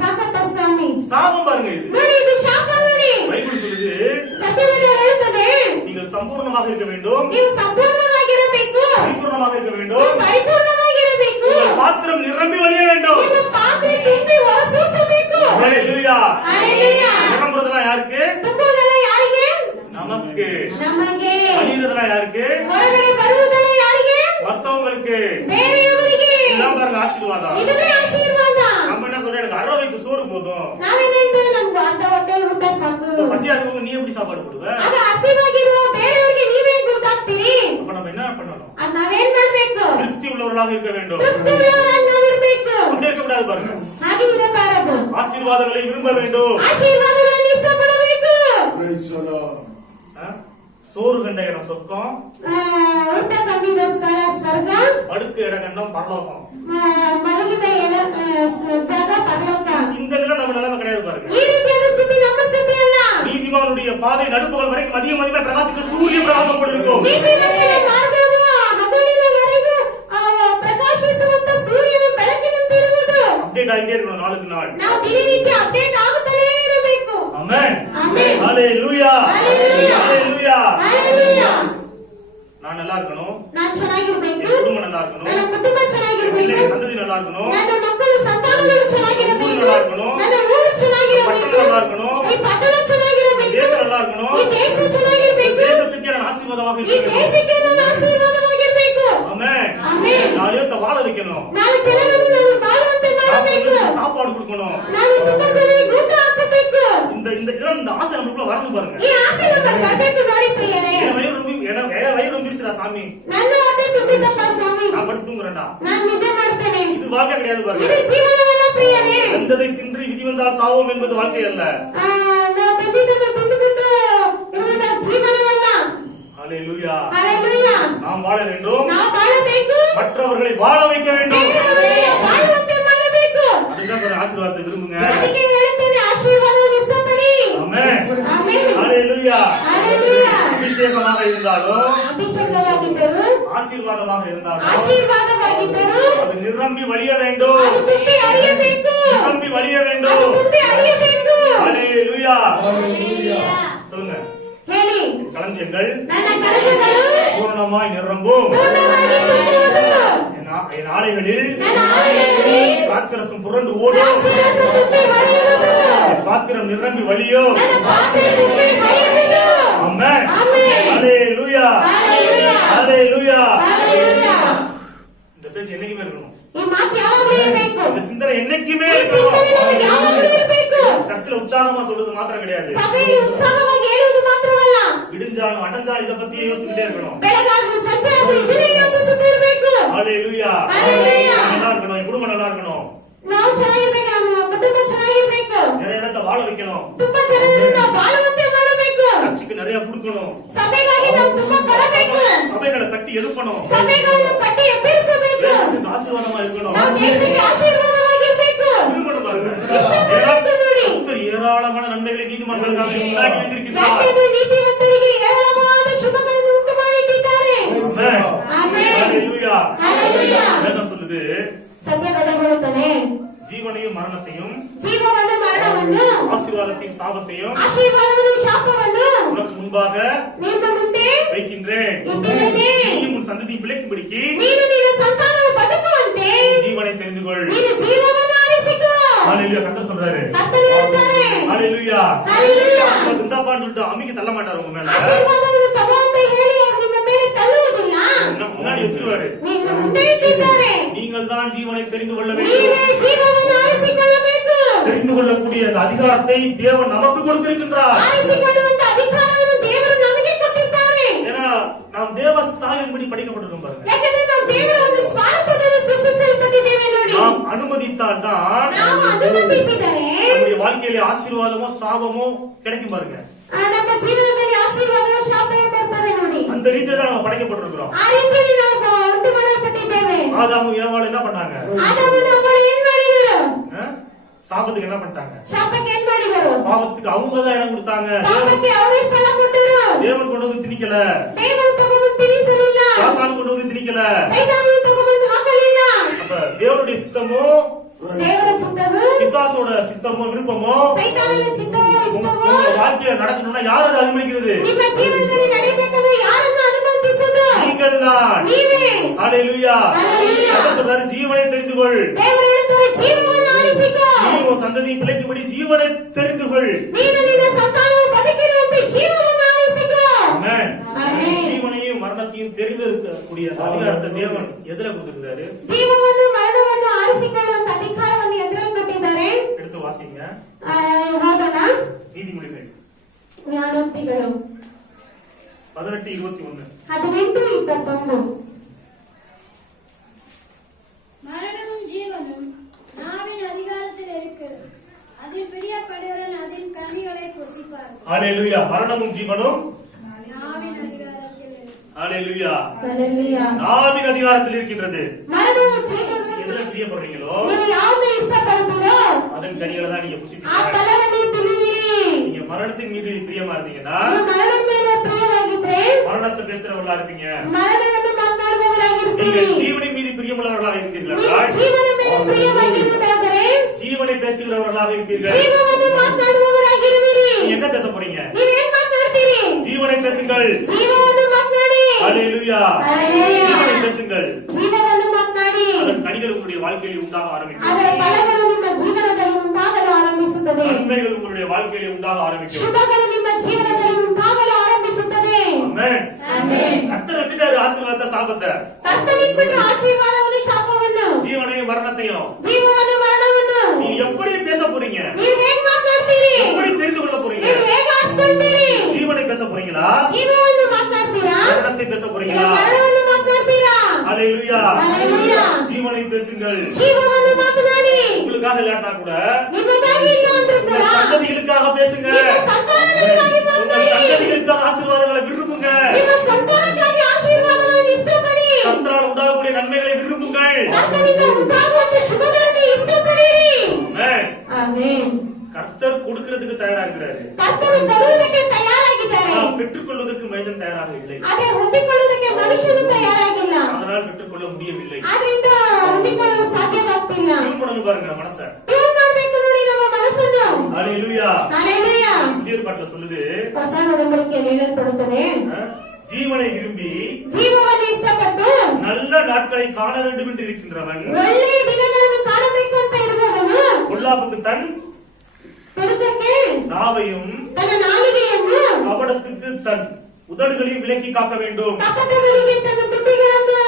ಸಾಕಪ್ಪ ಸ್ವಾಮಿ. சாபம் பாருங்க இது. ನೋಡಿ ಇದು ಶಾಪ ನೋಡಿ. பைபிள் சொல்லுது, ಸತ್ಯವೇದ ಹೇಳುತ್ತದೆ நீங்கள் சம்பூர்ணமாக இருக்க வேண்டும், ನೀವು ಸಂಪೂರ್ಣವಾಗಿರಬೇಕು, பரிபூர்ணமாக இருக்க ನೀವು வேண்டும், ಪರಿಪೂರ್ಣವಾಗಿರಬೇಕು, உங்கள் பாத்திரம் நிரம்பி வழிய வேண்டும். ನಿಮ್ಮ ಪಾತ್ರೆ ತುಂಬಿ ಹೊರಸೂಸಬೇಕು. ஹalleluya. ಹalleluya. நிரம்புறதெல்லாம் யாருக்கு? ತುಂಬುವುದೆಲ್ಲ ಯಾರಿಗೆ? நமக்கு. ನಮಗೆ. அழியறதெல்லாம் யாருக்கு? ಹೊರಗಡೆ ಬರುವುದೆಲ್ಲ ಯಾರಿಗೆ? மத்தவங்களுக்கு. ಬೇರೆಯವರಿಗೆ. இதெல்லாம் பாருங்க ஆசீர்வாதம். ಇದನ್ನೇ ಆಶೀರ್ವಾದ. நம்ம என்ன சொல்றோம், எனக்கு 60 வயிற்று சோறு போதும். ನಾವೇನ್ ಹೇಳ್ತೇವೆ, ನಮ್ಗೆ ಅರ್ಧ ಹೊಟ್ಟೆ ಊಟ ಸಾಕು. பசியா இருக்கவங்க நீ எப்படி சாப்பாடு போடுவ? ಆಗ ಹಸಿವಾಗಿರುವ ಬೇರೆಯವರಿಗೆ ನೀವೇ ದುಡ್ಡಾಕ್ತೀರಿ. அப்ப நம்ம என்ன பண்ணணும்? ಅದ್ ನಾವೇನ್ ಮಾಡ್ಬೇಕು? திருப்தி உள்ளவர்களாக இருக்க வேண்டும். ತೃಪ್ತಿಯುಳ್ಳವರಾಗಿ ನಾವಿರ್ಬೇಕು. அப்படியே இருக்க கூடாது பாருங்க. ಹಾಗೆ ಇರಬಾರದು. ஆசீர்வாதங்களை விரும்ப வேண்டும். ಆಶೀರ್ವಾದಗಳನ್ನು ಇಷ್ಟಪಡಬೇಕು. Praise the Lord. ஆ? சோறு கண்ட இடம் சொர்க்கம், ಊಟ ಕಂಡಿದ ಸ್ಥಳ ಸ್ವರ್ಗ, அடுக்கு இட கண்டம் பரலோகம். ಮಲಗಿದ ಜಾಗ ಪರಲೋಕ. இந்த நிலை நம்ம நிலைமை கிடையாது பாருங்க. ಈ ರೀತಿಯಾದ ಸ್ಥಿತಿ ನಮ್ಮ ಸ್ಥಿತಿ ಅಲ್ಲ. நீதிமானுடைய பாதை நடுப்பகல் வரைக்கும் மதியம் மதியம் பிரகாசிக்க சூரிய பிரகாசம் போல இருக்கும். ನೀತಿವಂತನ ಮಾರ್ಗವು ಹಗಲಿನವರೆಗೂ ಪ್ರಕಾಶಿಸುವಂತ ಸೂರ್ಯನ ಬೆಳಕಿನಂತೆ ಇರುವುದು. அப்டேட் ஆகிட்டே இருக்கணும் நாளுக்கு நாள். ನಾವು ದಿನನಿತ್ಯ ಅಪ್ಡೇಟ್ ಆಗುತ್ತಲೇ ಇರಬೇಕು. ஆமென். ஆமென். ஹalleluya. ஹalleluya. ஹalleluya. ಹalleluya. நான் நல்லா இருக்கணும், ನಾನು ಚೆನ್ನಾಗಿರ್ಬೇಕು, என் குடும்பம் நல்லா இருக்கணும், ನನ್ನ ಕುಟುಂಬ என் ಚೆನ್ನಾಗಿರ್ಬೇಕು, பிள்ளைங்க சந்ததி நல்லா இருக்கணும், ನನ್ನ ಮಕ್ಕಳು ಸಂತಾನಗಳು ಚೆನ್ನಾಗಿರಬೇಕು, ನನ್ನ ಊರು ಚೆನ್ನಾಗಿರಬೇಕು, பட்டணம் நல்லா இருக்கணும், ಈ ಪಟ್ಟಣ ಚೆನ್ನಾಗಿರಬೇಕು, தேசம் நல்லா இருக்கணும், ಈ ದೇಶ ಚೆನ್ನಾಗಿರ್ಬೇಕು, தேசத்துக்கே நான் ஆசீர்வாதமாக ಈ இருக்க வேண்டும். ದೇಶಕ್ಕೆ ನಾನು ಆಶೀರ್ವಾದವಾಗಿರ್ಬೇಕು. ஆமென். ಆಮೆನ್. நாலு பேர்த்த வாழ வைக்கணும், ನಾನು ಜನರನ್ನು ನಾನು ಬಾಳುವಂತೆ ಮಾಡಬೇಕು, சாப்பாடு கொடுக்கணும். ನಾನು ತುಂಬಾ ಜನರಿಗೆ ಊಟ ಹಾಕಬೇಕು. இந்த இந்த இதெல்லாம் இந்த ஆசை நமக்குள்ள வரணும் பாருங்க. ಈ ಆಸೆ ನಮಗೆ ಬರಬೇಕು ನೋಡಿ ಪ್ರಿಯರೇ. என் வயிறு ரொம்பிடுச்சுடா சாமி, ನನ್ನ ಹೊಟ್ಟೆ ತುಂಬಿದಪ್ಪ ಸ್ವಾಮಿ, நான் படுத்து தூங்குறேன்டா. ನಾನು ನಿದ್ದೆ ಮಾಡ್ತೇನೆ. இது வாழ்க்கை கிடையாது ಇದು பாருங்க. ಜೀವನವಲ್ಲ ಪ್ರಿಯರೇ. வெந்ததை தின்று விதி வந்தால் சாவோம் என்பது வாழ்க்கை அல்ல. ನಾವು ತಿಂದಿದ್ದನ್ನು ತಿಂದುಬಿಟ್ಟು ಇರುವಂತಹ ಜೀವನವಲ್ಲ. ஹalleluya. ಹalleluya. நாம் வாழ வேண்டும், ನಾವು ಬಾಳಬೇಕು, மற்றவர்களை வாழ வைக்க வேண்டும். ಬೇರೆಯವರನ್ನು ಬಾಳುವಂತೆ ಮಾಡಬೇಕು. அதுதான் பாருங்க, ஆசீர்வாதத்தை விரும்புங்க. ಅದಕ್ಕೆ ಹೇಳುತ್ತೇನೆ, ಆಶೀರ್ವಾದವನ್ನು ಇಷ್ಟಪಡಿ. ஆமென். ಆಮೆನ್. ஹalleluya. ಹalleluya. அபிஷேகமாக இருந்தாலும் ಅಭಿಷೇಕವಾಗಿದ್ದರು, ஆசீர்வாதமாக இருந்தாலும் ಆಶೀರ್ವಾದವಾಗಿದ್ದರು, அது நிரம்பி வழிய வேண்டும், ಅದು ತುಂಬಿ ಹರಿಯಬೇಕು, நிரம்பி வழிய ಅದು வேண்டும். ತುಂಬಿ ಹರಿಯಬೇಕು. ஹalleluya. Hallelujah. சொல்லுங்க, ಹೇಳಿ, களஞ்சியங்கள் ನನ್ನ ಕನಸುಗಳು பூரணமாய் நிரம்பும், ಪೂರ್ಣವಾಗಿ ತುಂಬುವುದು. என் ஆலைகளில் ನನ್ನ ಆಲಯದಲ್ಲಿ திராட்சரசம் புரண்டு ஓடும், ದ್ರಾಕ್ಷಾರಸ ತುಂಬಿ ಹರಿಯುವುದು. என் பாத்திரம் நிரம்பி வழியும். ನನ್ನ ಪಾತ್ರೆ ತುಂಬಿ ಹರಿಯಬೇಕು. சிந்தனை என்னைக்குமே ಈ ಚಿಂತನೆ ನಮಗೆ ಯಾವಾಗಲೂ ಇರಬೇಕು. சர்ச்சில் உற்சாகமா சொல்றது மாத்திரம் கிடையாது. ಸಭೆಯಲ್ಲಿ ಉತ್ಸಾಹವಾಗಿ ಹೇಳುವುದು ಮಾತ್ರವಲ್ಲ, விடிஞ்சாலும் அடைஞ்சாலும் இதை பத்தியே யோசிச்சுக்கிட்டே இருக்கணும். ಬೆಳಗಾದ್ರೂ ಸಂಜೆ ಆದ್ರೂ ಇದನ್ನೇ ಯೋಚಿಸುತ್ತಿರಬೇಕು. ஹalleluya. ஹalleluya. நல்லா இருக்கணும், என் குடும்பம் நல்லா இருக்கணும், ನಾವು ಚೆನ್ನಾಗಿರ್ಬೇಕು, ನಮ್ಮ ಕುಟುಂಬ ಚೆನ್ನಾಗಿರ್ಬೇಕು, நிறைய இடத்த வாழ வைக்கணும், ತುಂಬಾ ಜನರನ್ನು ನಾವು ಬಾಳುವಂತೆ ಮಾಡಬೇಕು, சர்ச்சுக்கு நிறைய கொடுக்கணும், ಸಭೆಗಾಗಿ ನಾವು ತುಂಬಾ ಕೊಡಬೇಕು, சபைகளை கட்டி எழுப்பணும், ಸಭೆಗಳನ್ನು ಕಟ್ಟಿ ಎಬ್ಬಿಸಬೇಕು, தேசத்துக்கு ஆசீர்வாதமா இருக்கணும். ನಾವು ದೇಶಕ್ಕೆ ಆಶೀರ್ವಾದವಾಗಿರ್ಬೇಕು. திருமணம் பாருங்க. ಇಷ್ಟಪಡಬೇಕು ನೋಡಿ. கர்த்தர் ஏராளமான நன்மைகளை நீதிமான்களுக்காக உண்டாக்கி வைத்திருக்கிறார். ಯಾಕೆಂದರೆ ನೀತಿವಂತರಿಗೆ ಏರಾಳವಾದ ಶುಭಗಳನ್ನು ಉಂಟು ಮಾಡಿಟ್ಟಿದ್ದಾರೆ. ஆமென். ಆಮೆನ್. ஹalleluya. ஹalleluya. வேதம் சொல்லுது, ಸತ್ಯವೇದ ಹೇಳುತ್ತದೆ, ஜீவனையும் மரணத்தையும் ಜೀವವನ್ನು ಮರಣವನ್ನು ஆசீர்வாதத்தையும் சாபத்தையும் ಆಶೀರ್ವಾದವನ್ನು ಶಾಪವನ್ನು உனக்கு முன்பாக ನಿಮ್ಮ ಮುಂದೆ வைக்கின்றேன். ಇಟ್ಟಿದ್ದೇನೆ. நீயும் உன் சந்ததி பிழைக்கும்படிக்கு ನೀನು ನಿನ್ನ ಸಂತಾನವು ಬದುಕುವಂತೆ ஜீவனை தெரிந்து கொள். ನೀನು ಜೀವವನ್ನು ಆರಿಸಿಕೋ. ஹalleluya. கர்த்தர் சொல்றாரு. ಕರ್ತನು ಹೇಳ್ತಾನೆ. ஹalleluya. ஹalleluya. இந்தாப்பான்னு சொல்லிட்டு அமைக்க தள்ள மாட்டாரு உங்க மேல. ಆಶೀರ್ವಾದವನ್ನು ತಗೋ ಅಂತ ಹೇಳಿ ಅವರು ನಿಮ್ಮ ಮೇಲೆ ತಳ್ಳುವುದಿಲ್ಲ. முன்னாடி வச்சிருவாரு. ನೀವು ಮುಂದೆ ಇಟ್ಟಿದ್ದಾರೆ. நீங்கள் தான் ஜீவனை தெரிந்து கொள்ள ನೀವೇ வேண்டும். ಜೀವವನ್ನು ಆರಿಸಿಕೊಳ್ಳಬೇಕು. தெரிந்து கொள்ளக்கூடிய அந்த அதிகாரத்தை தேவன் நமக்கு கொடுத்திருக்கின்றார். ಆರಿಸಿಕೊಳ್ಳುವಂತ ಅಧಿಕಾರವನ್ನು ದೇವರು ನಮಗೆ ಕೊಟ್ಟಿದ್ದಾರೆ. ஏன்னா நாம் தேவ சாயலின்படி படைக்கப்பட்டிருக்கோம் பாருங்க. ಯಾಕಂದ್ರೆ ನಾವು ದೇವರ ಒಂದು ಸ್ವಾರ್ಥದಲ್ಲಿ ಸೃಷ್ಟಿಸಲ್ಪಟ್ಟಿದ್ದೇವೆ ನೋಡಿ. நாம் அனுமதித்தால் தான் ನಾವು ಅನುಮತಿಸಿದರೆ நம்முடைய வாழ்க்கையில ஆசீர்வாதமோ சாபமோ கிடைக்கும் பாருங்க. ನಮ್ಮ ಜೀವನದಲ್ಲಿ ಆಶೀರ್ವಾದ ಶಾಪವೇ ಬರ್ತದೆ ನೋಡಿ. அந்த ரீதியில தான் நம்ம படைக்கப்பட்டிருக்கிறோம். ಆ ರೀತಿಯಲ್ಲಿ ನಾವು ಉಂಟು ಮಾಡಲ್ಪಟ್ಟಿದ್ದೇವೆ. ஆதாமும் ஏவாளும் என்ன பண்ணாங்க? ಆದಾಮನು ಅವಳು ಏನ್ ಮಾಡಿದರು? சாபத்துக்கு என்ன பண்ணிட்டாங்க? ಶಾಪಕ್ಕೆ ಏನ್ ಮಾಡಿದರು? பாவத்துக்கு அவங்க தான் இடம் கொடுத்தாங்க. ಪಾಪಕ್ಕೆ ಅವರೇ ಸ್ಥಳ ಕೊಟ್ಟರು. தேவன் கொண்டு வந்து திணிக்கல. ದೇವರು ತಗೊಂಡು ತಿನ್ನಿಸಲಿಲ್ಲ. சாத்தான் கொண்டு வந்து திணிக்கல. ಸೈತಾನನು ತಗೊಂಡು ಹಾಕಲಿಲ್ಲ. அப்ப தேவனுடைய சித்தமோ ದೇವರ ಚಿತ್ತವು பிசாசோட சித்தமோ விருப்பமோ ಸೈತಾನನ ಚಿತ್ತವೋ ಇಷ್ಟವೋ உங்க வாழ்க்கையில நடக்கணும்னா யார் அதை அனுமதிக்கிறது? ನಿಮ್ಮ ಜೀವನದಲ್ಲಿ ನಡೆಯಬೇಕಾದ್ರೆ ಯಾರನ್ನು ಅನುಮತಿಸುವುದು? நீங்கள் தான். ನೀವೇ. ஹalleluya. ஹalleluya. கர்த்தர் சொல்றாரு, ஜீவனை தெரிந்து கொள். ದೇವರು ಹೇಳುತ್ತಾರೆ, ಜೀವವನ್ನು ಆರಿಸಿಕೋ. நீ உன் சந்ததி பிழைக்கும்படி ஜீவனை தெரிந்து கொள். ನೀನು ನಿನ್ನ ಸಂತಾನವು ಬದುಕಿರುವಂತೆ ಜೀವವನ್ನು ಆರಿಸಿಕೋ. ஆமென். ஆமென். ஜீவனையும் மரணத்தையும் தெரிந்திருக்கக்கூடிய அதிகாரத்தை தேவன் எதுல கொடுத்திருக்கிறாரு? ಜೀವವನ್ನು ಮರಣವನ್ನು ಆರಿಸಿಕೊಳ್ಳುವಂತ ಅಧಿಕಾರವನ್ನು ಎದುರಲ್ಲಿ ಕೊಟ್ಟಿದ್ದಾರೆ. எடுத்து வாசிங்க. ಓದೋಣ. நீதிமொழிகள் ಜ್ಞಾನೋಕ್ತಿಗಳು 18:21. 18:21. மரணமும் ஜீவனும் நாவின் அதிகாரத்தில் இருக்கிறது. அதில் பிரியப்படுகிறவன் அதின் கனிகளை புசிப்பார்கள். ஹalleluya. மரணமும் ஜீவனும் நாவின் அதிகாரத்தில் இருக்கிறது. ஹalleluya. ஹalleluya. நாவின் அதிகாரத்தில் இருக்கின்றது. ಮರಣವು ಜೀವವನ್ನು எதுல பிரியப்படுறீங்களோ ನೀವು ಯಾವ್ದು ಇಷ್ಟಪಡುತ್ತೀರೋ அதன் கனிகளை தான் நீங்க ಆ புசிப்பீங்க. ಫಲವನ್ನು ತಿನ್ನುವಿರಿ. நீங்க மரணத்தின் மீது பிரியமா இருந்தீங்கன்னா ನೀವು ಮರಣದ ಮೇಲೆ ಪ್ರಿಯವಾಗಿದ್ರೆ மரணத்தை பேசுறவர்களா இருப்பீங்க. ಮರಣವನ್ನು ಮಾತನಾಡುವವರಾಗಿರ್ತೀರಿ. நீங்கள் ஜீவனின் மீது பிரியமுள்ளவர்களாக இருப்பீர்கள் ನೀವು என்றால் ಜೀವನ ಮೇಲೆ ಪ್ರಿಯವಾಗಿರುವುದಾದರೆ ஜீவனை பேசுகிறவர்களாக இருப்பீர்கள். ಜೀವವನ್ನು ಮಾತನಾಡುವವರಾಗಿರುವಿರಿ. நீங்க என்ன பேச போறீங்க? ನೀವೇನ್ ಮಾತನಾಡ್ತೀರಿ? ஜீவனை பேசுங்கள். ಜೀವವನ್ನು ಮಾತನಾಡಿ. ஹalleluya. ஹalleluya. ஜீவனை பேசுங்கள். ಜೀವವನ್ನು ಮಾತನಾಡಿ. அதன் கனிகள் உங்களுடைய வாழ்க்கையில் உண்டாக ஆரம்பிக்கும். ಅದರ ಫಲಗಳು ನಿಮ್ಮ ಜೀವನದಲ್ಲಿ ಉಂಟಾಗಲು ಆರಂಭಿಸುತ್ತದೆ. நன்மைகள் உங்களுடைய வாழ்க்கையில் உண்டாக ஆரம்பிக்கும். ಶುಭಗಳು ನಿಮ್ಮ ಜೀವನದಲ್ಲಿ ಉಂಟಾಗಲು ಆರಂಭಿಸುತ್ತದೆ. ஆமென். ಆಮೆನ್. கர்த்தர் வச்சிட்டாரு ஆசீர்வாதத்தை சாபத்தை. ಕರ್ತನಿಟ್ಬಿಟ್ಟು ಆಶೀರ್ವಾದವನ್ನು ಶಾಪವನ್ನು ஜீவனையும் மரணத்தையும் ಜೀವವನ್ನು ಮರಣವನ್ನು நீங்க எப்படி பேச போறீங்க? ನೀವು ಹೇಗ್ ಮಾತನಾಡ್ತೀರಿ? எப்படி தெரிந்து கொள்ள போறீங்க? ನೀವು ಹೇಗೆ ಆರಿಸ್ಕೊಳ್ತೀರಿ? ஜீவனை பேச போறீங்களா? ಜೀವವನ್ನು ಮಾತನಾಡ್ತೀರಾ? மரணத்தை பேச ಇಲ್ಲ போறீங்களா? ಮರಣವನ್ನು ಮಾತನಾಡ್ತೀರಾ? ஹalleluya. ஹalleluya. ஜீவனை பேசுங்கள். ಜೀವವನ್ನು ಮಾತನಾಡಿ. உங்களுக்காக இல்லாட்டா கூட ನಿಮಗಾಗಿ ಇಲ್ಲ ಅಂದ್ರೂ உங்க ಕೂಡ சந்ததிகளுக்காக பேசுங்க. ನಿಮ್ಮ ಸಂತಾನಗಳಿಗಾಗಿ உங்க ಮಾತನಾಡಿ. சந்ததிகளுக்காக ஆசீர்வாதங்களை விரும்புங்க. ನಿಮ್ಮ ಸಂತಾನಕ್ಕಾಗಿ ಆಶೀರ್ವಾದಗಳನ್ನು ಇಷ್ಟಪಡಿ. கர்த்தரால் உண்டாகக்கூடிய நன்மைகளை விரும்புங்கள். ಕರ್ತನಿಂದ ಉಂಟಾಗುವಂತ ಶುಭಗಳನ್ನು ಇಷ್ಟಪಡಿರಿ. ஆமென். ಆಮೆನ್. கர்த்தர் கொடுக்கிறதுக்கு தயாரா இருக்கிறாரு. ಕರ್ತನು ಕೊಡುವುದಕ್ಕೆ ತಯಾರಾಗಿದ್ದಾರೆ. ஆனால் பெற்றுக்கொள்வதற்கு மனிதன் தயாராக இல்லை. ಆದರೆ ಹೊಂದಿಕೊಳ್ಳುವುದಕ್ಕೆ ಮನುಷ್ಯನು ತಯಾರಾಗಿಲ್ಲ. அதனால் பெற்றுக்கொள்ள முடியவில்லை. ಆದ್ರಿಂದ ಹೊಂದಿಕೊಳ್ಳಲು ಸಾಧ್ಯವಾಗ್ತಿಲ್ಲ. திருமணம் பாருங்க மனச. ಟ್ಯೂನ್ ಮಾಡ್ಬೇಕು ನೋಡಿ ನಮ್ಮ ಮನಸ್ಸನ್ನು. ஹalleluya. ಹಲ್ಲೆಲೂಯಾ. புதிய ஏற்பாட்டுல சொல்லுது, ಹೊಸ ಒಡಂಬಡಿಕೆಯಲ್ಲಿ ಹೇಳಲ್ಪಡುತ್ತದೆ, ஜீவனை விரும்பி ಜೀವವನ್ನು ಇಷ್ಟಪಟ್ಟು நல்ல நாட்களை காண வேண்டும் என்று இருக்கின்றவன் ಒಳ್ಳೆಯ ದಿನಗಳನ್ನು ಕಾಣಬೇಕು ಅಂತ ಇರುವವನು பொல்லாப்புக்கு தன் ಕೆಡುಕಕ್ಕೆ நாவையும் ತನ್ನ ನಾಲಿಗೆಯನ್ನು கபடத்துக்கு தன் உதடுகளையும் விலக்கி காக்க வேண்டும். ಕಪಟಗಳಿಗೆ ತನ್ನ ತುಟಿಗಳನ್ನು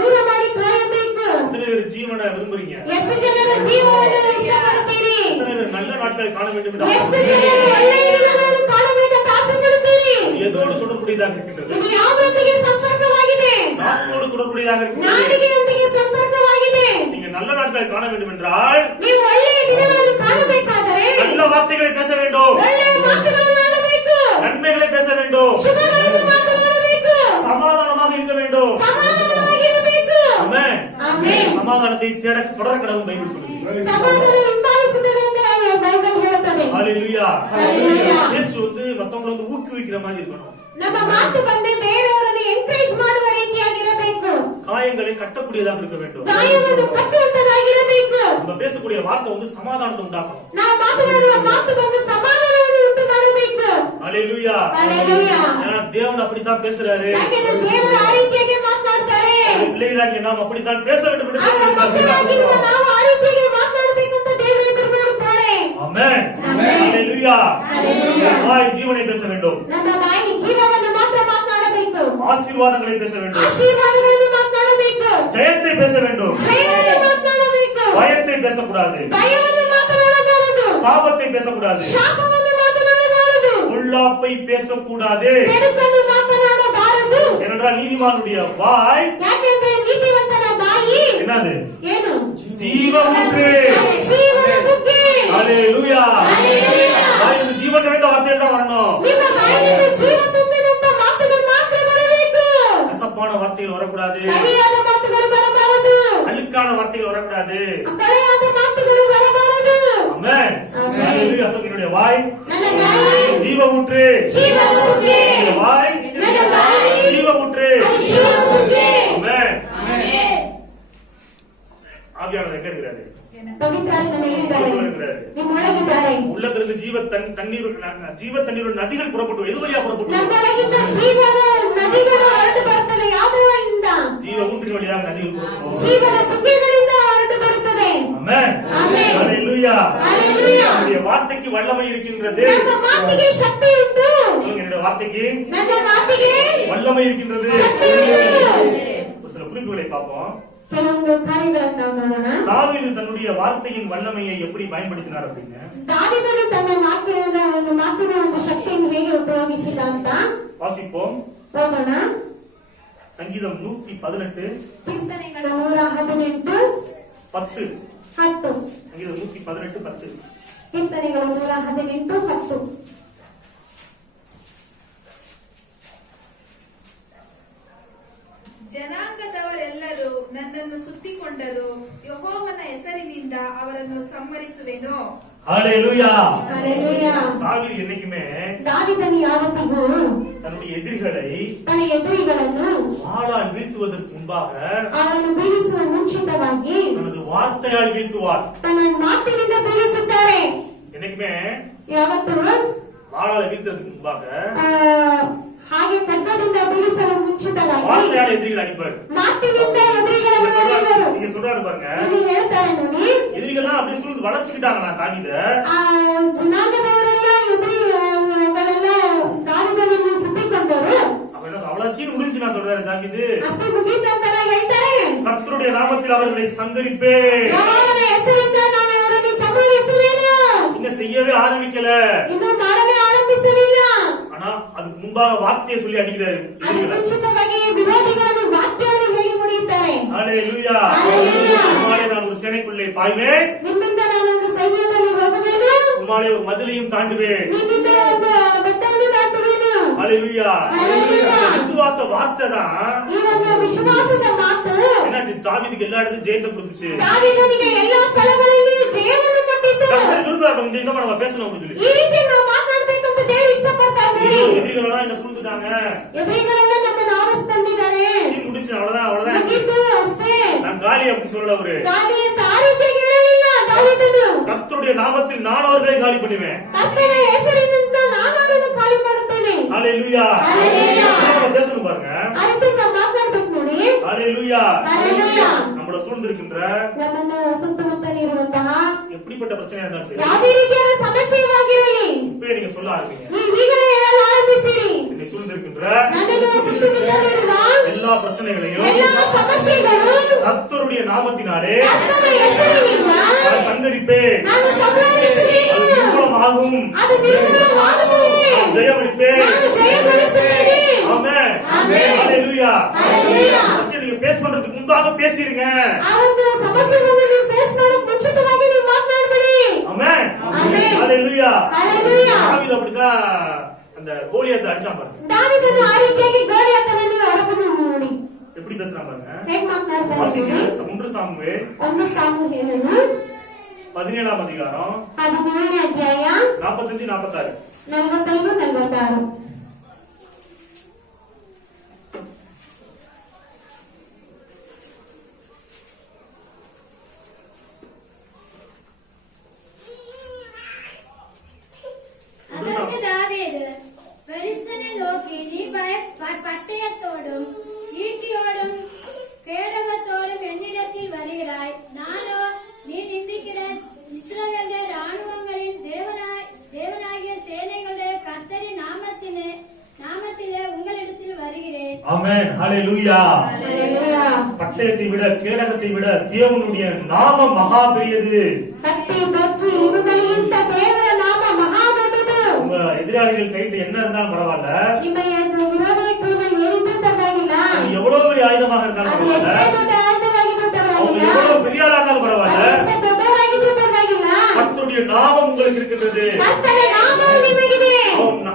ದೂರ ಮಾಡಿ ಕಾಯಬೇಕು. எத்தனை பேர் ஜீவனை விரும்புறீங்க? ಎಷ್ಟು ಜನರು ಜೀವವನ್ನು ಇಷ್ಟಪಡುತ್ತೀರಿ? எத்தனை பேர் நல்ல நாட்களை காண வேண்டும் என்று ಎಷ್ಟು ஆசைப்படுறீங்க? ಜನರು ಒಳ್ಳೆಯ ದಿನಗಳನ್ನು ಕಾಣಬೇಕಂತ ಆಸೆ ಪಡುತ್ತೀರಿ? எதோடு தொடர்புடையதாக இருக்கின்றது? ಇದು ಯಾವುದೊಂದಿಗೆ ಸಂಪರ್ಕವಾಗಿದೆ? நாட்டோடு தொடர்புடையதாக இருக்கின்றது. ನಾಲಿಗೆಯೊಂದಿಗೆ ಸಂಪರ್ಕವಾಗಿದೆ. நீங்க நல்ல நாட்களை காண வேண்டும் என்றால் ನೀವು ಒಳ್ಳೆಯ ದಿನಗಳನ್ನು ಕಾಣಬೇಕಾದರೆ நல்ல வார்த்தைகளை பேச வேண்டும், ಒಳ್ಳೆಯ ಮಾತುಗಳನ್ನು ಆಡಬೇಕು, நன்மைகளை பேச வேண்டும், ಶುಭಗಳನ್ನು ಮಾತನಾಡಬೇಕು, சமாதானமாக இருக்க வேண்டும். ಸಮಾಧಾನವಾಗಿರಬೇಕು. ஆமென். ಆಮೆನ್. சமாதானத்தை தேட தொடர கடவுள் பைபிள் சொல்லுது. ಸಮಾಧಾನ ಹಿಂಬಾಲಿಸುತ್ತದೆ ಅಂತ ಬೈಬಲ್ ಹೇಳುತ್ತದೆ. ஹalleluya. ஹalleluya. பேச்சு மத்தவங்களை ஊக்குவிக்கிற மாதிரி இருக்கணும். ನಮ್ಮ ಮಾತು ಬಂದು ಬೇರೆಯವರನ್ನು ಎನ್ಕರೇಜ್ ಮಾಡುವ ರೀತಿಯಾಗಿರಬೇಕು. காயங்களை கட்டக்கூடியதாக இருக்க வேண்டும். ಗಾಯವನ್ನು ಕಟ್ಟುವಂತದಾಗಿರಬೇಕು. நம்ம பேசக்கூடிய வார்த்தை சமாதானத்தை உண்டாக்கணும். ನಾವು ಮಾತನಾಡುವ ಮಾತು ಬಂದು ಸಮಾಧಾನವನ್ನು ಉಂಟು ಮಾಡಬೇಕು. ஹalleluya. ஹalleluya. ஏன்னா தேவன் அப்படித்தான் பேசுறாரு. ಯಾಕೆಂದ್ರೆ ದೇವರು ಆ ರೀತಿಯಾಗಿ ಮಾತನಾಡ್ತಾರೆ. பிள்ளைகளாகிய நாம் அப்படித்தான் பேச வேண்டும் என்று ಅವರ ಮಕ್ಕಳಾಗಿರುವ ನಾವು ಆ ರೀತಿಯಾಗಿ ಮಾತನಾಡಬೇಕು ಅಂತ ದೇವರು ಎದುರು ನೋಡುತ್ತಾರೆ. ஆமென். ஹalleluya. வாய் ஜீவனை பேச வேண்டும், ನಮ್ಮ ಬಾಯಿ ಜೀವವನ್ನು ಮಾತ್ರ ಮಾತನಾಡಬೇಕು, ஆசீர்வாதங்களை பேச வேண்டும், ಆಶೀರ್ವಾದಗಳನ್ನು ಮಾತನಾಡಬೇಕು, ஜெயத்தை பேச வேண்டும், ಜಯವನ್ನು ಮಾತನಾಡಬೇಕು, பயத்தை பேசக்கூடாது, ಭಯವನ್ನು ಮಾತನಾಡಬಾರದು, சாபத்தை பேசக்கூடாது, ಶಾಪವನ್ನು ಮಾತನಾಡಬಾರದು, பொல்லாப்பை பேசக்கூடாது. ಕೆಡುಕನ್ನು ಮಾತನಾಡಬಾರದು. ஏனென்றால் நீதிமானுடைய வாய் ಯಾಕೆಂದ್ರೆ ನೀತಿವಂತನ ಬಾಯಿ என்னது? ಏನು? ஜீவ ஊற்று. ಅದು ಜೀವನ ಬುಗ್ಗೆ. ஹalleluya. ஹalleluya. வாயிலிருந்து ஜீவன் நிறைந்த வார்த்தைகள் தான் வரணும். ನಿಮ್ಮ ಬಾಯಿನಿಂದ ಜೀವ ತುಂಬಿದಂತ ಮಾತುಗಳು ಮಾತ್ರ ಬರಬೇಕು. கசப்பான வார்த்தைகள் வரக்கூடாது, ಕಹಿಯಾದ ಮಾತುಗಳು ಬರಬಾರದು, அழுக்கான வார்த்தைகள் வரக்கூடாது. ಕಳೆಯಾದ ಮಾತುಗಳು ಬರಬಾರದು. ஆமென். ஆமென். ஹalleluya. என்னுடைய வாய் ನನ್ನ ಬಾಯಿ ஜீவ ஊற்று. ಜೀವನ ಬುಗ್ಗೆ. என்னுடைய வாய் ನನ್ನ ಬಾಯಿ ஜீவ ஊற்று. ಅದು ಜೀವನ ಬುಗ್ಗೆ. ஆமென். ಆಮೆನ್. ஆவியானவர் எங்க இருக்கிறாரு? ಪವಿತ್ರಾತ್ಮನು ಎಲ್ಲಿದ್ದಾರೆ? ನಿಮ್ಮೊಳಗಿದ್ದಾರೆ. உள்ளத்திலிருந்து ஜீவ தண்ணீர் நதிகள் புறப்பட்டு எது வழியா புறப்பட்டு? ನಮ್ಮೊಳಗಿಂದ ಜೀವದ ನದಿಗಳು ಹೊರಟು ಬರುತ್ತವೆ. ಯಾವುದರಿಂದ? ஜீவ ஊற்றின் வழியாக நதிகள் புறப்படும். ಜೀವದ ಬುಗ್ಗೆಗಳಿಂದ ಹೊರಟು ಬರುತ್ತದೆ. ஆமென். ஆமென். ஹalleluya. ஹalleluya. என்னுடைய வார்த்தைக்கு வல்லமை இருக்கின்றது. ನನ್ನ ಮಾತಿಗೆ ಶಕ್ತಿ ಉಂಟು. என்னுடைய வார்த்தைக்கு ನನ್ನ ಮಾತಿಗೆ வல்லமை இருக்கின்றது. ಶಕ್ತಿ ಉಂಟು. ஒரு சில குறிப்புகளை பார்ப்போம். ಕೆಲವೊಂದು ಕಾರ್ಯಗಳನ್ನು ನಾವು ನೋಡೋಣ. தாவீது தன்னுடைய வார்த்தையின் வல்லமையை எப்படி பயன்படுத்தினார் அப்படின்னு ದಾವೀದನು ತನ್ನ ಮಾತಿನ ಒಂದು ಶಕ್ತಿಯನ್ನು ಹೇಗೆ ಉಪಯೋಗಿಸಿದ ಅಂತ வாசிப்போம். ಹೋಗೋಣ. சங்கீதம் 118 ಕೀರ್ತನೆಗಳ 118 10. 10. சங்கீதம் 118 10. ಕೀರ್ತನೆಗಳು 118 10. ಜನಾಂಗದವರೆಲ್ಲರೂ ನನ್ನನ್ನು ಸುತ್ತಿಕೊಂಡರು, ಯೆಹೋವನ ಹೆಸರಿನಿಂದ ಅವರನ್ನು ಸಂಹರಿಸುವೆನು. ஹalleluya. ஹalleluya. தாவீது என்னைக்குமே ದಾವೀದನು ಯಾವತ್ತಿಗೂ தன்னுடைய எதிரிகளை ತನ್ನ ಎದುರಿಗಳನ್ನು வாளால் வீழ்த்துவதற்கு முன்பாக ಅವರನ್ನು ಬೀಳಿಸುವ ಮುಂಚಿತವಾಗಿ தனது வார்த்தையால் வீழ்த்துவார். ತನ್ನ ಮಾತಿನಿಂದ ಬೀಳಿಸುತ್ತಾರೆ. என்னைக்குமே ಯಾವತ್ತು வாளால் வீழ்த்துவதற்கு முன்பாக ಹಾಗೆ ಖಡ್ಗದಿಂದ ಬೀಳಿಸಲು ಮುಂಚಿತವಾಗಿ வார்த்தையால் எதிரிகள் அடிப்பார். ಮಾತಿನಿಂದ ಎದುರಿಗಳನ್ನು ಹೊಡೆಯುವರು. நீங்க சொல்றாரு பாருங்க, ಇಲ್ಲಿ ಹೇಳ್ತಾರೆ ನೋಡಿ, எதிரிகள்லாம் அப்படியே சொல்லிட்டு வளைச்சுக்கிட்டாங்க தாவீத. ಆ ಜನಾಂಗದವರೆಲ್ಲ ಎದುರಿಗಳೆಲ್ಲ ದಾವೀದನನ್ನು ಸುತ್ತಿಕೊಂಡರು. அவ்வளவு சீன் முடிஞ்சு நான் சொல்றாரு தாவீது. ಅಷ್ಟು ಮುಗಿದಂತರ ಹೇಳ್ತಾರೆ, கர்த்தருடைய நாமத்தில் அவர்களை சங்கரிப்பேன். ಯೆಹೋವನ ಹೆಸರಿಂದ ನಾನು ಅವರನ್ನು ಸಂಹರಿಸುವೆನು. நீங்க செய்யவே ஆரம்பிக்கல, ಇನ್ನೂ ಮಾಡಲೇ ಆರಂಭಿಸಲಿಲ್ಲ. ஆனா அதுக்கு முன்பாக வார்த்தையை சொல்லி அடிக்கிறாரு. ಅದು ಮುಂಚಿತವಾಗಿ ವಿರೋಧಿಗಳನ್ನು ವಾಕ್ಯವನ್ನು ಹೇಳಿ ಮುಡಿಯುತ್ತಾರೆ. ஹalleluya. ஹalleluya. உம்மாலே நான் ஒரு சேனைக்குள்ளே பாய்வேன், ನಿಮ್ಮಿಂದ ನಾನು ಒಂದು ಸೈನ್ಯದಲ್ಲಿ ಹೋಗುವೆನು, உம்மாலே ஒரு மதிலையும் தாண்டுவேன். ನಿಮ್ಮಿಂದ ಒಂದು ಬೆಟ್ಟವನ್ನು ದಾಟುವೆನು. ஹalleluya. ஹalleluya. விசுவாச வார்த்தை தான் ಈ ಒಂದು ವಿಶ್ವಾಸದ ಮಾತು என்னாச்சு, தாவீதுக்கு எல்லா இடத்துலயும் ஜெயத்தை கொடுத்துச்சு. ದಾವೀದನಿಗೆ ಎಲ್ಲಾ ಸ್ಥಳಗಳಲ್ಲಿಯೂ ಜಯವನ್ನು ಕೊಟ್ಟಿತು. கர்த்தர் விரும்புறாரு இந்த விதமா நம்ம பேசணும் அப்படின்னு சொல்லி. ಈ ರೀತಿ ನಾವು ಮಾತನಾಡಬೇಕಂತ ದೇವರು ಇಷ್ಟಪಡ್ತಾರೆ ನೋಡಿ. எதிரிகளெல்லாம் என்ன சொல்லிட்டாங்க, ಎದುರಿಗಳೆಲ್ಲ ನಮ್ಮನ್ನು ಆವರಿಸ್ಕೊಂಡಿದ್ದಾರೆ. சீன் முடிச்சு அவ்வளவுதான் ಮುಗೀತು ಅಷ್ಟೇ. நான் காலி அப்படின்னு சொல்லல அவரு. ಗಾಳಿ ಅಂತ ಆ ರೀತಿಯಾಗಿ ಹೇಳಲಿಲ್ಲ ದಾವೀದನು. கர்த்தருடைய நாமத்தில் நான் அவர்களை காலி பண்ணுவேன். ಕರ್ತನ ಹೆಸರಿನಿಂದ ನಾನು ಅವರನ್ನು ಖಾಲಿ ಮಾಡುತ್ತೇನೆ. ஹalleluya. ஹalleluya. நம்ம பேசணும் பாருங்க. ಆ ರೀತಿ ನಾವು ಮಾತನಾಡ್ಬೇಕು ನೋಡಿ. ஹalleluya. ஹalleluya. நம்மள சூழ்ந்திருக்கின்ற ನಮ್ಮನ್ನು ಸುತ್ತಮುತ್ತಲಿರುವಂತಹ எப்படிப்பட்ட பிரச்சனையா இருந்தாலும் சரி, ಯಾವುದೇ ರೀತಿಯಾದ ಸಮಸ್ಯೆವಾಗಿರಲಿ, இப்பவே நீங்க சொல்ல ஆரம்பிங்க. ನೀವು ಈಗಲೇ ಹೇಳಲು ಆರಂಭಿಸಿರಿ. என்னை சூழ்ந்திருக்கின்ற ನನ್ನನ್ನು ಸುತ್ತಮುತ್ತಲಿರುವ எல்லா எல்லா பிரச்சனைகளையும் எல்லா ಸಮಸ್ಯೆகளும் கர்த்தருடைய நாமத்தினாலே கர்த்தருடைய ಹೆಸರಿನಿಂದ நான் சங்கரிப்பேன். ನಾನು ಸಂಹರಿಸುವೆನು. அது நிர்மூலமாகும். ಅದು ನಿರ್ಮೂಲವಾಗುತ್ತದೆ. நான் ஜெயமளிப்பேன். ನಾನು ಜಯಗಳಿಸುತ್ತೇನೆ. ஆமென். ஆமென். ஹalleluya. ஹalleluya. பிரச்சனை நீங்க ஃபேஸ் பண்றதுக்கு முன்பாக பேசிருங்க. ಆ ಒಂದು ಸಮಸ್ಯೆಗಳನ್ನು ನೀವು ಫೇಸ್ ಮಾಡೋಕೆ ಮುಂಚಿತವಾಗಿ ನೀವು ಮಾತನಾಡಬೇಡಿ. ஆமென். ஆமென். ஹalleluya. ஹalleluya. தாவீது அப்படிதான் அந்த கோலியாத்தை அடிச்சான் பாருங்க. ದಾವೀದನು ಆ ರೀತಿಯಾಗಿ ಗೋಲಿಯಾತನನ್ನು ಹೊಡೆದನು ನೋಡಿ. எப்படி பேசுறான் பாருங்க. ಹೇಗೆ ಮಾತನಾಡ್ತಾನೆ வாசிங்க. ನೋಡಿ. 1 சாமுவேல் 1 ಸಾಮುವೇಲನು 17ஆம் அதிகாரம் 17ನೇ ಅಧ್ಯಾಯ 45 46. 45 46. அதற்கு தாவீது பெலிஸ்தனை நோக்கி, நீ பட்டயத்தோடும் ஈட்டியோடும் கேடகத்தோடும் என்னிடத்தில் வருகிறாய். நானோ நீ நிந்திக்கிற இஸ்ரவேல் ராணுவங்களின் தேவனாகிய சேனைகளுடைய கர்த்தரின் நாமத்திலே உங்களிடத்தில் வருகிறேன். ஆமென். ஹalleluya. ஹalleluya. பட்டயத்தை விட கேடகத்தை விட தேவனுடைய நாமம் மகா பெரியது. கத்தி பச்சு இವುಗಳಿಗಿಂತ ದೇವರ ನಾಮ ಮಹಾ ದೊಡ್ಡದು. உங்க எதிராளிகள் கையில என்ன இருந்தாலும் பரவாயில்ல. ನಿಮ್ಮ ವಿರೋಧಿ ಕೈಯಲ್ಲಿ ಏನಿದ್ರೂ ಪರವಾಗಿಲ್ಲ. அது எவ்வளவு பெரிய ஆயுதமாக இருந்தாலும் ಅದು பரவாயில்ல. ಎಷ್ಟೇ ದೊಡ್ಡ ಆಯುಧವಾಗಿದ್ರೂ அவங்க ಪರವಾಗಿಲ್ಲ. எவ்வளவு பெரிய ஆளா இருந்தாலும் ಅದು பரவாயில்ல. ಎಷ್ಟೇ ದೊಡ್ಡವರಾಗಿದ್ರೂ ಪರವಾಗಿಲ್ಲ. கர்த்தருடைய நாமம் உங்களுக்கு இருக்கின்றது. ಕರ್ತನ ನಾಮವು ನಿಮಗಿದೆ.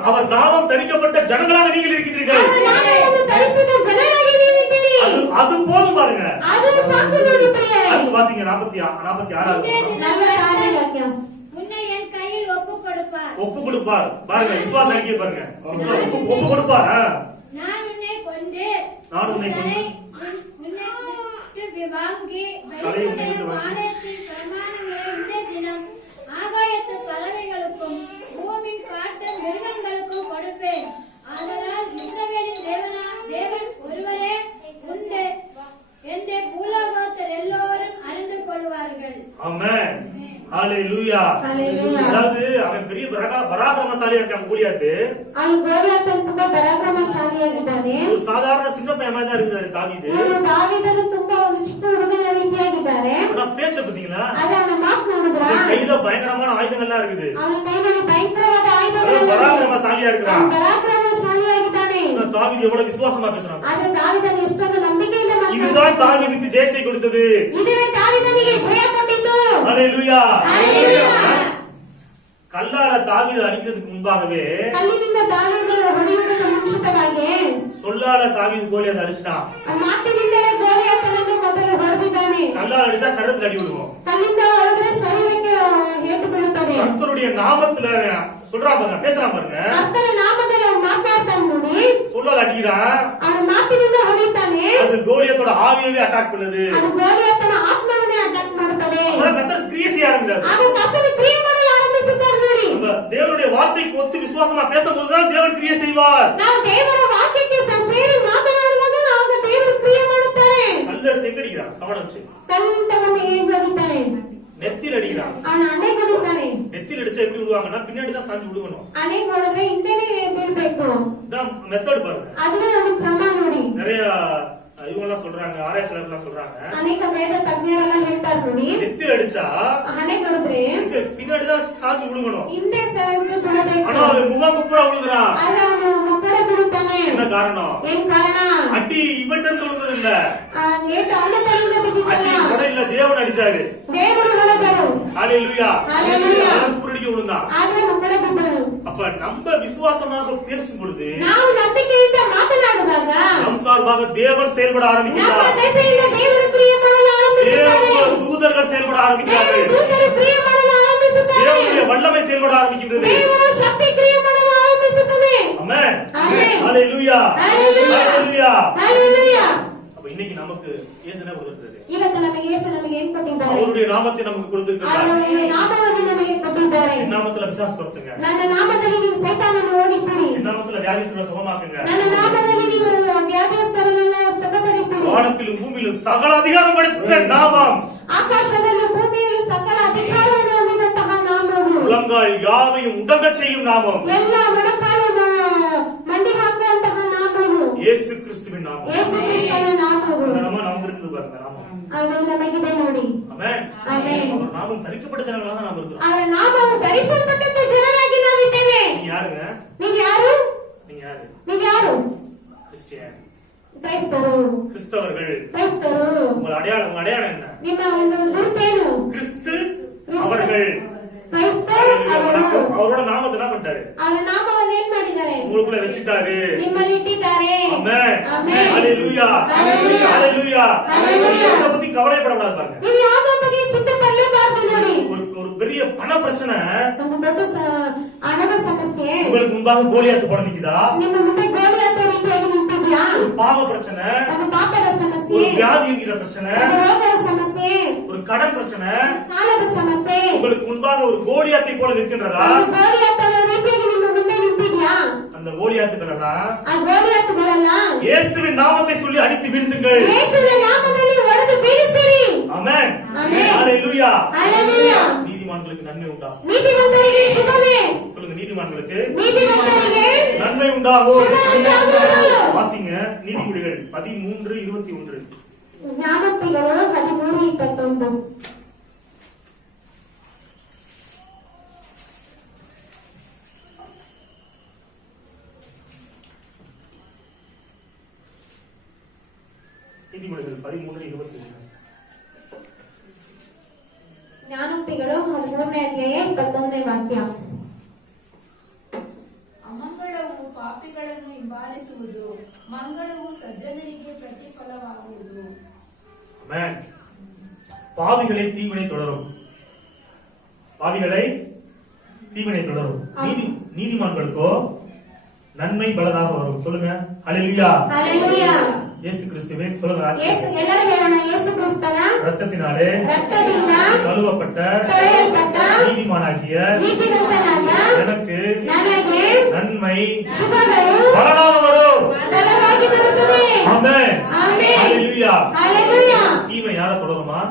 அவர் நாமம் தரிக்கப்பட்ட ஜனங்களாக நீங்கள் இருக்கின்றீர்கள். ಅವರ ನಾಮವನ್ನು ಧರಿಸಿದ ಜನರಾಗಿ ನೀವಿದ್ದೀರಿ. அது போதும் பாருங்க. ಅದು ಸಾಕು ನೋಡಿ ಪ್ರಿಯರೇ. அடுத்து வாசிங்க 46. 46ನೇ ವಾಕ್ಯ. உன்னை என் கையில் ஒப்புக் கொடுப்பார். ஒப்பு கொடுப்பார். பாருங்க விசுவாச அறிக்கை பாருங்க. ஒப்பு கொடுப்பார். நான் உன்னை கொன்று நான் உன்னை கொன்று உன்னை விட்டு வாங்கி பெலிஸ்தருடைய பாளையத்தின் பிரமாணங்களை இன்றைய தினம் ஆகாயத்து பறவைகளுக்கும் பூமியின் காட்டு மிருகங்களுக்கும் கொடுப்பேன். ஆதலால் இஸ்ரவேலின் தேவன் ஒருவரே உண்டு என்று பூலோகத்தர் எல்லோரும் அறிந்து கொள்வார்கள். ஆமென். ஹalleluya. ஹalleluya. அதாவது அவன் பெரிய பராக்கிரமசாலியா இருக்கான் கோலியாத்து. ಅವನು ಗೋಲಿಯಾತನು ತುಂಬಾ ಪರಾಕ್ರಮಶಾಲಿಯಾಗಿದ್ದಾನೆ. ஒரு சாதாரண சின்ன பையன் மாதிரி தான் இருக்குது தாவீது. ಇವನು ದಾವೀದನು ತುಂಬಾ ಒಂದು ಚಿಕ್ಕ ಹುಡುಗನ ರೀತಿಯಾಗಿದ್ದಾನೆ. ஆனா பேச்ச பாத்தீங்களா? ಆದ್ರೆ ಅವನ ಮಾತು ನೋಡಿದ್ರ அவன் கையில பயங்கரமான ஆயுதங்கள்லாம் இருக்குது. ಅವನ ಕೈಯಲ್ಲಿ ಭಯಂಕರವಾದ ಆಯುಧಗಳಿವೆ. பராக்கிரமசாலியா இருக்கிறான். ಅವನು ಪರಾಕ್ರಮಶಾಲಿಯಾಗಿದ್ದಾನೆ. ஆனா தாவீது எவ்வளவு விசுவாசமா பேசுறான். ಆದ್ರೆ ದಾವೀದನು ಎಷ್ಟೊಂದು ನಂಬಿಕೆಯಿಂದ இதுதான் ಮಾತನಾಡ್ತಾನೆ. தாவீதுக்கு ஜெயத்தை கொடுத்தது. ಇದುವೇ ದಾವೀದನಿಗೆ ಜಯ ಕೊಟ್ಟಿದ್ದು. ஹalleluya. ஹalleluya. கல்லால தாவீது அடிக்கிறதுக்கு முன்பாகவே ಕಲ್ಲಿನಿಂದ ದಾವೀದನು ಹೊಡೆಯುವುದಕ್ಕೆ ಮುಂಚಿತವಾಗಿ சொல்லால தாவீது கோலியாத்தை அடிச்சிட்டான். ಆ ಮಾತಿನಿಂದಲೇ ಗೋಲಿಯಾತನನ್ನು ಮೊದಲು ಹೊಡೆದಿದ್ದಾನೆ. கல்லால அடிச்சா சரத்துல அடி விடுவோம். ಕಲ್ಲಿಂದ ಹೊಡೆದ್ರೆ ಶರೀರಕ್ಕೆ ಏಟು ಬೀಳುತ್ತದೆ. கர்த்தருடைய நாமத்துல சொல்றான் பாருங்க, பேசுறான் பாருங்க. ಕರ್ತನ ನಾಮದಲ್ಲಿ ಅವನು ಮಾತನಾಡ್ತಾನೆ ನೋಡಿ. சொல்லால அடிக்கிறான். ಅವನ ಮಾತಿನಿಂದ ಹೊಡೆಯುತ್ತಾನೆ. அது கோலியாத்தோட ஆவியவே அட்டாக் பண்ணுது. ಅದು ಗೋಲಿಯಾತನ ಆತ್ಮವನ್ನೇ ಅಟ್ಯಾಕ್ ಮಾಡುತ್ತದೆ. கர்த்தர் கிரியை செய்ய ஆரம்பிக்கிறார். ಆಗ ಕರ್ತನ ಕ್ರಿಯೆ ಮಾಡಲು ಆರಂಭಿಸುತ್ತಾನೆ ನೋಡಿ. நம்ம தேவனுடைய வார்த்தைக்கு ஒத்து விசுவாசமா பேசும்போதுதான் தேவன் கிரியை செய்வார். ನಾವು ದೇವರ ವಾಕ್ಯಕ್ಕೆ ಸೇರಿ ಮಾತನಾಡುವಾಗ ಆಗ ದೇವರು ಕ್ರಿಯೆ ಮಾಡುತ್ತಾರೆ. கல்ல எடுத்து எங்க அடிக்கிறான்? கவனம் வச்சு. ಕಲ್ಲಿಂದವನ್ನು ಹೇಗೆ ಹೊಡಿತಾನೆ? நெத்தியில் அடிக்கிறான். ಅವನ ಅಣೆಗೆ ಹೊಡಿತಾನೆ. நெத்தியில் அடிச்சா எப்படி விடுவாங்கன்னா பின்னாடி தான் சாஞ்சி விடுவணும். ಅಣೆಗೆ ಹೊಡೆದ್ರೆ ಹಿಂದೆನೆ ಬೀಳ್ಬೇಕು. இதான் மெத்தட் பாருங்க. அதுவே ಒಂದು ಕ್ರಮ ನೋಡಿ. நிறைய இவங்க எல்லாம் சொல்றாங்க, ஆராய்ச்சியாளர்கள் எல்லாம் சொல்றாங்க, ಅನೇಕ ವೇದ ತಜ್ಞರೆಲ್ಲ ಹೇಳ್ತಾರೆ ನೋಡಿ. நெத்தியில் அடிச்சா ಅಣೆಗೆ ಹೊಡೆದ್ರೆ பின்னாடி தான் சாஞ்சி விழுகணும். ಹಿಂದೆ ಸೇರಿದು ಬಿಡಬೇಕು. ஆனா அவன் முகம் குப்புறா விழுகிறான். ಆದ್ರೆ ಅವನು ಮುಕ್ಕಡೆ ಬಿಡುತ್ತಾನೆ. என்ன காரணம்? ಏನ್ ಕಾರಣ? அடி இவன்ட்டு விழுந்தது இல்ல, ಏಟು ಅವನ ಕಡೆಯಿಂದ அடி ಬಿದ್ದಿದ್ದಲ್ಲ. கூட இல்ல, தேவன் அடிச்சாரு. ದೇವರು ಹೊಡೆದರು. ஹalleluya. ஹalleluya. குப்புறடிக்க விழுந்தான். ಆದ್ರೆ ಮುಕ್ಕಡೆ ಬಿದ್ದರು. அப்ப நம்ம விசுவாசமாக பேசும் பொழுது ನಾವು ನಂಬಿಕೆಯಿಂದ ಮಾತನಾಡುವಾಗ நம் சார்பாக தேவன் செயல்பட ನಮ್ಮ ஆரம்பிக்கிறார். ದೆಸೆಯಿಂದ ದೇವರು ಕ್ರಿಯೆ ಮಾಡಲು ಆರಂಭಿಸುತ್ತಾರೆ. தேவனுடைய தூதர்கள் செயல்பட ஆரம்பிக்கிறார்கள். ದೇವರು ದೂತರು ಕ್ರಿಯೆ ಮಾಡಲು ಆರಂಭಿಸುತ್ತಾರೆ. தேவனுடைய வல்லமை செயல்பட ஆரம்பிக்கின்றது. ದೇವರ ಶಕ್ತಿ ಕ್ರಿಯೆ ಮಾಡಲು ಆರಂಭಿಸುತ್ತದೆ. ஆமென். ஆமென். ஹalleluya. ஹalleluya. ஹalleluya. ஹalleluya. அப்ப இன்னைக்கு நமக்கு இயேசு என்ன கொடுத்திருக்காரு? ಇವತ್ತು ನಮಗೆ ಯೇಸು ನಮಗೆ ಏನು ಕೊಟ್ಟಿದ್ದಾರೆ? அவருடைய நாமத்தை நமக்கு கொடுத்திருக்கிறார். ಅವರ ನಾಮವನ್ನು ನಮಗೆ ಕೊಟ್ಟಿದ್ದಾರೆ. என் நாமத்துல பிசாசு துரத்துங்க. ನನ್ನ ನಾಮದಲ್ಲಿ ನೀವು ಸೈತಾನನ್ನು ಓಡಿಸಿರಿ. என் நாமத்துல வியாதிகளை சுகமாக்குங்க. ನನ್ನ ನಾಮದಲ್ಲಿ ನೀವು ವ್ಯಾಧಿಸ್ಥರನ್ನೆಲ್ಲ ಸುಖಪಡಿಸಿರಿ. வானத்திலும் பூமியிலும் சகல அதிகாரம் படைத்த நாமம், ಆಕಾಶದಲ್ಲೂ ಭೂಮಿಯಲ್ಲೂ ಸಕಲ ಅಧಿಕಾರವನ್ನು ಹೊಂದಿದಂತಹ ನಾಮವು, உலங்கால் யாவையும் உடங்கச் செய்யும் நாமம், ಎಲ್ಲ ಮೊಣಕಾಲು ಮಂಡಿ ಹಾಕುವಂತಹ ನಾಮವು இயேசு கிறிஸ்துவின் நாமம். ಯೇಸು ಕ್ರಿಸ್ತನ பாருங்க நாமம். ಅದು ನಮಗಿದೆ ನೋಡಿ. ஆமென். ஆமென். அவர் நாமம் தரிக்கப்பட்ட ஜனங்களாக தான் நாம் இருக்கிறோம். ಅವರ ನಾಮವು ಧರಿಸಲ್ಪಟ್ಟಂತ ಜನರಾಗಿ ನಾವಿದ್ದೇವೆ. நீங்க யாருங்க? ನೀವು ಯಾರು? நீங்க யாரு? ನೀವು ಯಾರು? கிறிஸ்டியன். ಕ್ರೈಸ್ತರು. கிறிஸ்தவர்கள். ಕ್ರೈಸ್ತರು. உங்க அடையாளம் என்ன? ನಿಮ್ಮ ಒಂದು ಗುರುತೇನು? கிறிஸ்து அவர்கள். ಕ್ರೈಸ್ತರು ಅವರು. அவரோட நாமத்தை என்ன பண்ணிட்டாரு? ಅವರ ನಾಮವನ್ನು ಏನ್ ಮಾಡಿದ್ದಾರೆ? உங்களுக்குள்ள வச்சிட்டாரு. ನಿಮ್ಮಲ್ಲಿ ಇಟ್ಟಿದ್ದಾರೆ. ஆமென். ஆமென். ஹalleluya. ஹalleluya. ஹalleluya. ஹalleluya. இத பத்தி கவலைப்படக்கூடாது பாருங்க. ನೀವು ಯಾವ ಬಗ್ಗೆ ಚಿಂತೆ ಪಡಲೇಬಾರದು ನೋಡಿ. ஒரு பெரிய பண பிரச்சனை ಒಂದು ದೊಡ್ಡ ಹಣದ ಸಮಸ್ಯೆ உங்களுக்கு முன்பாக கோலியாத்து போட நிக்குதா? ನಿಮ್ಮ ಮುಂದೆ ಗೋಲಿಯಾತ ರೀತಿಯಾಗಿ ನಿಂತಿದ್ಯಾ? ஒரு பாவ பிரச்சனை, ಒಂದು ಪಾಪದ ಸಮಸ್ಯೆ, ஒரு வியாதி இருக்கிற பிரச்சனை, ಒಂದು ರೋಗದ ಸಮಸ್ಯೆ, ஒரு கடன் பிரச்சனை ಒಂದು ಸಾಲದ ಸಮಸ್ಯೆ, உங்களுக்கு முன்பாக ஒரு கோலியாத்தை போல நிற்கின்றதா? ಒಂದು ಗೋಲಿಯಾತನ ರೀತಿಯಾಗಿ ನಿಮ್ಮ ಮುಂದೆ ನಿಂತಿದ್ಯಾ? அந்த கோலியாத்துகளெல்லாம் ಆ ಗೋಲಿಯಾತುಗಳೆಲ್ಲ இயேசுவின் நாமத்தை சொல்லி அடித்து வீழ்த்துங்கள். ಯೇಸುವಿನ ನಾಮದಲ್ಲಿ ಹೊಡೆದು ಬೀಳಿಸಿರಿ. ஆமென். ஆமென். ஹalleluya. ஹalleluya. நீதிமான்களுக்கு நன்மை உண்டாகும். ನೀತಿವಂತರಿಗೆ ಶುಭವೇ. சொல்லுங்க, நீதிமான்களுக்கு ನೀತಿವಂತರಿಗೆ நன்மை உண்டாகும். ಶುಭ ಉಂಟಾಗುವುದು. வாசிங்க நீதிமொழிகள் 13:21. ಜ್ಞಾನೋಕ್ತಿಗಳು 13:21. நீதிமொழிகள் 13:21. ಜ್ಞಾನೋಕ್ತಿಗಳು 13ನೇ ಅಧ್ಯಾಯ 21ನೇ ವಾಕ್ಯ. ಅಮಂಗಳವು ಪಾಪಿಗಳನ್ನು ಹಿಂಬಾಲಿಸುವುದು, ಮಂಗಳವು ಸಜ್ಜನರಿಗೆ ಪ್ರತಿಫಲವಾಗುವುದು. ஆமென். பாவிகளை தீவினை தொடரும். பாவிகளை தீவினை தொடரும். நீதிமான்களுக்கோ நன்மை பலனாக வரும். சொல்லுங்க ஹalleluya. ஹalleluya. இயேசு கிறிஸ்துவே சொல்லுங்க. ಯೇಸು ಎಲ್ಲರೂ ಹೇಳೋಣ. ಯೇಸು ಕ್ರಿಸ್ತನ ரத்தத்தினாலே ರಕ್ತದಿಂದ கழுவப்பட்ட ತೊಳೆಯಲ್ಪಟ್ಟ நீதிமானாகிய ನೀತಿವಂತನಾದ எனக்கு ನನಗೆ நன்மை ಶುಭಗಳು பலனாக வரும். ಫಲವಾಗಿ ಬರುತ್ತದೆ. ஆமென். ಆಮೆನ್. ஹalleluya. ಹalleluya. தீமை யார தொடருமா?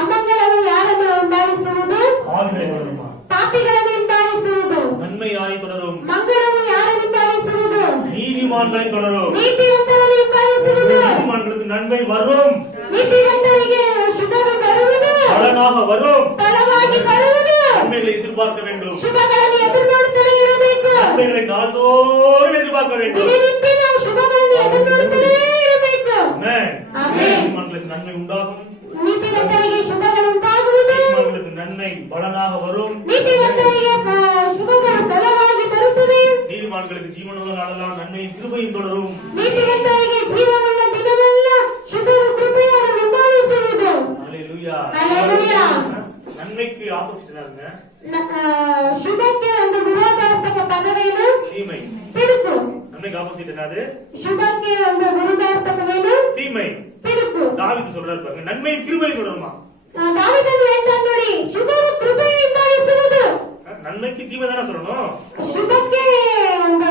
ಅಮಂಗಳವು ಯಾರನ್ನು ಉಂಟಾಗಿಸುವುದು? பாவிகளை தொடருமா? ಪಾಪಿಗಳನ್ನು ಉಂಟಾಗಿಸುವುದು. நன்மை யாரை தொடரும்? ಮಂಗಳವು ಯಾರನ್ನು ಉಂಟಾಗಿಸುವುದು? நீதிமான்களை தொடரும். ನೀತಿವಂತರನ್ನು ಉಂಟಾಗಿಸುವುದು. நீதிமான்களுக்கு நன்மை வரும், ನೀತಿವಂತರಿಗೆ ಶುಭವು ಬರುವುದು. பலனாக வரும். ಫಲವಾಗಿ ಬರುವುದು. நன்மைகளை எதிர்பார்க்க வேண்டும். ಶುಭಗಳನ್ನು ಎದುರು ನೋಡುತ್ತಲೇ ಇರಬೇಕು. நன்மைகளை நாள்தோறும் எதிர்பார்க்க வேண்டும். ದಿನನಿತ್ಯ ನಾವು ಶುಭಗಳನ್ನು ಎದುರು ನೋಡುತ್ತಲೇ ಇರಬೇಕು. ஆமென். ஆமென். நீதிமான்களுக்கு நன்மை உண்டாகும். ನೀತಿವಂತರಿಗೆ ಶುಭಗಳು ಉಂಟಾಗುವುದು. நீதிமான்களுக்கு நன்மை பலனாக வரும். ನೀತಿವಂತರಿಗೆ ಶುಭಗಳು ಫಲವಾಗಿ ಬರುತ್ತದೆ. நீதிமான்களுக்கு ஜீவனுள்ள நாளெல்லாம் நன்மையும் கிருபையும் தொடரும். ನೀತಿವಂತರಿಗೆ ಜೀವವುಳ್ಳ ದಿನವೆಲ್ಲ ಶುಭವು ಕೃಪೆಯನ್ನು ಹಿಂಬಾಲಿಸುವುದು. ஹalleluya. ஹalleluya. நன்மைக்கு ஆப்போசிட் என்னங்க? ಶುಭಕ್ಕೆ ಒಂದು ವಿರೋಧಾರ್ಥಕ ಪದವೇನು? தீமை. ತಿರುಕು. நன்மைக்கு ஆப்போசிட் என்னது? ಶುಭಕ್ಕೆ ಒಂದು ವಿರುದ್ಧಾರ್ಥಕವೇನು? தீமை. ತಿರುಕು. தாவீது சொல்றாரு பாருங்க, நன்மையும் கிருபையும் தொடருமா? ದಾವೀದನು ಹೇಳ್ತಾನೆ ನೋಡಿ, ಶುಭವು ಕೃಪೆಯನ್ನು ಹಿಂಬಾಲಿಸುವುದು. நன்மைக்கு தீமை தானே சொல்லணும். ಶುಭಕ್ಕೆ ಒಂದು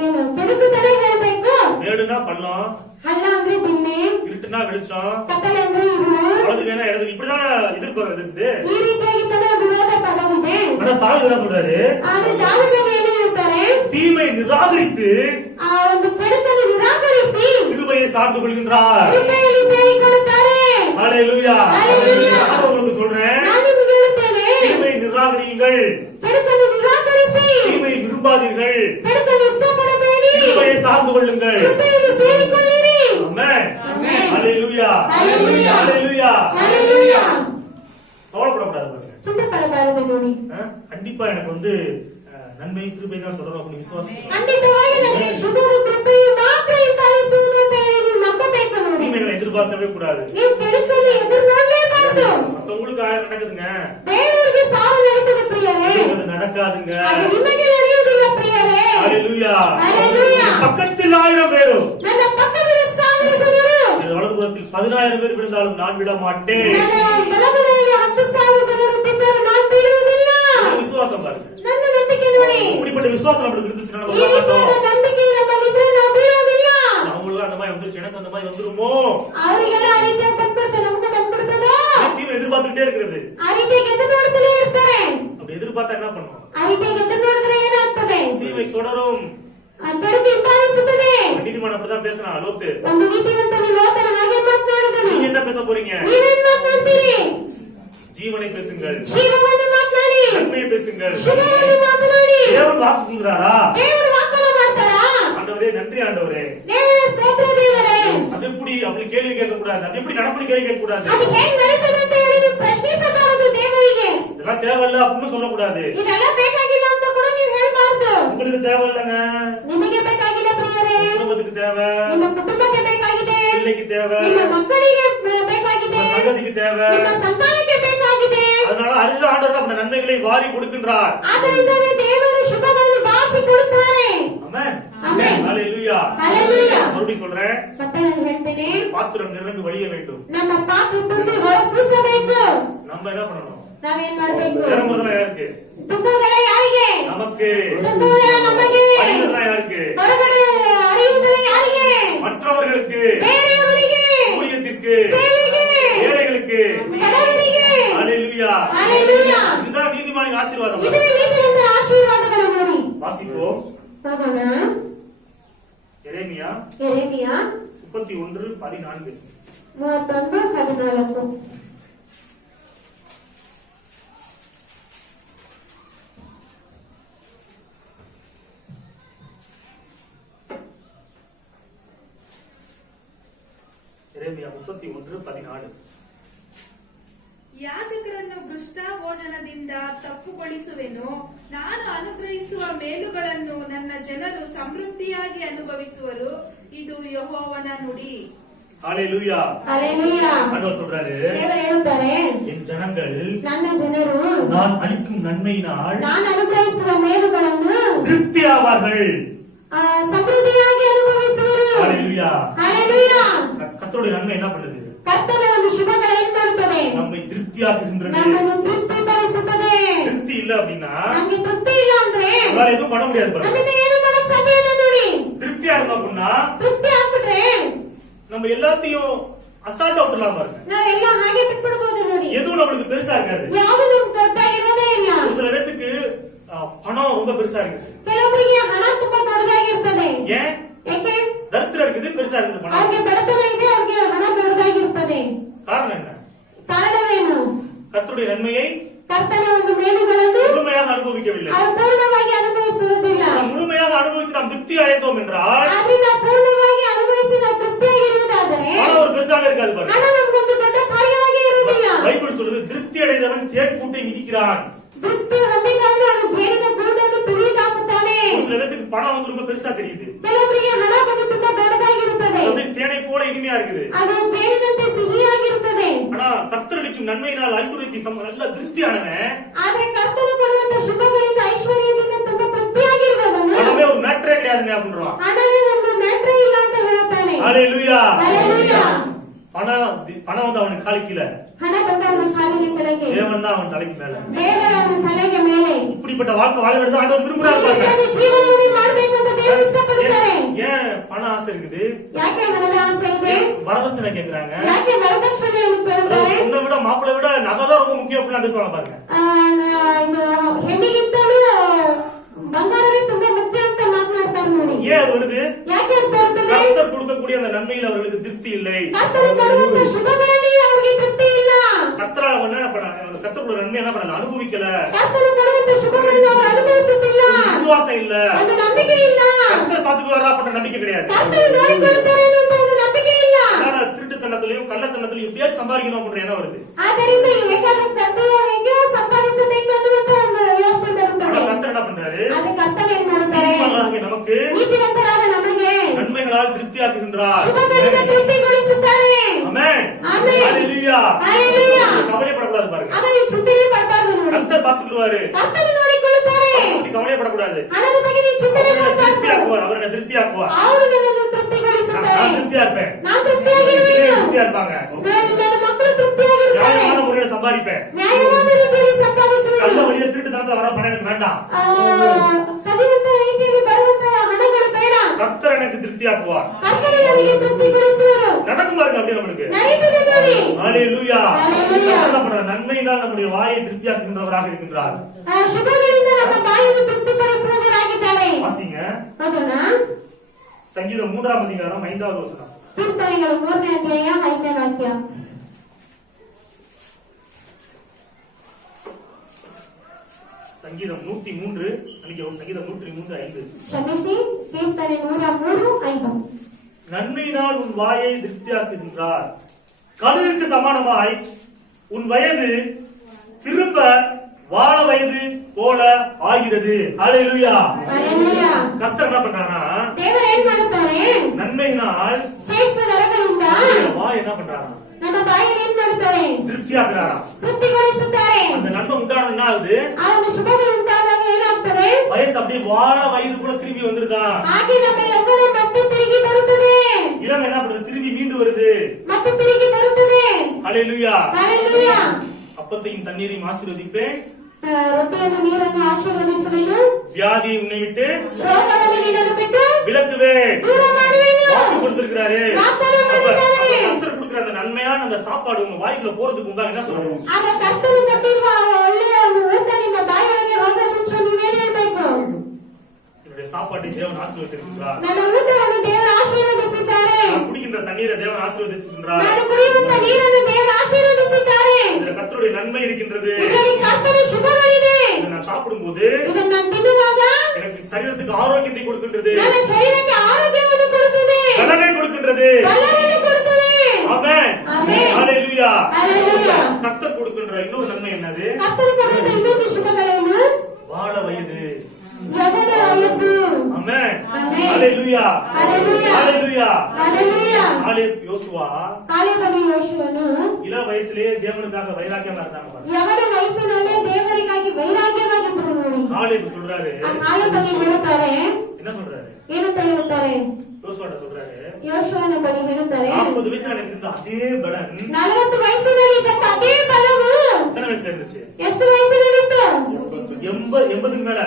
ಏನು ತಿರುಕು ತಾನೇ ಹೇಳ್ಬೇಕು. மேடுனா பள்ளம், ಹಳ್ಳ ಅಂದ್ರೆ ದಿಣ್ಣೆ, இருட்டுனா வெளிச்சம், ಕತ್ತಲೆ ಅಂದ್ರೆ ಇರುಳು. வலது வேணா இடது இப்படிதானே எதிர்பார்க்கிறது இருக்குது. ಈ ರೀತಿಯಾಗಿ ತಾನೇ ವಿರೋಧ ಪದವಿದೆ. ஆனா தாவீது என்ன சொல்றாரு? ಆದ್ರೆ ದಾವೀದನು ಏನು ಹೇಳ್ತಾರೆ? தீமை நிராகரித்து ಆ ಒಂದು ಕೆಡುಕನ್ನು ನಿರಾಕರಿಸಿ கிருபையை சார்ந்து கொள்கின்றார். ಕೃಪೆಯಲ್ಲಿ ಸೇರಿಕೊಳ್ಳುತ್ತಾರೆ. ஹalleluya. ஹalleluya. நான் உங்களுக்கு சொல்றேன், ನಾನು ನಿಮಗೆ ಹೇಳುತ್ತೇನೆ, தீமை நிராகரியுங்கள், ಕೆಡುಕನ್ನು ನಿರಾಕರಿಸಿ தீமை விரும்பாதீர்கள், ಕೆಡುಕನ್ನು ಇಷ್ಟಪಡಬೇಡಿ, கிருபையை சார்ந்து கொள்ளுங்கள். ಕೃಪೆಯಲ್ಲಿ ಸೇರಿಕೊಳ್ಳಿರಿ. ஆமென். ஆமென். ஹalleluya. ஹalleluya. ஹalleluya. ஹalleluya. கவலைப்படக்கூடாது பாருங்க. ಚಿಂತೆ ಪಡಬಾರದು ನೋಡಿ. கண்டிப்பா எனக்கு வந்து நன்மை கிருபை தான் தொடரும் அப்படின்னு விசுவாசிக்கிறேன். ಖಂಡಿತವಾಗಿ ನನಗೆ ಶುಭವು ಕೃಪೆಯು ಮಾತ್ರ ಹಿಂಬಾಲಿಸುವುದು ಅಂತ ಹೇಳಿ ನೀವು ನಂಬಬೇಕು ನೋಡಿ. தீமைகளை எதிர்பார்க்கவே கூடாது. ನೀವು ಕೆಡುಕನ್ನು ಎದುರು ನೋಡಲೇಬಾರದು. மத்தவங்களுக்கு ஆயிரம் நடக்குதுங்க, ಬೇರೆಯವರಿಗೆ ಸಾವು ನಡೀತದೆ ಪ್ರಿಯರೇ, அது நடக்காதுங்க. ಅದು ನಿಮಗೆ ನಡೆಯುವುದಿಲ್ಲ ಪ್ರಿಯರೇ. ஹalleluya. ஹalleluya. பக்கத்தில் 1000 பேரும் ನನ್ನ ಪಕ್ಕದಲ್ಲಿ 1000 ಜನರು, எனது வலதுபுறத்தில் 10000 பேர் விழுந்தாலும் நான் விட மாட்டேன். ನನ್ನ ಬಲಗಡೆಯಲ್ಲಿ 10,000 ಜನರು ಬಿದ್ದರೂ ನಾನು ಬೀಳುವುದಿಲ್ಲ. இது விசுவாசம் பாருங்க. ನನ್ನ ನಂಬಿಕೆ ನೋಡಿ. இப்படிப்பட்ட விசுவாசம் நம்மளுக்கு இருந்துச்சுன்னா நம்ம ಈ விட ರೀತಿಯಾದ மாட்டோம். ನಂಬಿಕೆ ನಮ್ಮಲ್ಲಿದ್ರೆ ನಾವು ಬೀಳುವುದಿಲ್ಲ. அவங்களுக்கு அந்த மாதிரி வந்துருச்சு, எனக்கு அந்த மாதிரி வந்துருமோ ಅವರಿಗೆಲ್ಲ ಆ ರೀತಿಯಾಗಿ ಬಂದ್ಬಿಡ್ತದೆ, ನಮ್ಗೆ ಬಂದ್ಬಿಡ್ತದೋ. தீமை எதிர்பார்த்துட்டே இருக்கிறது. ಆ ರೀತಿಯಾಗಿ ಎದುರು ನೋಡ್ತಲೇ ಇರ್ತಾರೆ. அப்படி எதிர்பார்த்தா என்ன பண்ணும்? ಆ ರೀತಿಯಾಗಿ ಎದುರು ನೋಡಿದ್ರೆ ಏನಾಗ್ತದೆ? தீமை தொடரும். ಆ ಕೆಡುಕು ಹಿಂಬಾಲಿಸುತ್ತದೆ. நீதிமான் அப்படிதான் பேசினா லோத்து. ಒಂದು ನೀತಿವಂತನು ಲೋತನ ಹಾಗೆ ಮಾತನಾಡಿದ. என்ன பேச போறீங்க? ನೀವೇನ್ ಮಾತನಾಡ್ತೀರಿ? ஜீவனை பேசுங்கள், ಜೀವವನ್ನು ಮಾತನಾಡಿ, நன்மையை பேசுங்கள். ಶುಭವನ್ನು ಮಾತನಾಡಿ. தேவன் வாக்கு கொடுக்கிறாரா? ದೇವರು ವಾಗ್ದಾನ ಮಾಡ್ತಾರಾ? ஆண்டவரே நன்றி ஆண்டவரே. ದೇವರ ಸ್ತೋತ್ರ ದೇವರೇ. அது எப்படி அப்படி கேள்வி கேட்க கூடாது, அது எப்படி நடப்படி கேள்வி கேட்க கூடாது. ಅದು ಹೇಗೆ ನಡೀತದೆ ಅಂತ ಹೇಳಿ ನೀವು ಪ್ರಶ್ನಿಸಬಾರದು ದೇವರಿಗೆ. இதெல்லாம் தேவையில்ல அப்படின்னு சொல்லக்கூடாது. ಇದೆಲ್ಲ ಬೇಕಾಗಿಲ್ಲ ಅಂತ ಕೂಡ ನೀವು ಹೇಳ್ಬಾರ್ದು. உங்களுக்கு தேவையில்லைங்க, ನಿಮಗೆ ಬೇಕಾಗಿಲ್ಲ ಪ್ರಿಯರೇ, குடும்பத்துக்கு தேவை, ನಿಮ್ಮ ಕುಟುಂಬಕ್ಕೆ ಬೇಕಾಗಿದೆ, பிள்ளைக்கு தேவை, ನಿಮ್ಮ ಮಕ್ಕಳಿಗೆ ಬೇಕಾಗಿದೆ, சங்கதிக்கு தேவை. ನಿಮ್ಮ ಸಂತಾನಕ್ಕೆ ಬೇಕಾಗಿದೆ. அதனால அரித ஆண்டவர் நம்ம நன்மைகளை வாரி கொடுக்கின்றார். ಆದ್ದರಿಂದಲೇ ದೇವರು ಶುಭಗಳನ್ನು ಬಾಚಿ ಕೊಡುತ್ತಾರೆ. ஆமென். ஆமென். ஹalleluya. ஹalleluya. மறுபடியும் சொல்றேன், ಮತ್ತೆ ನಾನು ಹೇಳ್ತೇನೆ, பாத்திரம் நிரம்பி வழிய வேண்டும். ನಮ್ಮ ಪಾತ್ರೆ ತುಂಬಿ ಹೊರಸೂಸಬೇಕು. நம்ம என்ன பண்ணணும்? ನಾವೇನ್ ಮಾಡ್ಬೇಕು? நிரம்புதல் யாருக்கு? ತುಂಬುವುದೆಲ್ಲ ಯಾರಿಗೆ? நமக்கு. ತುಂಬುವುದೆಲ್ಲ ನಮಗೆ. வழிதல் யாருக்கு? ಹೊರಗಡೆ ಅರಿಯುವುದೆಲ್ಲ ಯಾರಿಗೆ? மற்றவர்களுக்கு, ಬೇರೆಯವರಿಗೆ, ஊழியத்திற்கு, ಸೇವೆಗೆ, ஏழைகளுக்கு. ಬಡವರಿಗೆ. ஹalleluya. ஹalleluya. இதுதான் நீதிமானின் ஆசீர்வாதம். ಇದೇ ನೀತಿವಂತರ ಆಶೀರ್ವಾದಗಳು ನೋಡಿ. வாசிப்போம். ಹೋಗೋಣ. எரேமியா ಯೆರೆಮೀಯ 31:14. 31:14. எரேமியா 31:14. ಯಾಜಕರನ್ನು ಭೃಷ್ಟ ಭೋಜನದಿಂದ ತಪ್ಪುಗೊಳಿಸುವೆನು. ನಾನು ಅನುಗ್ರಹಿಸುವ ಮೇಲುಗಳನ್ನು ನನ್ನ ಜನರು ಸಮೃದ್ಧಿಯಾಗಿ ಅನುಭವಿಸುವರು. ಇದು ಯೆಹೋವನ ನುಡಿ. ஹalleluya. ஹalleluya. ஆண்டவர் சொல்றாரு, ದೇವರು ಹೇಳುತ್ತಾರೆ, என் ஜனங்கள் ನನ್ನ ಜನರು நான் அளிக்கும் நன்மையினால் ನಾನು ಅನುಗ್ರಹಿಸುವ ಮೇಲುಗಳನ್ನು திருப்தி ஆவார்கள். ಸಮೃದ್ಧಿಯಾಗಿ ಅನುಭವಿಸುವರು. ஹalleluya. ஹalleluya. கர்த்தருடைய நன்மை என்ன பண்ணுது? ಕರ್ತನ ಒಂದು ಶುಭಗಳು ಏನ್ ಮಾಡುತ್ತದೆ? நம்மை திருப்தியாக்குகின்றது. ನಮ್ಮನ್ನು ತೃಪ್ತಿಪಡಿಸುತ್ತದೆ. திருப்தி இல்ல அப்படின்னா ನಮಗೆ ತೃಪ್ತಿ ಇಲ್ಲ ಅಂದ್ರೆ நம்மளால எதுவும் பண்ண முடியாது பாருங்க. ನಮ್ಮಿಂದ ಏನು ಮಾಡಕ್ ಸಾಧ್ಯ ಇಲ್ಲ ನೋಡಿ. திருப்தியா இருந்தோம் அப்படின்னா ತೃಪ್ತಿ ಆಗ್ಬಿಟ್ರೆ நம்ம எல்லாத்தையும் அசால்ட்டா விட்டுலாம் பாருங்க. ನಾವೆಲ್ಲ ಹಾಗೆ ಬಿಟ್ಬಿಡ್ಬೋದು ನೋಡಿ. எதுவும் நம்மளுக்கு பெருசா இருக்காது. ಯಾವುದು ನಮ್ಗೆ ದೊಡ್ಡಾಗಿರೋದೇ ಇಲ್ಲ. ஒரு சில பேத்துக்கு பணம் ரொம்ப பெருசா இருக்குது. ಕೆಲವರಿಗೆ ಹಣ ತುಂಬಾ ದೊಡ್ಡದಾಗಿರ್ತದೆ. ஏன்? ಯಾಕೆ? தரித்திரம் இருக்குது, பெருசா இருக்குது பணம். ಅವ್ರಿಗೆ ಬಡತನ ಇದೆ, ಅವ್ರಿಗೆ ಹಣ ದೊಡ್ಡದಾಗಿರ್ತದೆ. காரணம் என்ன? ಕಾರಣವೇನು? கர்த்தருடைய நன்மையை ಕರ್ತನ ಒಂದು ಮೇಲುಗಳನ್ನು முழுமையாக அனுபவிக்கவில்லை. ಅವರು ಪೂರ್ಣವಾಗಿ ಅನುಭವಿಸುವುದಿಲ್ಲ. நாம் முழுமையாக அனுபவித்து நாம் திருப்தி அடைந்தோம் என்றால் ಆದ್ರೆ ನಾವು ಪೂರ್ಣವಾಗಿ ಅನುಭವಿಸಿ ನಾವು ತೃಪ್ತಿಯಾಗಿರುವುದಾದರೆ பணம் ஒரு பெருசாக இருக்காது பாருங்க. ಹಣ ನಮಗೊಂದು ದೊಡ್ಡ ಕಾರ್ಯವಾಗಿ ಇರುವುದಿಲ್ಲ. பைபிள் சொல்லுது, திருப்தி அடைந்தவன் தேன் கூட்டை மிதிக்கிறான். ತೃಪ್ತಿ ಹೊಂದಿದವನು ಅವನು ಜೇನಿನ ಗೂಡನ್ನು ತುಳಿದಾಕುತ್ತಾನೆ. ஒரு சில பேத்துக்கு பணம் வந்து ரொம்ப பெருசா தெரியுது. ಕೆಲವರಿಗೆ ಹಣ ಬಂದು ತುಂಬಾ ದೊಡ್ಡದಾಗಿರುತ್ತದೆ. அப்படியே தேனை போல இனிமையா இருக்குது. ಅದು ಜೇನಿನಂತೆ ಸಿಹಿಯಾಗಿರುತ್ತದೆ. ஆனா கர்த்தர் அளிக்கும் நன்மையினால் ஐஸ்வர்யத்தை நல்ல திருப்தியானவன் ಆದ್ರೆ ಕರ್ತನು ಕೊಡುವಂತ ಶುಭಗಳಿಂದ ಐಶ್ವರ್ಯದಿಂದ ತುಂಬಾ ತೃಪ್ತಿಯಾಗಿರುವವನು பணமே ஒரு மேட்டரே கிடையாதுங்க அப்படின்றான். ಹಣವೇ ಒಂದು ಮ್ಯಾಟ್ರೇ ಇಲ್ಲ ಅಂತ ಹೇಳುತ್ತಾನೆ. ஹalleluya. ஹalleluya. பணம் வந்து அவனுக்கு காலு கீழே, ಹಣ ಬಂದ ಅವನ ಕಾಲಿನ ಕೆಳಗೆ, தேவன் தான் அவன் தலைக்கு மேல. ದೇವರ ಅವನ ತಲೆಗೆ ಮೇಲೆ. இப்படிப்பட்ட வாழ்க்கை வாழ வேண்டும் ஆண்டவர் விரும்புறாரு ಈ பாருங்க. ರೀತಿಯಾದ ಜೀವನವನ್ನು ಮಾಡಬೇಕಂತ ದೇವರು ಇಷ್ಟಪಡುತ್ತಾರೆ. ஏன் பண ஆசை இருக்குது? ಯಾಕೆ ಹಣದ ಆಸೆ ಇದೆ? வரதட்சணை கேக்குறாங்க. ಯಾಕೆ ವರದಕ್ಷಿಣೆಯನ್ನು ಕೇಳುತ್ತಾರೆ? பொண்ணை விட மாப்பிள்ளை விட நகைதான் ரொம்ப முக்கியம் அப்படின்னு பேசுவாங்க பாருங்க. ಹೆಣ್ಣಿಗಿಂತಲೂ ಬಂಗಾರವೇ ತುಂಬಾ ಮುಖ್ಯ ಅಂತ ಮಾತನಾಡ್ತಾರೆ ನೋಡಿ. ஏன் அது வருது? ಯಾಕೆ ಅಂತ ಬರ್ತದೆ? கர்த்தர் கொடுக்கக்கூடிய அந்த நன்மையில் அவர்களுக்கு திருப்தி இல்லை. ಕರ್ತನು ಕೊಡುವಂತ ಶುಭಗಳಲ್ಲಿ ಅವರಿಗೆ ತೃಪ್ತಿ ಇಲ್ಲ. கர்த்தரால என்ன பண்ண, கர்த்தரோட நன்மை என்ன பண்ணல, அனுபவிக்கல. ಕರ್ತನು ಕೊಡುವಂತ ಶುಭಗಳನ್ನು ಅವರು ಅನುಭವಿಸುತ್ತಿಲ್ಲ. விசுவாசம் இல்ல, ಒಂದು ನಂಬಿಕೆ ಇಲ್ಲ. கர்த்தர் பாத்துக்குவாரா அப்படின்ற நம்பிக்கை கிடையாது. ಕರ್ತನು ನೋಡಿಕೊಳ್ಳುತ್ತಾರೆ ಎನ್ನುವಂತ ಒಂದು ನಂಬಿಕೆ ಇಲ್ಲ. அதனால திருட்டுத்தனத்திலையும் கள்ளத்தனத்திலையும் எப்படியாச்சும் சம்பாதிக்கணும் அப்படின்ற எண்ணம் வருது. ಆದ್ದರಿಂದ ಹೇಗಾದ್ರೂ ಕರ್ತನು ಹೇಗೆ ಸಂಪಾದಿಸಬೇಕು ಅನ್ನುವಂತ ಒಂದು ಯೋಚನೆ ಬರುತ್ತದೆ. ஆனா கர்த்தர் என்ன பண்றாரு? ಆದ್ರೆ ಕರ್ತನು ಏನ್ ಮಾಡುತ್ತಾರೆ? நீதிமான்களாகிய நமக்கு ನೀತಿವಂತರಾದ ನಮಗೆ நன்மைகளால் திருப்தியாக்குகின்றார். ಶುಭಗಳಿಂದ ತೃಪ್ತಿಗೊಳಿಸುತ್ತಾರೆ. ஆமென். ஆமென். ஹalleluya. ஹalleluya. கவலைப்படக்கூடாது பாருங்க. ಅದನ್ನು ಚಿಂತನೆ ಮಾಡಬಾರದು ನೋಡಿ. கர்த்தர் பாத்துக்குவாரு. ಕರ್ತನು ನೋಡಿಕೊಳ್ಳುತ್ತಾರೆ. கவலைப்படக்கூடாது. ಹಣದ ಬಗ್ಗೆ ನೀವು ಚಿಂತನೆ அவரை ಮಾಡಬಾರದು. திருப்தியாக்குவார், அவரை திருப்தியாக்குவார். ಅವರು ನನ್ನನ್ನು ತೃಪ್ತಿಗೊಳಿಸುತ್ತಾರೆ. நான் திருப்தியா இருப்பேன். ನಾನು ತೃಪ್ತಿಯಾಗಿರುವೆನು. திருப்தியா இருப்பாங்க. ನನ್ನ ಮಕ್ಕಳು ತೃಪ್ತಿಯಾಗಿರುತ್ತಾರೆ. நியாயமான முறையில சம்பாதிப்பேன். ನ್ಯಾಯವಾದ ರೀತಿಯಲ್ಲಿ ಸಂಪಾದಿಸುವೆನು. கள்ள வழியில திருட்டுத்தனத்தை வர பணம் எனக்கு வேண்டாம். ಕದಿಯುವಂತ ರೀತಿಯಲ್ಲಿ ಬರುವಂತ ಹಣಗಳು ಬೇಡ. கர்த்தர் எனக்கு திருப்தியாக்குவார். ಕರ್ತನು ನನಗೆ ತೃಪ್ತಿಗೊಳಿಸುವರು. நடக்கும் பாருங்க அப்படியே நம்மளுக்கு. ನಡೆಯುತ್ತದೆ ನೋಡಿ. ஹalleluya. ஹalleluya. என்ன பண்ற, நன்மையினால் நம்முடைய வாயை திருப்தியாக்குகின்றவராக இருக்கின்றார். ಶುಭಗಳಿಂದ ನಮ್ಮ ಬಾಯನ್ನು ತೃಪ್ತಿಪಡಿಸುವವರಾಗಿದ್ದಾರೆ. வாசிங்க ಅದನ್ನ சங்கீதம் 3 அதிகாரம் 5வது வசனம். ಕೀರ್ತನೆಗಳು 3ನೇ ಅಧ್ಯಾಯ 5ನೇ ವಾಕ್ಯ. சங்கீதம் 103 சங்கீதம் 103:5. ಕ್ಷಮಿಸಿ, ಕೀರ್ತನೆ 103:5. நன்மையினால் உன் வாயை திருப்தியாக்குகின்றார், கழுகுக்கு சமானமாய் உன் வயது திரும்ப வாழ வயது போல ஆகிறது. ஹல்லேலூயா. ஹல்லேலூயா. கர்த்தர் என்ன பண்றாரா? ದೇವರು ಏನ್ ಮಾಡುತ್ತಾರೆ? நன்மையினால் ಶ್ರೇಷ್ಠ ವರಗಳಿಂದ வாய் என்ன பண்றாரா? ನಮ್ಮ ಬಾಯಿಯನ್ನು ಏನ್ ಮಾಡುತ್ತಾರೆ? திருப்தியாக்குறாரா? ತೃಪ್ತಿಗೊಳಿಸುತ್ತಾರೆ. அந்த நன்மை உண்டான என்ன ஆகுது? ಆ ಒಂದು ಶುಭಗಳು ಉಂಟಾದಾಗ ಏನಾಗ್ತದೆ? வயசு அப்படியே வாழ வயது கூட திரும்பி வந்துருதா? ಹಾಗೆ ನಮ್ಮ ಯೌವನ ಮತ್ತೆ ತಿರುಗಿ ಬರುತ್ತದೆ. இளம் என்ன பண்ணுது? திரும்பி மீண்டு வருது. ಮತ್ತೆ ತಿರುಗಿ ಬರುತ್ತದೆ. ஹல்லேலூயா. ஹல்லேலூயா. அப்பத்தையும் தண்ணீரையும் ஆசீர்வதிப்பேன், ರೊಟ್ಟಿಯನ್ನು ನೀರನ್ನು ಆಶೀರ್ವದಿಸುವೆನು, வியாதியை உன்னை விட்டு ರೋಗವನ್ನು ನಿನ್ನನ್ನು ಬಿಟ್ಟು விலக்குவேன். ದೂರ ಮಾಡುವೆನು. வாக்கு கொடுத்திருக்கிறாரு. வாಗ್ದಾನ ಮಾಡಿದ್ದಾನೆ. கர்த்தர் கொடுக்கிற அந்த நன்மையான அந்த சாப்பாடு உங்க வாய்க்குள்ள போறதுக்கு உண்டாக என்ன சொல்லணும்? ಆಗ ಕರ್ತನು ಕೊಟ್ಟಿರುವ ಒಳ್ಳೆಯ ಒಂದು ಊಟ ನಿಮ್ಮ ಬಾಯಿಯೊಳಗೆ ಹೋಗ ಮುಂಚೆ ನೀವೇನ್ ಹೇಳ್ಬೇಕು? என்னுடைய சாப்பாட்டை தேவன் ஆசீர்வதித்திருக்கிறார். ನನ್ನ ಊಟವನ್ನು ದೇವರು ಆಶೀರ್ವದಿಸಿದ್ದಾರೆ. நான் குடிக்கின்ற தண்ணீரை தேவன் ஆசீர்வதித்திருக்கிறார். ನಾನು ಕುಡಿಯುವಂತ ನೀರನ್ನು ದೇವರು ಆಶೀರ್ವದಿಸಿದ್ದಾರೆ. இதுல கர்த்தருடைய நன்மை இருக்கின்றது. ಇದರಲ್ಲಿ ಕರ್ತನ ಶುಭಗಳಿದೆ. இதை நான் சாப்பிடும்போது ಇದನ್ನು ನಾನು ತಿನ್ನುವಾಗ எனக்கு சரீரத்துக்கு ஆரோக்கியத்தை கொடுக்கின்றது, ನನ್ನ ಶರೀರಕ್ಕೆ ಆರೋಗ್ಯವನ್ನು ಕೊಡುತ್ತದೆ, பலனை கொடுக்கின்றது. ಬಲವನ್ನು ಕೊಡುತ್ತದೆ. ஆமென். ஆமென். ஹல்லேலூயா. ஹல்லேலூயா. கர்த்தர் கொடுக்கின்ற இன்னொரு நன்மை என்னது? ಕರ್ತನು ಕೊಡುವಂತ ಇನ್ನೊಂದು ಶುಭಗಳೇನು? வாழ வயது. ಯೌವನ ವಯಸ್ಸು. ஆமென். ஆமென். ஹல்லேலூயா. ஹல்லேலூயா. ஹல்லேலூயா. ஹல்லேலூயா. யோசுவா ಕಾಲೇಬನು ಯೋಶುವನು இள வயசுலயே தேவனுக்காக வைராக்கியமா இருந்தாங்க பாருங்க. ಯವನ ವಯಸ್ಸಿನಲ್ಲೇ ದೇವರಿಗಾಗಿ ವೈರಾಗ್ಯವಾಗಿದ್ದರು ನೋಡಿ. காலேப் சொல்றாரு, ಆ ಕಾಲೇಬನು ಹೇಳುತ್ತಾರೆ, என்ன சொல்றாரு? ಏನಂತ ಹೇಳುತ್ತಾರೆ? யோசுவாட்ட சொல்றாரு, ಯೋಶುವನ ಬಳಿ ಹೇಳುತ್ತಾರೆ, 40 வயசுல எனக்கு இருந்த அதே பலன் 40 ವಯಸ್ಸಿನಲ್ಲಿ ಇದ್ದಂತ ಅದೇ ಬಲವು எத்தனை வயசுல இருந்துச்சு? ಎಷ್ಟು ವಯಸ್ಸಿನಲ್ಲಿತ್ತು? 80க்கு மேல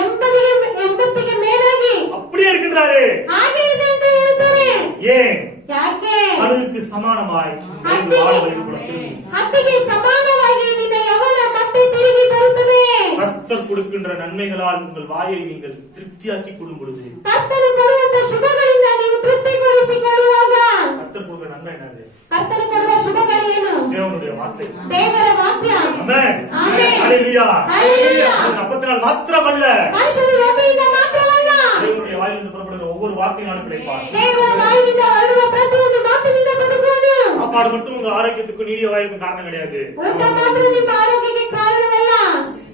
80ಗೆ ಮೇಲಾಗಿ அப்படியே இருக்கின்றாரு. ಹಾಗೆ ಇದೆ ಅಂತ ಹೇಳ್ತಾರೆ. ஏன்? ಯಾಕೆ? கழுகுக்கு சமானமாய் வயது வாழ வயது கூட திரும்பும். ಹತ್ತಿಗೆ ಸಮಾನವಾಗಿ ನಿನ್ನ ಯವನ ಮತ್ತೆ ತಿರುಗಿ ಬರುತ್ತದೆ. கர்த்தர் கொடுக்கின்ற நன்மைகளால் உங்கள் வாயை நீங்கள் திருப்தியாக்கி கொள்ளும் பொழுது, ಕರ್ತನು ಕೊಡುವಂತ ಶುಭಗಳಿಂದ ನೀವು ತೃಪ್ತಿಗೊಳಿಸಿಕೊಳ್ಳುವಾಗ, கர்த்தர் கொடுக்கிற நன்மை என்னது? ಕರ್ತನು ಕೊಡುವ ಶುಭಗಳೇನು? தேவனுடைய வார்த்தை. ದೇವರ ವಾಕ್ಯ. ஆமென். ஆமென். ஹல்லேலூயா. ஹல்லேலூயா. அது அப்பத்தினால் மாத்திரமல்ல, ಮನುಷ್ಯನ ರೊಟ್ಟಿಯಿಂದ ಮಾತ್ರವಲ್ಲ, தேவனுடைய வாயிலிருந்து புறப்படுகிற ஒவ்வொரு வார்த்தையினாலும் கிடைப்பார். ದೇವರ ಬಾಯಿಯಿಂದ ಹೊರಡುವ ಪ್ರತಿಯೊಂದು ಮಾತಿನಿಂದ ಬದುಕುವುದು. சாப்பாடு மட்டும் உங்க ஆரோக்கியத்துக்கும் நீடிய வாயுக்கும் காரணம் கிடையாது. ಊಟ ಮಾತ್ರ ನಿಮ್ಮ ಆರೋಗ್ಯಕ್ಕೆ ಕಾರಣವಲ್ಲ.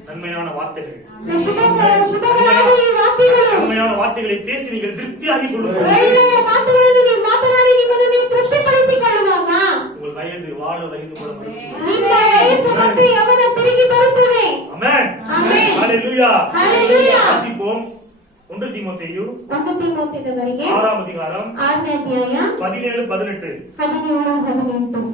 நன்மையான வார்த்தைகள், ಶುಭಗಳಾದ ಈ ವಾಕ್ಯಗಳು, நன்மையான வார்த்தைகளை பேசி நீங்கள் திருப்தியாகிக் கொள்ளுங்கள். ಒಳ್ಳೆಯ ಮಾತುಗಳನ್ನು ನೀವು ಮಾತನಾಡಿ ನಿಮ್ಮನ್ನು ನೀವು ತೃಪ್ತಿಪಡಿಸಿಕೊಳ್ಳುವಾಗ உங்கள் வயது வாழ வயது கூட மறுக்கும். ನಿನ್ನ ವಯಸ್ಸು ಮತ್ತು ಯವನ ತಿರುಗಿ ಬರುತ್ತದೆ. ஆமென். ஆமென். ஹல்லேலூயா. ஹல்லேலூயா. வாசிப்போம். 1 தீமோத்தேயு 1 தீமோத்தேயுವರೆಗೆ 6ஆம் அதிகாரம் 6ನೇ ಅಧ್ಯಾಯ 17-18. 17-18.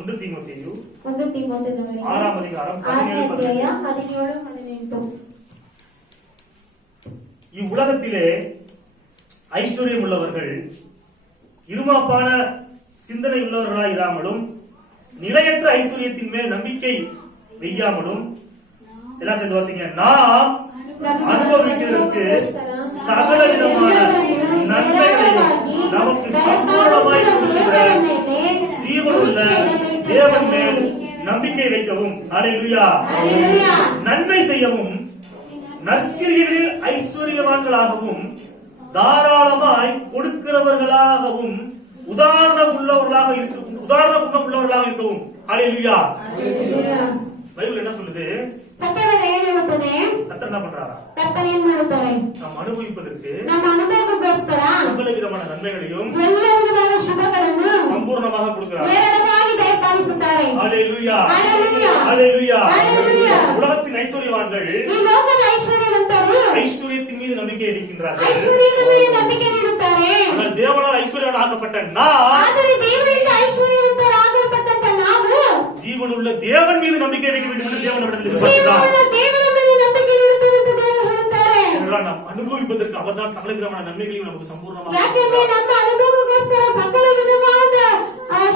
1 தீமோத்தேயு 1 தೀಮೋಥೆಯವರೆಗೆ 6ஆம் அதிகாரம் 6ನೇ ಅಧ್ಯಾಯ 17-18. 17-18. இவ்வுலகத்திலே ஐஸ்வர்யம் உள்ளவர்கள் இருமாப்பான சிந்தனை உள்ளவர்களாய் இராமலும் நிலையற்ற ஐஸ்வர்யத்தின் மேல் நம்பிக்கை வையாமலும், எல்லாம் சேர்ந்து வாசிங்க, நாம் அனுபவிக்கிறதுக்கு சகல விதமான நன்மைகளையும் நமக்கு சம்பூர்ணமாய் கொடுக்கிற ஜீவனுள்ள தேவன் மேல் நம்பிக்கை வைக்கவும், ஹல்லேலூயா, ஹல்லேலூயா, நன்மை செய்யவும் நற்கிரியைகளில் ஐஸ்வர்யவான்களாகவும் தாராளமாய் கொடுக்கிறவர்களாகவும் உதாரண குணம் உள்ளவர்களாக இருக்கவும். ஹல்லேலூயா. ஹல்லேலூயா. பைபிள் என்ன சொல்லுது? ಸತ್ಯವೇದ ಏನ್ ಹೇಳುತ್ತದೆ? கர்த்தர் என்ன பண்றாரா? ಕರ್ತನು ಏನ್ ಮಾಡುತ್ತಾರೆ? நாம் ಅನುಭವಿப்பதற்கு ನಮ್ಮ ಅನುಭವಕ್ಕೋಸ್ಕರ சகல விதமான நன்மைகளையும் ಎಲ್ಲ ವಿಧವಾದ ಶುಭಗಳನ್ನು சம்பூர்ணமாக கொடுக்கிறார். ಹೇರಳವಾಗಿ ದಯಪಾಲಿಸುತ್ತಾರೆ. ஹல்லேலூயா. ஹல்லேலூயா. ஹல்லேலூயா. ஹல்லேலூயா. உலகத்தின் ஐஸ்வர்யவான்கள் ಈ ಲೋಕದ ಐಶ್ವರ್ಯವಂತರು ஐஸ்வர்யத்தின் மீது நம்பிக்கை வைக்கின்றார்கள். ಐಶ್ವರ್ಯದ ಮೇಲೆ ನಂಬಿಕೆ ನೀಡುತ್ತಾರೆ. ஆனால் தேவனால் ஐஸ்வர்யவான் ஆக்கப்பட்ட நான் ಆದರೆ ದೇವರಿಂದ ಐಶ್ವರ್ಯವಂತರಾಗಲ್ಪಟ್ಟಂತ ನಾವು ஜீவனுள்ள தேவன் மீது நம்பிக்கை வைக்க வேண்டும் என்று தேவனிடத்தில் ಜೀವವುಳ್ಳ விசுவாசித்தார். ದೇವರ ಮೇಲೆ ನಂಬಿಕೆ ನೀಡುತ್ತೇವೆ ಅಂತ ದೇವರು ಹೇಳುತ್ತಾರೆ. என்றால் நாம் அனுபவிப்பதற்கு அவர்தான் சகல விதமான நன்மைகளையும் நமக்கு சம்பூர்ணமாக ಯಾಕೆಂದ್ರೆ ನಮ್ಮ ಅನುಭವಕ್ಕೋಸ್ಕರ ಸಕಲ ವಿಧವಾದ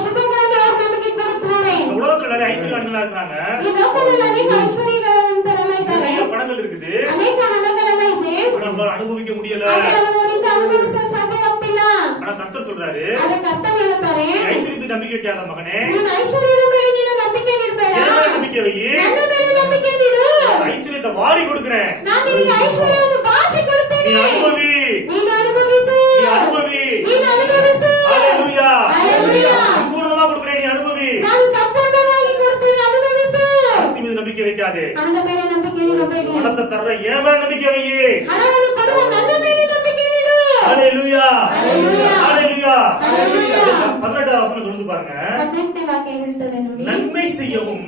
ಶುಭಗಳನ್ನು ಅವರು ನಮಗೆ ಕೊಡುತ್ತಾರೆ. இந்த உலகத்துல நிறைய ஐஸ்வர்யவான்களா இருக்காங்க, ಈ ಲೋಕದಲ್ಲಿ ಅನೇಕ ಐಶ್ವರ್ಯವಂತರೆಲ್ಲ ಇದ್ದಾರೆ, நிறைய பணங்கள் இருக்குது, ಅನೇಕ ಹಣಗಳೆಲ್ಲ ಇದೆ. ஆனா நம்மளால அனுபவிக்க முடியல. ಆದರೆ ಅವರಿಂದ ಅನುಭವಿಸಲು ಸಾಧ್ಯವಾಗ್ತಿಲ್ಲ. ஆனா கர்த்தர் சொல்றாரு, ಆದರೆ ಕರ್ತನು ಹೇಳುತ್ತಾರೆ, ஐஸ்வர்யத்தை நம்பிக்கை வைக்காத மகனே, ನೀನು ಐಶ್ವರ್ಯದ ಮೇಲೆ ನೀನು ನಂಬಿಕೆ ಇಡಬೇಡ. மேல நம்பிக்கை வை. ನನ್ನ ಮೇಲೆ ನಂಬಿಕೆಯನ್ನು ಇಡು. ஐஸ்வர்யத்தை வாரி கொடுக்கிறேன். ನಾನು ನಿನಗೆ ಐಶ್ವರ್ಯವನ್ನು ಬಾಚಿ நீ ಕೊಡುತ್ತೇನೆ. அனுபவி. ನೀನು ಅನುಭವಿಸು. நீ அனுபவி. ನೀನು ಅನುಭವಿಸು. ஹalleluya. ஹalleluya. சம்பூர்ணமா கொடுக்கிறேன். நீ அனுபவி. ನಾನು ಸಂಪೂರ್ಣವಾಗಿ ಕೊಡುತ್ತೇನೆ. ಅನುಭವಿಸು. பக்தி மீது நம்பிக்கை வைக்காதே. ಹಣದ ಮೇಲೆ ನಂಬಿಕೆಯನ್ನು ಇಡಬೇಡಿ. பணத்தை தர்ற என் மேல நம்பிக்கை வை. ಹಣವನ್ನು ಕೊಡುವ ನನ್ನ ಮೇಲೆ ನಂಬಿಕೆಯನ್ನು ಇಡು. ஹalleluya. ஹalleluya. ஹalleluya. ஹalleluya. 18வது வசனம் சொல்லுது பாருங்க. 18ನೇ ವಾಕ್ಯ ಹೇಳ್ತದೆ ನೋಡಿ. நன்மை செய்யவும்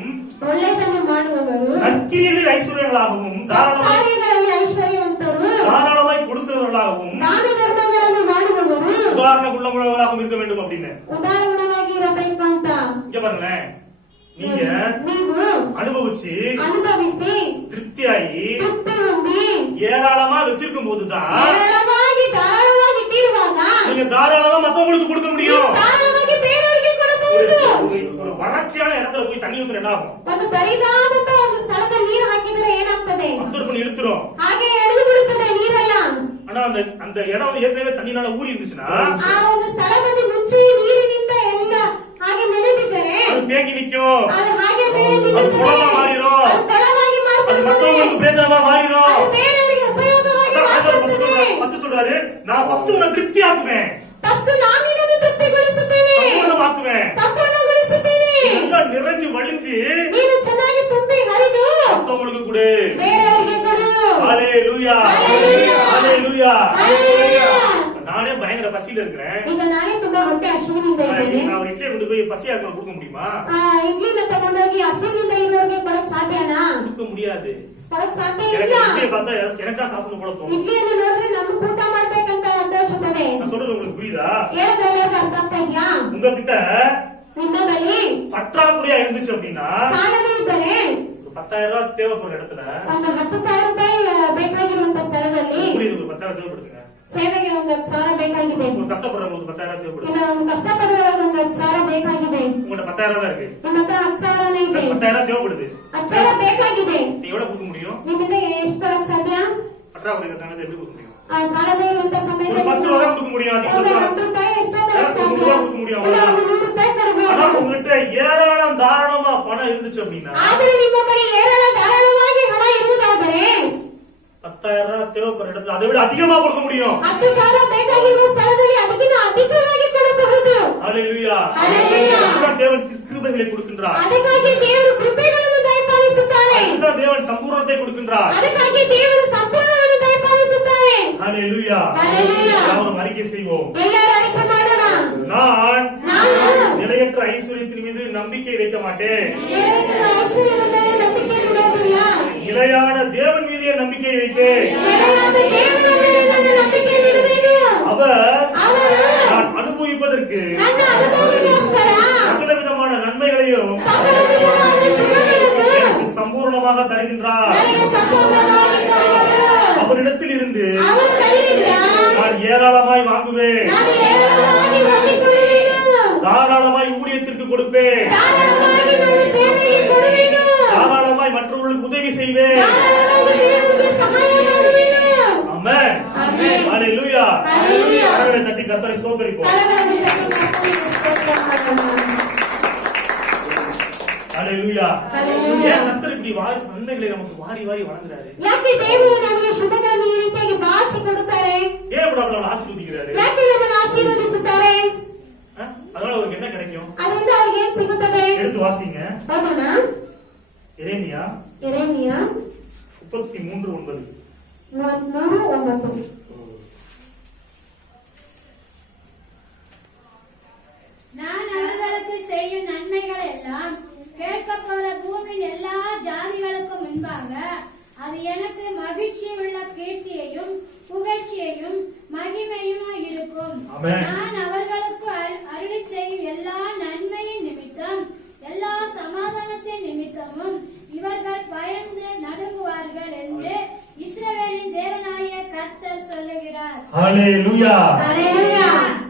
ಒಳ್ಳೆಯದನ್ನು ಮಾಡುವವರು நற்கிரியைகளில் ஐஸ்வர்யங்களாகவும் ಕಾರ್ಯಗಳಲ್ಲಿ ಐಶ್ವರ್ಯವಂತರು, தாராளமாய் கொடுக்கிறவர்களாகவும் ದಾನ ಧರ್ಮಗಳನ್ನು ಮಾಡುವವರು உதாரண உள்ளவர்களாகவும் இருக்க வேண்டும் அப்படின்னு. ಉದಾಹರಣವಾಗಿ ಇರಬೇಕು ಅಂತ. இங்க பாருங்களேன், நீங்க ನೀವು அனுபவிச்சு ಅನುಭವಿಸಿ திருப்தியாகி ತೃಪ್ತಿ ಹೊಂದಿ ஏராளமா வச்சிருக்கும் போதுதான் ಧಾರಾಳವಾಗಿ ಇಟ್ಟಿರುವಾಗ நீங்க தாராளமா மத்தவங்களுக்கு கொடுக்க முடியும். ಧಾರಾಳವಾಗಿ ಬೇರೆಯವರಿಗೆ ಕೊಡಬಹುದು. ஒரு வறட்சியான இடத்துல போய் தண்ணி ஊத்துற என்ன ஆகும்? ಒಂದು ಬರಿದಾದಂತ ಒಂದು ಸ್ಥಳದಲ್ಲಿ ನೀರು ಹಾಕಿದರೆ ಏನಾಗ್ತದೆ? அப்சர்வ் பண்ணி இழுத்துரும். ಹಾಗೆ ಎಳೆದು ಬಿಡುತ್ತದೆ ನೀರೆಲ್ಲ. ஆனா அந்த இடம் வந்து ஏற்கனவே தண்ணினால ஊறி இருந்துச்சுன்னா ಆ ಒಂದು ಸ್ಥಳದಲ್ಲಿ ಮುಂಚೆ ನೀರಿನಿಂದ ಎಲ್ಲ ಹಾಗೆ ನೆನೆದಿದ್ದರೆ அது தேங்கி நிக்கும். ಅದು ಹಾಗೆ ಮೇಲೆ அது ನಿಲ್ಲುತ್ತದೆ. குளமா மாறிடும். ಅದು ತಳವಾಗಿ அது ಮಾರ್ಪಡುತ್ತದೆ. மத்தவங்களுக்கு பிரயோஜனமா மாறிடும். அது ಬೇರೆಯವರಿಗೆ ಉಪಯೋಗವಾಗಿ ಮಾರ್ಪಡುತ್ತದೆ. ஃபர்ஸ்ட் சொல்றாரு, நான் ஃபர்ஸ்ட் உன்னை திருப்தி ஆக்குவேன், ಫಸ್ಟ್ ನಾನು ನಿನ್ನನ್ನು ತೃಪ್ತಿಗೊಳಿಸುತ್ತೇನೆ, சம்பூர்ணமாக்குவேன். ಸಂಪೂರ್ಣಗೊಳಿಸುತ್ತೇನೆ. நல்லா நிறைஞ்சு வழிஞ்சு ನೀನು ಚೆನ್ನಾಗಿ ತುಂಬಿ ಹರಿದು மத்தவங்களுக்கு கொடு. ಬೇರೆಯವರಿಗೆ ಕೊಡು. ஹalleluya. ஹalleluya. ஹalleluya. ஹalleluya. நானே பயங்கர பசியில இருக்கிறேன். ಈಗ ನಾನೇ ತುಂಬಾ ಹೊಟ್ಟೆ ಹಸಿವಿನಿಂದ ಇದ್ದೇನೆ. நான் ஒரு இட்லியை கொண்டு போய் பசியாக்க கொடுக்க முடியுமா? ಇಡ್ಲಿನ ತಗೊಂಡೋಗಿ ಹಸಿವಿನಿಂದ ಇರೋರಿಗೆ ಕೊಡಕ್ ಸಾಧ್ಯನಾ? கொடுக்க முடியாது. ಕೊಡಕ್ ಸಾಧ್ಯ எனக்கு ಇಲ್ಲ. இட்லியை பார்த்தா எனக்கா சாப்பிடணும் போல தோணும். ಇಡ್ಲಿಯನ್ನು ನೋಡಿದ್ರೆ ನಮ್ಗೆ ಊಟ ಮಾಡ್ಬೇಕಂತ ತೋರಿಸುತ್ತದೆ. நான் சொல்றது உங்களுக்கு புரியுதா? ಹೇಳೋದ್ರಲ್ಲಿ ಅರ್ಥ ಆಗ್ತಾ ಇದೆಯಾ? உங்ககிட்ட ನಿಮ್ಮ ಬಳಿ பற்றாக்குறையா இருந்துச்சு அப்படின்னா ಸಾಲವೇ ಇದ್ದರೆ ஒரு 10,000 ரூபாய் தேவைப்படுற இடத்துல ಒಂದು 10,000 ರೂಪಾಯಿ ಬೇಕಾಗಿರುವಂತ ಸ್ಥಳದಲ್ಲಿ புரியுது, ஒரு 10,000 தேவைப்படுதுங்க. ಸೇವೆಗೆ ಒಂದು 10,000 ಬೇಕಾಗಿದೆ. ஒரு கஷ்டப்படுறவங்க ஒரு 10,000 தேவைப்படுது. ಇನ್ನು ಒಂದು ಕಷ್ಟಪಡುವವರಿಗೆ ಒಂದು 10,000 ಬೇಕಾಗಿದೆ. உங்கள்ட்ட 10,000 தான் இருக்கு. ನಿಮ್ಮ ಹತ್ರ 10,000 ಇದೆ. 10,000 தேவைப்படுது. 10,000 ಬೇಕಾಗಿದೆ. நீ எவ்வளவு கொடுக்க முடியும்? ನಿಮ್ಮಿಂದ ಎಷ್ಟು ಕೊಡಕ್ ಸಾಧ್ಯ? பற்றாக்குறை தானே எப்படி கொடுக்க முடியும்? ಸಾಲದೇ ಇರುವಂತ ஒரு ಸಮಯದಲ್ಲಿ 10 ரூபாய் தான் கொடுக்க முடியும். அதிகம் ಒಂದು கொடுக்கலாம். 10 ರೂಪಾಯಿ ಎಷ್ಟೋ ಕೊಡಕ್ ஒரு ಸಾಧ್ಯ? 100 ரூபாய் கொடுக்க முடியும். ಇಲ್ಲ, அவ்வளவுதான். ಒಂದು 100 ರೂಪಾಯಿ ஆனா ಕೊಡಬಹುದು. உங்ககிட்ட ஏராளம் தாராளமா பணம் இருந்துச்சு அப்படின்னா ಆದರೆ ನಿಮ್ಮ ಬಳಿ ಧಾರಾಳವಾಗಿ ಹಣ ಇರುವುದಾದರೆ 10,000 ரூபாய் தேவைப்படுற இடத்துல அதை விட அதிகமா கொடுக்க முடியும். 10,000 ಬೇಕಾಗಿರುವ ಸ್ಥಳದಲ್ಲಿ ಅದಕ್ಕಿಂತ ಅಧಿಕವಾಗಿ ಕೊಡಬಹುದು. ஹalleluya. ஹalleluya. அதுதான் தேவன் கிருபைகளை கொடுக்கின்றார். ಅದಕ್ಕಾಗಿ ದೇವರು ಕೃಪೆಗಳನ್ನು ದಯಪಾಲಿಸುತ್ತಾರೆ. அதுதான் தேவன் சம்பூர்ணத்தை கொடுக்கின்றார். ಅದಕ್ಕಾಗಿ ದೇವರು ಸಂಪೂರ್ಣವನ್ನು ದಯಪಾಲಿಸುತ್ತಾರೆ. ஹalleluya. ஹalleluya. எல்லாரும் அறிக்கை செய்வோம். ಎಲ್ಲರೂ ಆಯ್ಕೆ ಮಾಡೋಣ. நான் ನಾನು நிலையற்ற ஐஸ்வர்யத்தின் மீது நம்பிக்கை வைக்க மாட்டேன். ಬೇರೆಯವರ ಐಶ್ವರ್ಯದ ಮೇಲೆ ನಂಬಿಕೆ ಇಡುವುದಿಲ್ಲ. நிலையான தேவன் மீதே நம்பிக்கை வைப்பேன். ನೆಲೆಯಾದ ದೇವರ ಮೇಲೆ ನನ್ನ ನಂಬಿಕೆ ಇಡುವೆನು. அவர் ಅವರು நான் அனுபவிப்பதற்கு ನನ್ನ ಅನುಭವಗೋಸ್ಕರ சகல விதமான நன்மைகளையும் ಸಕಲ ವಿಧವಾದ ಶುಭಗಳನ್ನು எனக்கு சம்பூர்ணமாக தருகின்றார். ನನಗೆ ಸಂಪೂರ್ಣವಾಗಿ ಕೊಡುವರು. அவரிடத்தில் இருந்து ಅವರ ಕಡೆಯಿಂದ நான் ஏராளமாய் வாங்குவேன், ನಾನು ಹೇರಳವಾಗಿ ಹೊಂದಿಕೊಳ್ಳುವೆನು. தாராளமாய் ஊழியத்திற்கு கொடுப்பேன், ಧಾರಾಳವಾಗಿ ನನ್ನ ಸೇವೆಗೆ ಕೊಡುವೆನು. தாராளமாய் மற்றவர்களுக்கு உதவி செய்வேன். ಧಾರಾಳವಾಗಿ ಬೇರೆಯವರಿಗೆ ಸಹಾಯ ಮಾಡುವೆನು. ஆமென். ஆமென். ஹalleluya. ஹalleluya. கரங்களை தட்டி கர்த்தரை ஸ்தோத்திரிப்போம். ಕರಗಳನ್ನು ತಟ್ಟಿ ಕರ್ತನಿಗೆ ಸ್ತೋತ್ರ ಮಾಡೋಣ. ஹalleluya. ஹalleluya. ஏன் கர்த்தர் இப்படி நன்மைகளை நமக்கு வாரி வாரி வழங்குறாரு? ಯಾಕೆ ದೇವರು ನಮಗೆ ಶುಭಗಳನ್ನು ಈ ರೀತಿಯಾಗಿ ಬಾಚಿ ಕೊಡುತ್ತಾರೆ? ஏன் இப்படி நம்மளை ஆசீர்வதிக்கிறாரு? ಯಾಕೆ ನಮ್ಮನ್ನು ಆಶೀರ್ವದಿಸುತ್ತಾರೆ? அதனால அவருக்கு என்ன கிடைக்கும்? ಅದರಿಂದ ಅವ್ರಿಗೆ ಏನ್ ಸಿಗುತ್ತದೆ? எடுத்து வாசிங்க. ಓದೋಣ. எரேமியா ಯೆರೆಮೀಯ 33:9. 33:9. நான் அவர்களுக்கு செய்யும் நன்மைகள் எல்லாம் கேட்கப் போற பூமியின் எல்லா ஜாதிகளுக்கும் முன்பாக அது எனக்கு மகிழ்ச்சியுள்ள கீர்த்தியையும் புகழ்ச்சியையும் மகிமையும் இருக்கும். ஆமென். நான் அவர்களுக்கு அருளிச் செய்யும் எல்லா நன்மையின் நிமித்தம் எல்லா சமாதானத்தின் நிமித்தமும் இவர்கள் பயந்து நடுங்குவார்கள் என்று இஸ்ரவேலின் தேவனாகிய கர்த்தர் சொல்லுகிறார். ஹalleluya. ஹalleluya.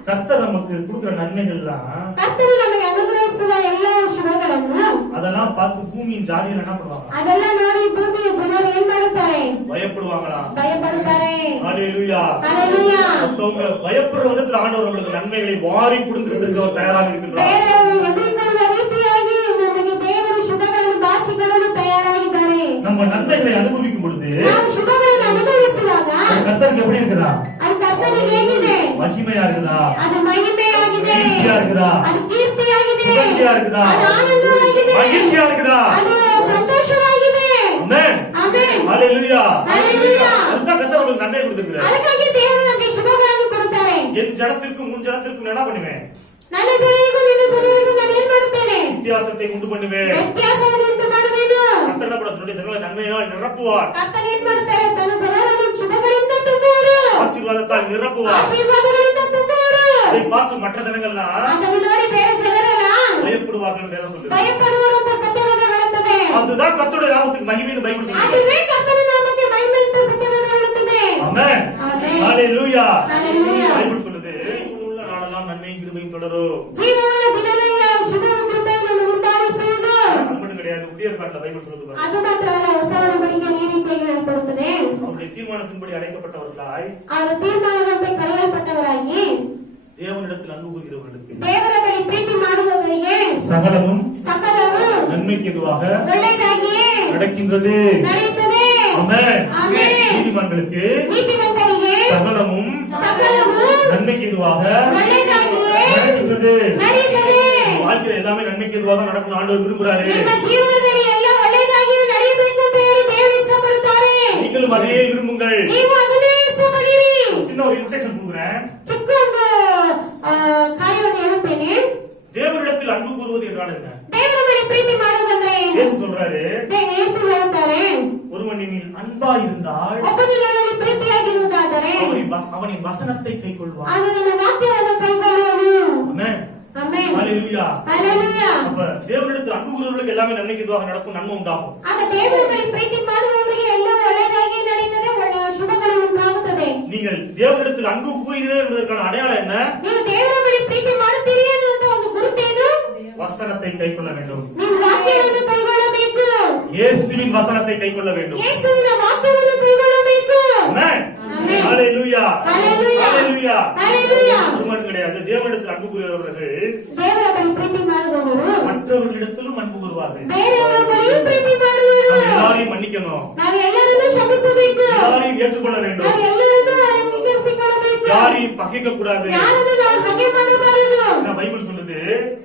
கர்த்தர் நமக்கு கொடுக்கிற நன்மைகள்லாம் ಕರ್ತನು ನಮಗೆ ಅನುಗ್ರಹಿಸುವ ಎಲ್ಲಾ ಶುಭಗಳನ್ನು அதெல்லாம் பார்த்து பூமியின் ஜாதிகள் என்ன பண்ணுவாங்க? ಅದೆಲ್ಲ ನೋಡಿ ಭೂಮಿಯ ಜನರು ಏನ್ ಮಾಡುತ್ತಾರೆ? பயப்படுவாங்களா? ಭಯಪಡುತ್ತಾರೆ. ஹalleluya. ஹalleluya. மத்தவங்க பயப்படுற விதத்துல ஆண்டவர் நம்மளுக்கு நன்மைகளை வாரி கொடுக்கிறதுக்கு அவர் தயாராக இருக்கின்றார். ಬೇರೆಯವರು ಹೆದರಿಕೊಳ್ಳುವ ರೀತಿಯಾಗಿ ನಮಗೆ ದೇವರು ಶುಭಗಳನ್ನು நம்ம நன்மைகளை அனுபவிக்கும் பொழுது ನಾವು ಶುಭಗಳನ್ನು ಅನುಭವಿಸುವಾಗ அது கர்த்தருக்கு எப்படி இருக்குதா? ಅದು ಕರ್ತನಿಗೆ ಹೇಗಿದೆ? மகிமையா இருக்குதா? ಅದು ಮಹಿಮೆಯಾಗಿದೆ, கீர்த்தியா இருக்குதா? ಅದು ಕೀರ್ತಿಯಾಗಿದೆ, புகழ்ச்சியா இருக்குதா? ಅದು ಆನಂದವಾಗಿದೆ, மகிழ்ச்சியா இருக்குதா? ಅದು ಸಂತೋಷವಾಗಿದೆ. ஆமென். ಆಮೆನ್. ஹalleluya. ஹalleluya. அதுதான் கர்த்தர் உங்களுக்கு நன்மை கொடுத்திருக்கிறார். ಅದಕ್ಕಾಗಿ ದೇವರು ನಮಗೆ ಶುಭಗಳನ್ನು ಕೊಡುತ್ತಾರೆ. என் ஜனத்திற்கும் உன் ஜனத்திற்கும் என்ன பண்ணுவேன்? ನನ್ನ ಜನರಿಗೂ ನಿನ್ನ ಜನರಿಗೂ ನಾನು ಏನ್ ಮಾಡುತ್ತೇನೆ? வித்தியாசத்தை உண்டு பண்ணுவேன். ವ್ಯತ್ಯಾಸವನ್ನು ಉಂಟು ಮಾಡುವೆನು. கர்த்தர் கூட தன்னுடைய ஜனங்களை நன்மையால் நிரப்புவார். ಕರ್ತನ ಏನ್ ಮಾಡುತ್ತಾರೆ? ತನ್ನ ಜನರನ್ನು ಶುಭಗಳಿಂದ ತುಂಬುವರು, ஆசீர்வாதத்தால் நிரப்புவார். ಆಶೀರ್ವಾದಗಳಿಂದ ತುಂಬುವರು. அதை பார்த்து மற்ற ஜனங்கள்லாம் ಅದನ್ನು ನೋಡಿ ಬೇರೆ ಜನರೆಲ್ಲ பயப்படுவார்கள் என்று வேதம் சொல்லுது. ಭಯಪಡುವರು ಅಂತ ಸತ್ಯವೇದ ಹೇಳುತ್ತದೆ. அதுதான் கர்த்தருடைய நாமத்துக்கு மகிமைன்னு பைபிள் சொல்லுது. ಅದುವೇ ಕರ್ತನ ನಾಮಕ್ಕೆ ಮಹಿಮೆ ಅಂತ ಸತ್ಯವೇದ ಹೇಳುತ್ತದೆ. ஆமென். ಆಮೆನ್. ஹalleluya. ஹalleluya. பைபிள் சொல்லுது உள்ள நாளெல்லாம் நன்மையும் கிருபையும் தொடரும். ಜೀವನದ ದಿನವೆಲ್ಲ ಶುಭ ಕೃಪೆಯನ್ನು ಉಂಟಾಗಿಸುವುದು. அது மட்டும் கிடையாது, புதிய ஏற்பாட்டுல பைபிள் சொல்லுது பாருங்க. ಅದು ಮಾತ್ರವಲ್ಲ, ಹೊಸ ಒಡಂಬಡಿಕೆ ಈ ರೀತಿಯಾಗಿ ಹೇಳಲ್ಪಡುತ್ತದೆ. அவருடைய தீர்மானத்தின்படி அழைக்கப்பட்டவர்களாய் ಅವರು ತೀರ್ಮಾನದಂತೆ ಕರೆಯಲ್ಪಟ್ಟವರಾಗಿ தேவனிடத்தில் அன்பு கூறுகிறவர்களுக்கு ದೇವರ ಬಳಿ ಪ್ರೀತಿ ಮಾಡುವವರಿಗೆ சகலமும் ಸಕಲವು நன்மைக்கு எதுவாக ಒಳ್ಳೆಯದಾಗಿಯೇ நடக்கின்றது. ನಡೆಯುತ್ತದೆ. ஆமென். ஆமென். நீதிமான்களுக்கு ನೀತಿವಂತರಿಗೆ சகலமும் ಸಕಲವು நன்மைக்கு எதுவாக ಒಳ್ಳೆಯದಾಗಿಯೇ நடக்கின்றது. ನಡೆಯುತ್ತದೆ. வாழ்க்கையில எல்லாமே நன்மைக்கு எதுவாக நடக்கும் ஆண்டவர் விரும்புகிறாரு. ನಿಮ್ಮ ಜೀವನದಲ್ಲಿ ಎಲ್ಲ ಒಳ್ಳೆಯದಾಗಿಯೇ ನಡೆಯಬೇಕು ಅಂತ ಹೇಳಿ ದೇವರು ಇಷ್ಟಪಡುತ್ತಾರೆ. நீங்களும் அதே விரும்புங்கள். ನೀವು ಅದನ್ನೇ ಇಷ್ಟಪಡಿರಿ. சின்ன ஒரு இன்ஸ்ட்ரக்ஷன் கொடுக்குறேன். ಚಿಕ್ಕ ಒಂದು ಕಾರ್ಯವನ್ನು ಹೇಳುತ್ತೇನೆ. தேவனிடத்தில் அன்பு கூறுவது என்றால் என்ன? ದೇವರ ಬಳಿ ಪ್ರೀತಿ ಮಾಡುವುದಂದ್ರೆ ಏನು? இயேசு சொல்றாரு, ಯೇಸು ಹೇಳುತ್ತಾರೆ, ஒருவனில் அன்பா இருந்தால் ಒಬ್ಬನು ನನ್ನಲ್ಲಿ ಪ್ರೀತಿಯಾಗಿರುವುದಾದರೆ அவனின் வசனத்தை கைக்கொள்வான். ಅವನು ನನ್ನ ವಾಕ್ಯವನ್ನು ಕೈಗೊಳ್ಳುವನು. ஆமென். ಆಮೆನ್. ஹalleluya. ಹಲ್ಲೆಲೂಯಾ. அப்ப தேவனிடத்தில் அன்பு கூறுவர்களுக்கு எல்லாமே நன்மைக்கு எதுவாக நடக்கும், நன்மை உண்டாகும். ಆಗ ದೇವರ ಬಳಿ ಪ್ರೀತಿ ಮಾಡುವವರಿಗೆ ಎಲ್ಲವೂ ಒಳ್ಳೆಯದಾಗಿ ನಡೆಯುತ್ತದೆ, ಶುಭಗಳು ಉಂಟಾಗುತ್ತದೆ. நீங்கள் தேவனிடத்தில் அன்பு கூறுகிறீர்கள் என்பதற்கான அடையாளம் என்ன? ನೀವು ದೇವರ ಬಳಿ ಪ್ರೀತಿ ಮಾಡುತ್ತೀರಿ ಅನ್ನುವಂತ ಒಂದು ಗುರುತೇನು? வசனத்தை கைக்கொள்ள வேண்டும். ನೀವು ವಾಕ್ಯವನ್ನು ಕೈಗೊಳ್ಳಬೇಕು. இயேசுவின் வசனத்தை கைக்கொள்ள வேண்டும். ಯೇಸುವಿನ ವಾಕ್ಯವನ್ನು ಕೈಗೊಳ್ಳಬೇಕು. ஆமென். ஆமென். ஹalleluya. ஹalleluya. ஹalleluya. ஹalleluya. அது மட்டும் கிடையாது, தேவனிடத்தில் அன்பு கூறுகிறவர்கள் ದೇವರ ಬಳಿ ಪ್ರೀತಿ ಮಾಡುವವರು மற்றவர்களிடத்திலும் அன்பு கூறுவார்கள். ಬೇರೆಯವರ ಬಳಿಯೂ ಪ್ರೀತಿ ಮಾಡುವರು. நாம் எல்லாரையும் மன்னிக்கணும், ನಾವು ಎಲ್ಲರನ್ನೂ ಕ್ಷಮಿಸಬೇಕು. எல்லாரையும் ஏற்றுக்கொள்ள வேண்டும், ನಾವು ಎಲ್ಲರನ್ನೂ ಅಂಗೀಕರಿಸಿಕೊಳ್ಳಬೇಕು. யாரையும் பகைக்க கூடாது. ಯಾರನ್ನು ನಾವು ಹಾಗೆ ಮಾಡಬಾರದು. பைபிள் சொல்லுது,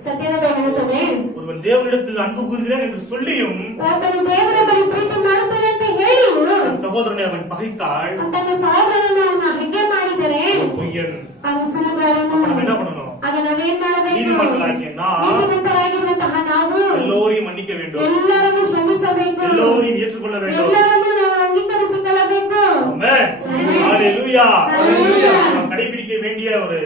ಸತ್ಯವೇದ ಹೇಳುತ್ತದೆ, ஒருவன் தேவனிடத்தில் அன்பு கூறுகிறேன் என்று சொல்லியும் ಒಬ್ಬನು ದೇವರ ಬಳಿ ಪ್ರೀತಿ ಮಾಡುತ್ತಾನೆ ಅಂತ ಹೇಳಿಯೂ தன் சகோதரனை அவன் பகைத்தாள், ತನ್ನ ಸಹೋದರನನ್ನು ಅವನು ಹಾಗೆ ಮಾಡಿದರೆ பொய்யன். ಅವನು ಸುಳ್ಳುಗಾರನು. அப்ப நம்ம என்ன பண்ணணும்? ಆಗ ನಾವೇನ್ ಮಾಡಬೇಕು? நீதிமன்றங்களாகிய நாம் ನೀತಿವಂತರಾಗಿರುವಂತಹ ನಾವು எல்லோரையும் மன்னிக்க வேண்டும், ಎಲ್ಲರನ್ನು ಕ್ಷಮಿಸಬೇಕು. எல்லோரையும் ஏற்றுக்கொள்ள வேண்டும். ಎಲ್ಲರನ್ನು ನಾವು ಅಂಗೀಕರಿಸಿಕೊಳ್ಳಬೇಕು. ஆமென். ஹalleluya. ஹalleluya. நாம் கடைபிடிக்க வேண்டிய ஒரு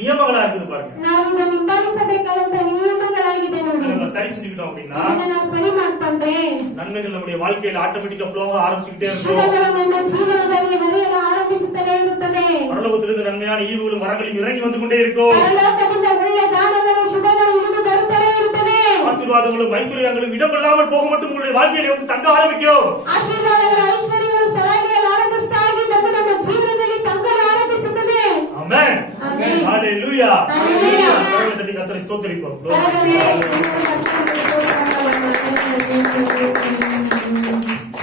நியமங்களா இருக்குது பாருங்க. ನಾವು ಇದನ್ನು ಹಿಂಬಾಲಿಸಬೇಕಾದಂತ ನಿಯಮಗಳಾಗಿದೆ ನೋಡಿ. நம்ம சரி செஞ்சுக்கிட்டோம் அப்படின்னா ಇದನ್ನ ನಾವು ಸರಿ ಮಾಡ್ಕೊಂಡ್ರೆ நன்மைகள் நம்முடைய வாழ்க்கையில ஆட்டோமேட்டிக்கா ஃப்ளோவா ஆரம்பிச்சுக்கிட்டே இருக்கும். ಶುಭಗಳು ನಮ್ಮ ಜೀವನದಲ್ಲಿ ಹರಿಯಲು ಆರಂಭಿಸುತ್ತಲೇ ಇರುತ್ತದೆ. பரலோகத்திலிருந்து நன்மையான ஈவுகளும் வரங்களும் இறங்கி வந்து கொண்டே இருக்கும். ಪರಲೋಕದಿಂದ ಒಳ್ಳೆಯ ದಾನಗಳು ಶುಭಗಳು ಇಳಿದು ಬರುತ್ತಲೇ ಇರುತ್ತದೆ. ஆசீர்வாதங்களும் ஐஸ்வர்யங்களும் இடமில்லாமல் போக மட்டும் உங்களுடைய வாழ்க்கையில வந்து தங்க ஆரம்பிக்கும். ಆಶೀರ್ವಾದಗಳು ಐಶ್ವರ್ಯಗಳು ಸ್ಥಳಾಗಿರಲು ಆರಂಭಿಸ್ತಾಗಿ ಬಂದು ನಮ್ಮ ಜೀವನದಲ್ಲಿ ತಂಗಲು ಆರಂಭಿಸುತ್ತದೆ. ஆமென். ஆமென். ஹalleluya. ஹalleluya. கரங்களை தட்டி கர்த்தரை ஸ்தோத்திரிப்போம்.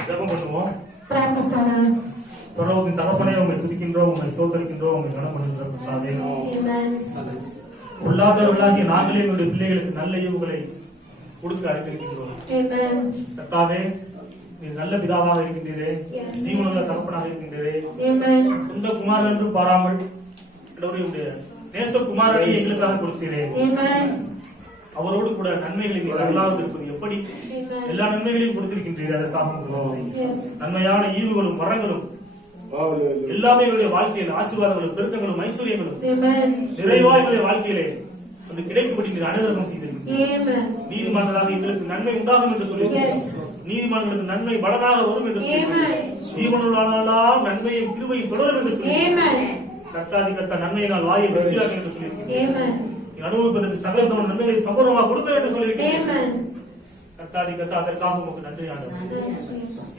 ஜெபம் பண்ணுவோம். ಪ್ರಾರ್ಥಿಸೋಣ. பரலோகத்தின் தகப்பனே, உம்மை துதிக்கின்றோம், உம்மை ஸ்தோத்திரிக்கின்றோம், உம்மை கனப்படுத்துகிறோம். கர்த்தாவே, Amen. பொல்லாதவர்களாகிய நாங்களே எங்களுடைய பிள்ளைகளுக்கு நல்ல ஈவுகளை கொடுக்க அழைத்திருக்கின்றோம். Amen. கர்த்தாவே, நீர் நல்ல பிதாவாக இருக்கின்றீரே, Yes. ஜீவனுள்ள தகப்பனாக இருக்கின்றீரே, Amen. சொந்த குமாரன் என்று பாராமல் உடைய நேச குமாரனை எங்களுக்காக கொடுத்தீரே. Amen. அவரோடு கூட நன்மைகளை நீர் அருளாது இருப்பது எப்படி? Amen. எல்லா நன்மைகளையும் கொடுத்திருக்கின்றீரே, அதற்காக உங்களுக்கு நன்றி. Yes. நன்மையான ஈவுகளும் வரங்களும் Hallelujah. எல்லாமே எங்களுடைய வாழ்க்கையில் ஆசீர்வாதங்களும் பெருக்கங்களும் ஐஸ்வர்யங்களும் Amen. நிறைவா எங்களுடைய வாழ்க்கையிலே அந்த கிடைக்கும்படி நீர் அனுகிரகம் செய்திருக்கிறீர்கள். Amen. நீதிமான்களாக எங்களுக்கு நன்மை உண்டாகும் என்று சொல்லி Yes. நீதிமான்களுக்கு நன்மை பலனாக வரும் என்று சொல்லி Amen. ஜீவனுள்ளானால் நன்மையும் கிருபையும் தொடரும் என்று சொல்லி Amen. கர்த்தாதி கர்த்தா நன்மையினால் வாயை வெற்றியாக என்று சொல்லி Amen. அனுபவிப்பதற்கு சகலத்தோட நன்மைகளை சம்பூர்ணமாக கொடுப்பேன் என்று சொல்லியிருக்கிறேன். Amen. கர்த்தாதி கர்த்தா அதற்காக உமக்கு நன்றி ஆண்டவரே.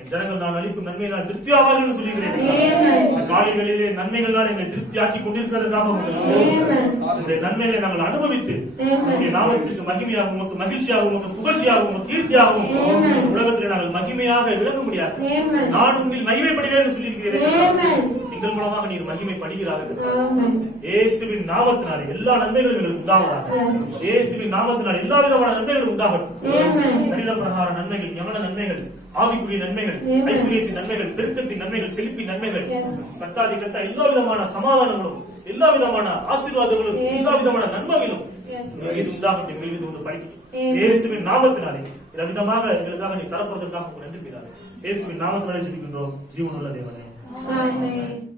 என் ஜனங்கள் நான் அளிக்கும் நன்மையை நான் திருப்தியாவார்கள் என்று சொல்லியிருக்கிறேன். Amen. காலை வேளையிலே நன்மைகளால் எங்களை திருப்தியாக்கி கொண்டிருக்கிறதுக்காக உங்களுடைய நன்மைகளை நாங்கள் அனுபவித்து உங்களுடைய நாமத்திற்கு மகிமையாகவும் உமக்கு மகிழ்ச்சியாகவும் உமக்கு புகழ்ச்சியாகவும் உமக்கு கீர்த்தியாகவும் உலகத்தில் நாங்கள் மகிமையாக விளங்க முடியாது. நான் உங்கள் மகிமைப்படுகிறேன் என்று சொல்லியிருக்கிறேன். எங்கள் மூலமாக நீர் மகிமைப்படுகிறார்கள். இயேசுவின் நாமத்தினாலே எல்லா நன்மைகளும் எங்களுக்கு உண்டாவதாக. இயேசுவின் நாமத்தினால் எல்லா விதமான நன்மைகளும் உண்டாகட்டும். சரீர பிரகார நன்மைகள், ஞான நன்மைகள், ஆவிக்குரிய நன்மைகள், ஐஸ்வர்யத்தின் நன்மைகள், பெருக்கத்தின் நன்மைகள், செழிப்பின் நன்மைகள், கர்த்தாதி கர்த்தா எல்லா விதமான சமாதானங்களும், எல்லா விதமான ஆசீர்வாதங்களும், எல்லா விதமான நன்மைகளும் இது உண்டாகட்டும். எங்கள் மீது வந்து படிக்கட்டும். இயேசுவின் நாமத்தினாலே இந்த விதமாக எங்களுக்காக நீ தரப்படுவதற்காக நன்றி. இயேசுவின் நாமத்தினாலே ஜெபிக்கின்றோம் ஜீவனுள்ள தேவனே. ஆமென்.